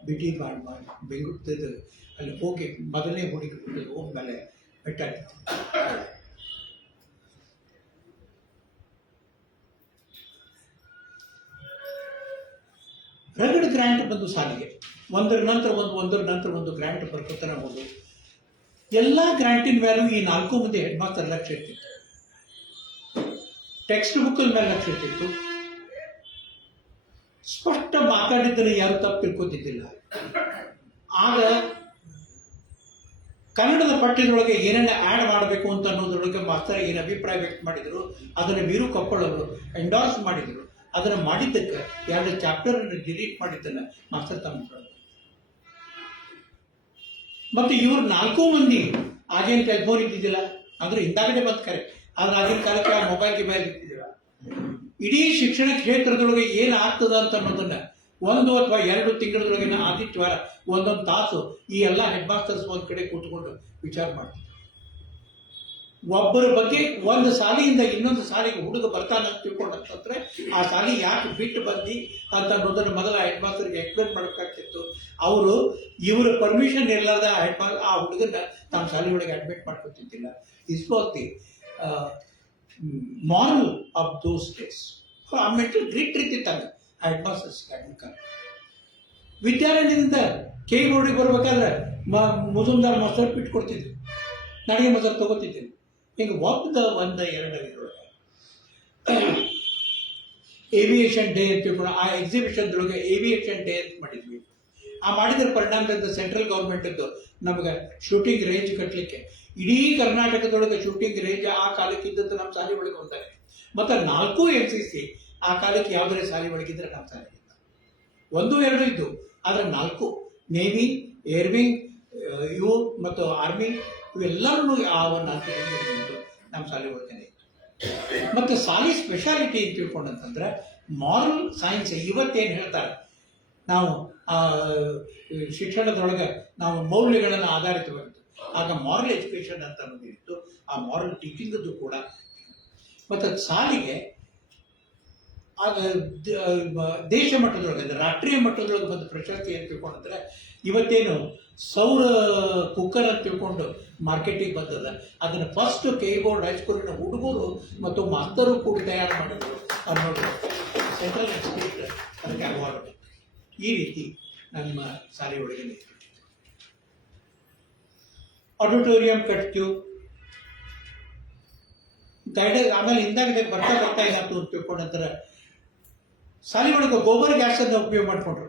ಬಿಟಿ ಮಾಡಿ ಬೆಂಗಳೂರು ಅಲ್ಲಿ ಹೋಗಿ ಮೊದಲನೇ ಹುಡುಗಿ ಹೋದ್ಮೇಲೆ ಭೇಟಾಗಿತ್ತು. ರಗಡ್ ಗ್ರ್ಯಾಂಟ್ ಬಂದು ಸಾಲಿಗೆ ಒಂದರ ನಂತರ ಒಂದು ಗ್ರ್ಯಾಂಟ್ ಬರ್ಕೊತಾನೆ ಹೋದು. ಎಲ್ಲ ಗ್ರ್ಯಾಂಟಿನ ವ್ಯಾಲ್ಯೂ ಈ 4 ಮಂದಿ ಹೆಡ್ ಮಾಸ್ತರ್ ಲಕ್ಷ್ಯ ಇರ್ತಿತ್ತು. ಟೆಕ್ಸ್ಟ್ ಬುಕ್ಕಲ್ ಮೇಲೆ ಲಕ್ಷ್ಯ ಇರ್ತಿತ್ತು. ಸ್ಪಷ್ಟ ಮಾತಾಡಿದ್ದನ್ನು ಯಾರು ತಪ್ಪು ತಿಳ್ಕೊತಿದ್ದಿಲ್ಲ. ಆಗ ಕನ್ನಡದ ಪಠ್ಯದೊಳಗೆ ಏನೇನು ಆ್ಯಡ್ ಮಾಡಬೇಕು ಅಂತ ಅನ್ನೋದ್ರೊಳಗೆ ಮಾಸ್ತರ್ ಏನು ಅಭಿಪ್ರಾಯ ವ್ಯಕ್ತ ಮಾಡಿದರು ಅದನ್ನು ವೀರು ಕೊಪ್ಪಳವರು ಎಂಡಾರ್ಸ್ ಮಾಡಿದರು. ಅದನ್ನು ಮಾಡಿದ್ದಕ್ಕೆ 2 ಚಾಪ್ಟರನ್ನು ಡಿಲೀಟ್ ಮಾಡಿದ್ದನ್ನು ಮಾಸ್ತರ್ ತಮ್ಮ ಮತ್ತು ಇವರು 4 ಮಂದಿ ಆಗೇನು ಟೆಲಿಫೋನ್ ಇದ್ದಿದ್ದಿಲ್ಲ, ಅಂದ್ರೆ ಹಿಂದಾಗಡೆ ಬಂದು ಕರೆ, ಆದ್ರೆ ಆಗಿನ ಕಾಲಕ್ಕೆ ಆ ಮೊಬೈಲ್ ಇದ್ದಿದ್ದಿಲ್ಲ. ಇಡೀ ಶಿಕ್ಷಣ ಕ್ಷೇತ್ರದೊಳಗೆ ಏನಾಗ್ತದ ಅಂತ ಅನ್ನೋದನ್ನ 1 ಅಥವಾ 2 ತಿಂಗಳೊಳಗಿನ ಆದಿತ್ಯವಾರ ಒಂದೊಂದು ತಾಸು ಈ ಎಲ್ಲ ಹೆಡ್ ಮಾಸ್ಟರ್ಸ್ ಒಂದು ಕಡೆ ಕೂತ್ಕೊಂಡು ವಿಚಾರ ಮಾಡ್ತಿದ್ರು. ಒಬ್ಬರ ಬಗ್ಗೆ ಒಂದು ಸಾಲಿಯಿಂದ ಇನ್ನೊಂದು ಸಾಲಿಗೆ ಹುಡುಗ ಬರ್ತಾನೆ ಅಂತ ತಿಳ್ಕೊಂಡಂತಂದ್ರೆ ಆ ಸಾಲಿ ಯಾಕೆ ಬಿಟ್ಟು ಬಂದು ಅಂತ ಅನ್ನೋದನ್ನು ಮೊದಲ ಹೆಡ್ ಮಾಸ್ಟರ್ಗೆ ಎಕ್ಸ್ಪ್ಲೇನ್ ಮಾಡಬೇಕಾಗ್ತಿತ್ತು. ಅವರು ಇವರ ಪರ್ಮಿಷನ್ ಇರಲಾರ್ದ ಆ ಹುಡುಗನ ತಮ್ಮ ಶಾಲೆ ಒಳಗೆ ಅಡ್ಮಿಟ್ ಮಾಡ್ಕೊತಿದ್ದಿಲ್ಲ. This was the moral of those days. ಆ ಮೆಂಟಲ್ ಗ್ರಿಟ್ ಇರ್ತಿತ್ತಂಗ ಆ ಹೆಡ್ ಮಾಸ್ಟರ್ಸ್ ವಿದ್ಯಾಲಯದಿಂದ ಕೆ ಬೋರ್ಡಿಗೆ ಬರ್ಬೇಕಾದ್ರೆ ಮುಜುಮ್ದಾರ್ ಮಾಸ್ತರ್ ಬಿಟ್ಟು ಕೊಡ್ತಿದ್ರು, ನನಗೆ ಮಾಸ್ತರ್ ತಗೋತಿದ್ದೇನೆ. ಹಿಂಗೆ ಒಂದು 2 ಇದ್ರೊಳಗೆ ಏವಿಯೇಷನ್ ಡೇ ಅಂತ ತಿಳ್ಕೊಂಡು ಆ ಎಕ್ಸಿಬಿಷನ್ದೊಳಗೆ ಏವಿಯೇಷನ್ ಡೇ ಅಂತ ಮಾಡಿದ್ವಿ. ಆ ಮಾಡಿದ್ರ ಪರಿಣಾಮದಿಂದ ಸೆಂಟ್ರಲ್ ಗೌರ್ಮೆಂಟದ್ದು ನಮಗೆ ಶೂಟಿಂಗ್ ರೇಂಜ್ ಕಟ್ಟಲಿಕ್ಕೆ ಇಡೀ ಕರ್ನಾಟಕದೊಳಗೆ ಶೂಟಿಂಗ್ ರೇಂಜ್ ಆ ಕಾಲಕ್ಕೆ ಇದ್ದದ್ದು ನಮ್ಮ ಶಾಲೆ ಒಳಗೆ ಒಂದಾಗಿದೆ. ಮತ್ತು 4 NCC ಆ ಕಾಲಕ್ಕೆ ಯಾವುದೇ ಶಾಲೆ ಒಳಗಿದ್ರೆ ನಮ್ಮ ಶಾಲೆ 1, 2 ಇದ್ದು, ಆದರೆ 4 ನೇವಿ, ಏರ್ವಿಂಗ್, ಇವು ಮತ್ತು ಆರ್ಮಿ ಇವೆಲ್ಲರೂ ಆ 4 ನಮ್ಮ ಶಾಲೆ ಒಳಗನೆ ಇತ್ತು. ಮತ್ತು ಶಾಲೆ ಸ್ಪೆಷಾಲಿಟಿ ಅಂತ ತಿಳ್ಕೊಂಡಂತಂದ್ರೆ ಮಾರಲ್ ಸೈನ್ಸ್. ಇವತ್ತೇನು ಹೇಳ್ತಾರೆ ನಾವು ಶಿಕ್ಷಣದೊಳಗೆ ನಾವು ಮೌಲ್ಯಗಳನ್ನು ಆಧಾರಿತವಾಗಿತ್ತು, ಆಗ ಮಾರಲ್ ಎಜುಕೇಷನ್ ಅಂತ ಅನ್ನೋದಿತ್ತು. ಆ ಮಾರಲ್ ಟೀಚಿಂಗದ್ದು ಕೂಡ. ಮತ್ತು ಶಾಲೆಗೆ ಆಗ ದೇಶ ಮಟ್ಟದೊಳಗೆ ರಾಷ್ಟ್ರೀಯ ಮಟ್ಟದೊಳಗೆ ಬಂದು ಪ್ರಶಸ್ತಿ ಅಂತ ತಿಳ್ಕೊಂಡ್ರೆ ಇವತ್ತೇನು ಸೌರ ಕುಕ್ಕರ್ ಅಂತ ತಿಳ್ಕೊಂಡು ಮಾರ್ಕೆಟಿಗೆ ಬಂದದ, ಅದನ್ನು ಫಸ್ಟ್ ಕೆ ಬೋರ್ಡ್ ಹೈಸ್ಕೂಲಿನ ಹುಡುಗರು ಮತ್ತು ಮಾಸ್ತರು ಕೂಡ ತಯಾರು ಮಾಡಿದ್ರು ಅನ್ನೋದು ಸೆಂಟ್ರಲ್ ಇನ್ಸ್ಟಿಟ್ಯೂಟ್ ಅದಕ್ಕೆ ಅವಾರ್ಡ್. ಈ ರೀತಿ ನಮ್ಮ ಶಾಲೆ ಒಳಗೆ ಆಡಿಟೋರಿಯಂ ಕಟ್ತೀವಿ, ಗೈಡೆನ್ಸ್. ಆಮೇಲೆ ಹಿಂದಾಗಡೆ ಬರ್ತಾ ಏನಾಯ್ತು ಅಂತ ತಿಳ್ಕೊಂಡಂತಾರೆ ಶಾಲೆ ಒಳಗೆ ಗೋಬರ್ ಗ್ಯಾಸನ್ನು ಉಪಯೋಗ ಮಾಡಿಕೊಂಡ್ರು.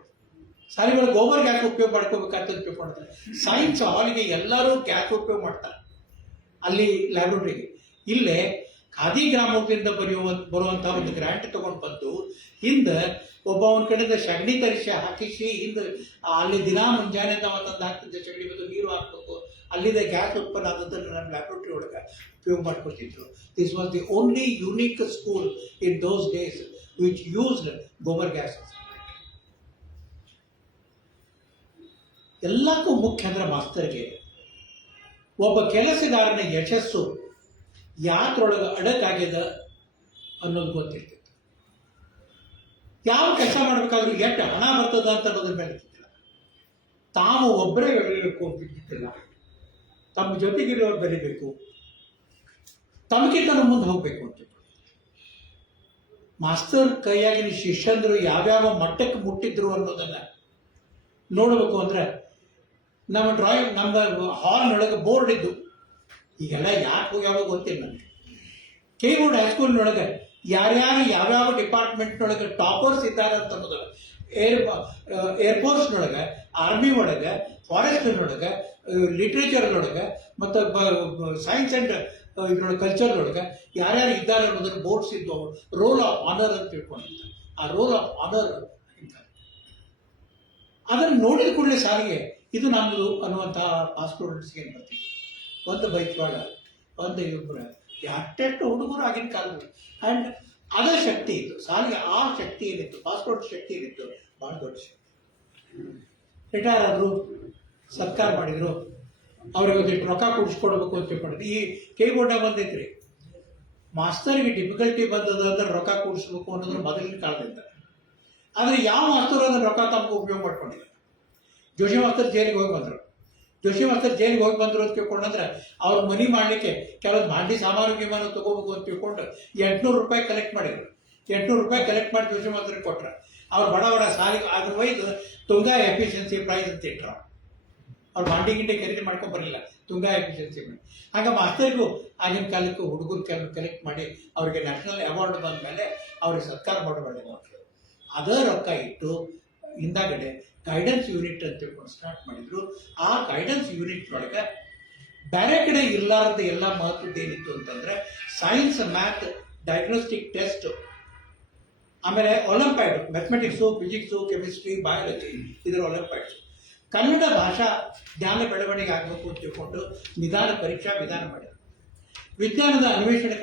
ಶಾಲೆ ಒಳಗೆ ಗೋಬರ್ ಗ್ಯಾಸ್ ಉಪಯೋಗ ಮಾಡ್ಕೋಬೇಕಂತ ತಿಳ್ಕೊಂಡಿರ್ತಾರೆ. ಸೈನ್ಸ್ ಹಾಲಿಗೆ ಎಲ್ಲರೂ ಗ್ಯಾಸ್ ಉಪಯೋಗ ಮಾಡ್ತಾರೆ ಅಲ್ಲಿ ಲ್ಯಾಬ್ರೇಟರಿಗೆ. ಇಲ್ಲೇ ಖಾದಿ ಗ್ರಾಮದಿಂದ ಬರುವಂಥ ಒಂದು ಗ್ರ್ಯಾಂಟ್ ತೊಗೊಂಡು ಬಂದು ಹಿಂದೆ ಒಬ್ಬ ಒಂದು ಕಡೆಯಿಂದ ಸಗಣಿ ತರಿಸಿ ಹಾಕಿಸಿ ಹಿಂದೆ ಅಲ್ಲಿ ದಿನ ಮುಂಜಾನೆ ತಂದು ಹಾಕ್ತಿದ್ದೆ ಸಗಣಿ ಬಂದು ನೀರು ಹಾಕ್ಬೇಕು, ಅಲ್ಲಿದೆ ಗ್ಯಾಸ್ ಉತ್ಪನ್ನ ಆದದ್ದನ್ನು ನಮ್ಮ ಲ್ಯಾಬ್ರೇಟರಿ ಒಳಗೆ ಉಪಯೋಗ ಮಾಡ್ಕೊತಿದ್ರು. This was the only unique school in those days which used gobar gas. ಎಲ್ಲಕ್ಕೂ ಮುಖ್ಯ ಅಂದರೆ ಮಾಸ್ತರ್ಗೆ ಒಬ್ಬ ಕೆಲಸಗಾರನ ಯಶಸ್ಸು ಯಾತ್ರೊಳಗೆ ಅಡಕಾಗ್ಯದ ಅನ್ನೋದು ಗೊತ್ತಿರ್ತಿತ್ತು. ಯಾವ ಕೆಲಸ ಮಾಡಬೇಕಾದ್ರೂ ಎಷ್ಟು ಹಣ ಬರ್ತದ ಅಂತ ಅನ್ನೋದ್ರ ಮೇಲೆ ಇರ್ತಿಲ್ಲ. ತಾವು ಒಬ್ಬರೇ ಬೆಳಿಬೇಕು ಅಂತಿದ್ದಿಲ್ಲ, ತಮ್ಮ ಜೊತೆಗಿರೋರು ಬೆಳಿಬೇಕು, ತಮಗಿಂತ ಮುಂದೆ ಹೋಗಬೇಕು ಅಂತ. ಮಾಸ್ತರ್ ಕೈಯಾಗಿನ ಶಿಷ್ಯಂದರು ಯಾವ್ಯಾವ ಮಟ್ಟಕ್ಕೆ ಮುಟ್ಟಿದ್ರು ಅನ್ನೋದನ್ನು ನೋಡಬೇಕು ಅಂದರೆ ನಮ್ಮ ಹಾಲ್ನೊಳಗೆ ಬೋರ್ಡ್ ಇದ್ದು, ಈಗೆಲ್ಲ ಯಾಕೆ ಹೋಗ್ಯಾವ ಗೊತ್ತಿಲ್ಲ ನನಗೆ. ಕೆ ಬೋರ್ಡ್ ಹೈಸ್ಕೂಲ್ನೊಳಗೆ ಯಾರ್ಯಾರು ಯಾವ್ಯಾವ ಡಿಪಾರ್ಟ್ಮೆಂಟ್ನೊಳಗೆ ಟಾಪರ್ಸ್ ಇದ್ದಾರೆ ಅಂತ ಅನ್ನೋದು ಏರ್ಫೋರ್ಸ್ನೊಳಗೆ, ಆರ್ಮಿ ಒಳಗೆ, ಫಾರೆಸ್ಟ್ನೊಳಗೆ, ಲಿಟ್ರೇಚರ್ನೊಳಗೆ ಮತ್ತು ಸೈನ್ಸ್ ಆ್ಯಂಡ್ ಇದ್ರೊಳಗೆ ಕಲ್ಚರ್ನೊಳಗೆ ಯಾರ್ಯಾರು ಇದ್ದಾರೆ ಅನ್ನೋದನ್ನು ಬೋರ್ಡ್ಸ್ ಇದ್ದು ರೋಲ್ ಆಫ್ ಆನರ್ ಅಂತ ತಿಳ್ಕೊಂಡಿರ್ತಾರೆ. ಆ ರೋಲ್ ಆಫ್ ಆನರ್ ಅದನ್ನು ನೋಡಿದ ಕೂಡಲೇ ಸಾರಿಗೆ ಇದು ನಮ್ಮದು ಅನ್ನುವಂಥ ಪಾಸ್ಪೋರ್ಟ್ಸ್ಗೆ ಏನು ಬರ್ತೀವಿ. ಒಂದು ಬೈಕ್ವಾಡ, ಒಂದು ಇಬ್ಬರು, ಅಷ್ಟೆಷ್ಟು ಹುಡುಗರು ಆಗಿನ ಕಾಲದಲ್ಲಿ. ಆ್ಯಂಡ್ ಅದೇ ಶಕ್ತಿ ಇತ್ತು ಸಾರಿಗೆ. ಆ ಶಕ್ತಿ ಏನಿತ್ತು, ಪಾಸ್ಪೋರ್ಟ್ ಶಕ್ತಿ ಏನಿತ್ತು, ಭಾಳ ದೊಡ್ಡ ಶಕ್ತಿ. ರಿಟೈರ್ ಆದರು, ಸತ್ಕಾರ ಮಾಡಿದರು, ಅವ್ರಿಗೆ ಒಂದಿಷ್ಟು ರೊಕ್ಕ ಕೊಡಿಸ್ಕೊಡ್ಬೇಕು ಅಂತ ತಿಳ್ಕೊಂಡಿದ್ದು. ಈ ಕೈಗೊಂಡಾಗ ಬಂದೈತ್ರಿ, ಮಾಸ್ತರ್ಗೆ ಡಿಫಿಕಲ್ಟಿ ಬಂದದ ಅಂದ್ರೆ ರೊಕ್ಕ ಕೊಡಿಸ್ಬೇಕು ಅನ್ನೋದ್ರ ಮೊದಲಿನ ಕಾಲದಿಂದ. ಆದರೆ ಯಾವ ಮಾಸ್ತರು ಅದನ್ನು ರೊಕ್ಕ ತಮಗೆ ಉಪಯೋಗ ಮಾಡ್ಕೊಂಡಿಲ್ಲ. ಜೋಶಿ ಮಾಸ್ತರ್ ಜೈಲಿಗೆ ಹೋಗಿ ಬಂದರು. ಜೋಶಿ ಮಾಸ್ತರ್ ಜೈಲಿಗೆ ಹೋಗಿ ಬಂದರು ಅಂತ ತಿಳ್ಕೊಂಡ್ರೆ ಅವ್ರ ಮನಿ ಮಾಡಲಿಕ್ಕೆ ಕೆಲವೊಂದು ಭಾಂಡಿ ಸಾಮಾನು ಗಿಮಾನು ತೊಗೋಬೇಕು ಅಂತ ತಿಳ್ಕೊಂಡು 800 ರೂಪಾಯಿ ಕಲೆಕ್ಟ್ ಮಾಡಿದ್ರು. 800 ರೂಪಾಯಿ ಕಲೆಕ್ಟ್ ಮಾಡಿ ಜೋಶಿ ಮಾಸ್ತರ್ಗೆ ಕೊಟ್ರೆ ಅವ್ರು ಬಡ ಬಡ ಸಾಲಿಗೆ ಅದ್ರ ಒಯ್ದು ತುಂಗಾ ಎಫಿಷಿಯನ್ಸಿ ಪ್ರೈಸ್ ಅಂತ ಇಟ್ಟರು. ಅವ್ರು ಭಾಂಡಿ ಗಿಂಡಿ ಖರೀದಿ ಮಾಡ್ಕೊಂಡು ಬರಲಿಲ್ಲ, ತುಂಗಾ ಎಫಿಷಿಯನ್ಸಿ ಮಾಡಿ. ಆಗ ಮಾಸ್ತರಿಗೂ ಆಗಿನ ಕಾಲಕ್ಕೂ ಹುಡುಗರು ಕಲೆಕ್ಟ್ ಮಾಡಿ ಅವರಿಗೆ ನ್ಯಾಷನಲ್ ಅವಾರ್ಡ್ ಬಂದ ಮೇಲೆ ಅವ್ರಿಗೆ ಸತ್ಕಾರ ಮಾಡಬಾರ್ದು. ಅದೇ ರೊಕ್ಕ ಇಟ್ಟು ಹಿಂದಾಗಡೆ ಗೈಡೆನ್ಸ್ ಯೂನಿಟ್ ಅಂತ ತಿಳ್ಕೊಂಡು ಸ್ಟಾರ್ಟ್ ಮಾಡಿದ್ರು. ಆ ಗೈಡೆನ್ಸ್ ಯೂನಿಟ್ ಒಳಗೆ ಬೇರೆ ಕಡೆ ಇರಲಾರ್ದ ಎಲ್ಲ ಮಹತ್ವದ್ದು ಏನಿತ್ತು ಅಂತಂದ್ರೆ ಸೈನ್ಸ್, ಮ್ಯಾಥ್, ಡಯಾಗ್ನೋಸ್ಟಿಕ್ ಟೆಸ್ಟ್, ಆಮೇಲೆ olympiad, mathematics, physics, chemistry, biology, ಇದರ ಒಲಿಂಪಿಯಾಡ್ಸ್. ಕನ್ನಡ ಭಾಷಾ ಜ್ಞಾನ ಬೆಳವಣಿಗೆ ಆಗಬೇಕು ಅಂತ ತಿಳ್ಕೊಂಡು ನಿಧಾನ ಪರೀಕ್ಷಾ ವಿಧಾನ ಮಾಡಿದ್ರು. ವಿಜ್ಞಾನದ ಅನ್ವೇಷಣೆ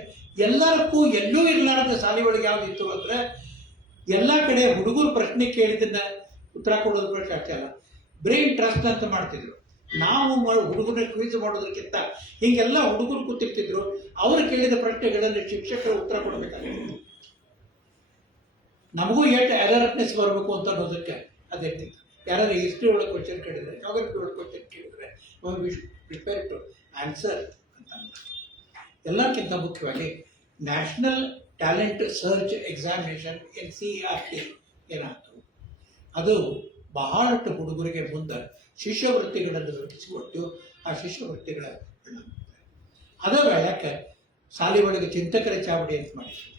ಎಲ್ಲರಕ್ಕೂ ಎಲ್ಲೂ ಇರಲಾರ್ದ ಶಾಲೆ ಒಳಗೆ ಯಾವ್ದು ಇತ್ತು ಅಂದರೆ ಎಲ್ಲ ಕಡೆ ಹುಡುಗರು ಪ್ರಶ್ನೆ ಕೇಳಿದ್ದನ್ನ ಉತ್ತರ ಕೊಡೋದು ಪ್ರಶ್ನೆ ಅಲ್ಲ, ಬ್ರೈನ್ ಟ್ರಸ್ಟ್ ಅಂತ ಮಾಡ್ತಿದ್ರು. ನಾವು ಹುಡುಗರನ್ನ ಕ್ವಿಜ್ ಮಾಡೋದಕ್ಕಿಂತ ಹೀಗೆಲ್ಲ ಹುಡುಗರು ಕೂತಿರ್ತಿದ್ರು. ಅವರು ಕೇಳಿದ ಪ್ರಶ್ನೆಗಳಲ್ಲಿ ಶಿಕ್ಷಕರು ಉತ್ತರ ಕೊಡಬೇಕಾಗಿತ್ತು. ನಮಗೂ ಎಷ್ಟು ಅಲರ್ಟ್ನೆಸ್ ಬರಬೇಕು ಅಂತ ಅನ್ನೋದಕ್ಕೆ ಅದಿರ್ತಿತ್ತು. ಯಾರಾದ್ರೂ ಹಿಸ್ಟ್ರಿ ಒಳಗೆ ಕ್ವಶನ್ ಕೇಳಿದರೆ, ಜಾಗ್ರಫಿ ಒಳಗೆ ಕ್ವಶನ್ ಕೇಳಿದರೆ we should prepare to answer ಅಂತ. ಎಲ್ಲಕ್ಕಿಂತ ಮುಖ್ಯವಾಗಿ national talent search examination NCERT ಏನಾಯ್ತು, ಅದು ಬಹಳಷ್ಟು ಹುಡುಗರಿಗೆ ಮುಂದೆ ಶಿಷ್ಯವೃತ್ತಿಗಳನ್ನು ರೂಪಿಸಿಕೊಟ್ಟು ಆ ಶಿಷ್ಯವೃತ್ತಿಗಳ ಅದ ಯಾಕೆ ಶಾಲೆ ಒಳಗೆ ಚಿಂತಕರ ಚಾವಡಿ ಅಂತ ಮಾಡಿದ್ರು.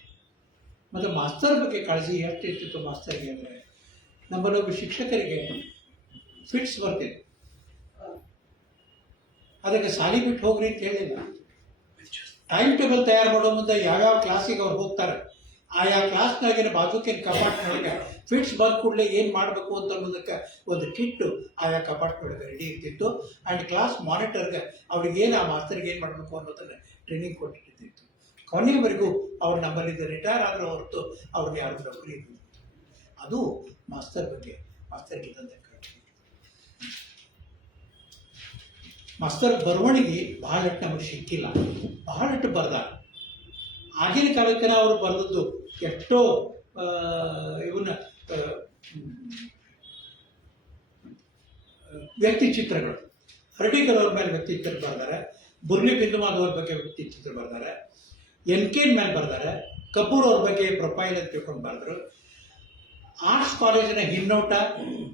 ಮತ್ತು ಮಾಸ್ತರ್ ಬಗ್ಗೆ ಕಾಳಜಿ ಎಷ್ಟು ಇರ್ತಿತ್ತು ಮಾಸ್ತರ್ಗೆ ಅಂದರೆ, ನಮ್ಮಲ್ಲೊಬ್ಬ ಶಿಕ್ಷಕರಿಗೆ ಫಿಟ್ಸ್ ಬರ್ತಿತ್ತು. ಅದಕ್ಕೆ ಶಾಲೆ ಬಿಟ್ಟು ಹೋಗ್ರಿ ಅಂತ ಹೇಳಿಲ್ಲ. ಟೈಮ್ ಟೇಬಲ್ ತಯಾರು ಮಾಡೋ ಮುಂದೆ ಯಾವ್ಯಾವ ಕ್ಲಾಸಿಗೆ ಅವ್ರು ಹೋಗ್ತಾರೆ, ಆಯಾ ಕ್ಲಾಸ್ನಾಗಿನ ಬಾಜುಕಿನ ಕಪಾಟ್ನೊಳಗೆ ಫಿಟ್ಸ್ ಬಂದ ಕೂಡಲೇ ಏನು ಮಾಡಬೇಕು ಅಂತ ಅನ್ನೋದಕ್ಕೆ ಒಂದು ಕಿಟ್ಟು ಆಯಾ ಕಪಾಟ್ನೊಳಗೆ ರೆಡಿ ಇರ್ತಿತ್ತು. ಆ್ಯಂಡ್ ಕ್ಲಾಸ್ ಮಾನಿಟರ್ಗೆ ಅವ್ರಿಗೆ ಏನು, ಆ ಮಾಸ್ತರ್ಗೆ ಏನು ಮಾಡಬೇಕು ಅನ್ನೋದನ್ನು ಟ್ರೈನಿಂಗ್ ಕೊಟ್ಟಿರ್ತಿತ್ತು. ಕೊನೆಯವರೆಗೂ ಅವ್ರು ನಮ್ಮಲ್ಲಿದ್ದ ರಿಟೈರ್ ಆದರೂ ಹೊರತು ಅವ್ರಿಗೆ ಯಾರು ನೌಕರಿ ಇರಲಿಲ್ಲ. ಅದು ಮಾಸ್ತರ್ ಬಗ್ಗೆ ಮಾಸ್ತರ್ಗೆ ಇದ್ದಂಥ ಕಾಳಜಿ. ಮಾಸ್ತರ್ ಬರವಣಿಗೆ ಬಹಳಷ್ಟು ನಮಗೆ ಸಿಕ್ಕಿಲ್ಲ, ಬಹಳಷ್ಟು ಬರೆದ. ಆಗಿನ ಕಾಲಕ್ಕೆ ಅವರು ಬರೆದದ್ದು ಎಷ್ಟೋ ಇವನ್ನ ವ್ಯಕ್ತಿ ಚಿತ್ರಗಳು. ಹರ್ಡಿಕರ್ ಅವ್ರ ಮೇಲೆ ವ್ಯಕ್ತಿ ಚಿತ್ರ ಬರೆದಾರೆ, ಬುರ್ಲಿ ಬಿಂದುಮಾಧವ್ ಅವ್ರ ಬಗ್ಗೆ ವ್ಯಕ್ತಿ ಚಿತ್ರ ಬರೆದಾರೆ, NK ಮೇಲೆ ಬರೆದಾರೆ, ಕಪೂರ್ ಅವ್ರ ಬಗ್ಗೆ ಪ್ರೊಫೈಲ್ ಅಂತ ತಿಳ್ಕೊಂಡು ಬರೆದ್ರು. ಆರ್ಟ್ಸ್ ಕಾಲೇಜಿನ ಹಿನ್ನೋಟ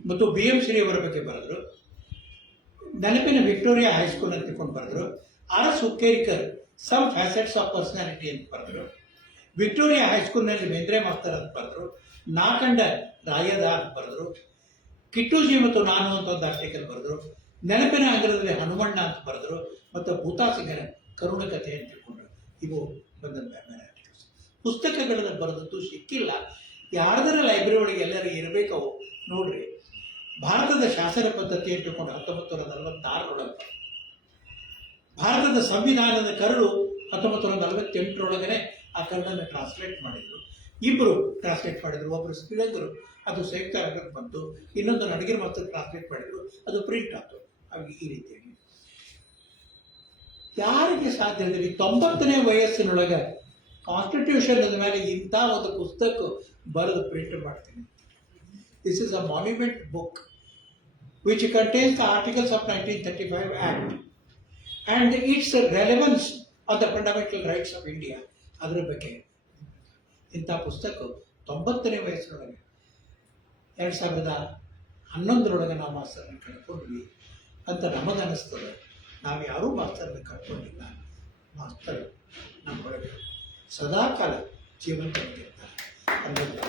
ಮತ್ತು BM ಶ್ರೀ ಅವರ ಬಗ್ಗೆ ಬರೆದ್ರು. ನೆನಪಿನ ವಿಕ್ಟೋರಿಯಾ ಹೈಸ್ಕೂಲ್ ಅಂತ ತಿಳ್ಕೊಂಡು ಬರೆದ್ರು. RS Hukkerikar some facets of personality ಅಂತ ಬರೆದ್ರು. ವಿಕ್ಟೋರಿಯಾ ಹೈಸ್ಕೂಲ್ನಲ್ಲಿ ಬೇಂದ್ರೆ ಮಾಸ್ತರ್ ಅಂತ ಬರೆದ್ರು. ನಾಕಂಡ ರಾಯದ ಅಂತ ಬರೆದ್ರು. ಕಿಟ್ಟೂಜಿ ಮತ್ತು ನಾನು ಅಂತ ಒಂದು ಆರ್ಟಿಕಲ್ ಬರೆದ್ರು. ನೆನಪಿನ ಅಂಗಳದಲ್ಲಿ ಹನುಮಣ್ಣ ಅಂತ ಬರೆದ್ರು. ಮತ್ತು ಭೂತಾಸಿಂಗನ ಕರುಣ ಕಥೆ ಅಂತ ತಿಳ್ಕೊಂಡ್ರು. ಇವು ಬಂದ ಬೇರೆ ಆರ್ಟಿಕಲ್ಸ್. ಪುಸ್ತಕಗಳನ್ನು ಬರೆದದ್ದು ಸಿಕ್ಕಿಲ್ಲ. ಯಾರ್ದರ ಲೈಬ್ರರಿ ಒಳಗೆ ಎಲ್ಲರೂ ಇರಬೇಕವು ನೋಡ್ರಿ. ಭಾರತದ ಶಾಸನ ಪದ್ಧತಿ ಅಂತ ತಿಳ್ಕೊಂಡು 1946 ಭಾರತದ ಸಂವಿಧಾನದ ಕರಡು 1948 ಆ ಕರಡನ್ನು ಟ್ರಾನ್ಸ್ಲೇಟ್ ಮಾಡಿದರು. ಇಬ್ಬರು ಟ್ರಾನ್ಸ್ಲೇಟ್ ಮಾಡಿದರು. ಒಬ್ಬರು ಶ್ರೀಲಂಕರು, ಅದು ಸಂಯುಕ್ತ ಅರಬಕ್ಕೆ ಬಂತು. ಇನ್ನೊಂದು ನಡಗಿರ ಮಾತ್ರ ಟ್ರಾನ್ಸ್ಲೇಟ್ ಮಾಡಿದರು, ಅದು ಪ್ರಿಂಟ್ ಆಯಿತು. ಹಾಗೆ ಈ ರೀತಿಯಾಗಿ ಯಾರಿಗೆ ಸಾಧ್ಯ ಅಂದರೆ 90ನೇ ವಯಸ್ಸಿನೊಳಗೆ ಕಾನ್ಸ್ಟಿಟ್ಯೂಷನ್ ಮೇಲೆ ಇಂಥ ಒಂದು ಪುಸ್ತಕ ಬರೆದು ಪ್ರಿಂಟ್ ಮಾಡ್ತೀನಿ. This is a monument book which contains the articles of 1935 Act and its relevance on the fundamental rights of India. ಅದರ ಬಗ್ಗೆ ಇಂಥ ಪುಸ್ತಕ 90ನೇ ವಯಸ್ಸಿನೊಳಗೆ 2011 ನಾವು ಮಾಸ್ತರ್ನ ಕಳ್ಕೊಂಡ್ವಿ ಅಂತ ನಮಗನ್ನಿಸ್ತದೆ. ನಾವು ಯಾರೂ ಮಾಸ್ತರ್ನ ಕಳ್ಕೊಂಡಿಲ್ಲ. ಮಾಸ್ತರ್ ನಮ್ಮೊಳಗೆ ಸದಾಕಾಲ ಜೀವಂತವಾಗಿರ್ತಾರೆ ಅನ್ನೋದು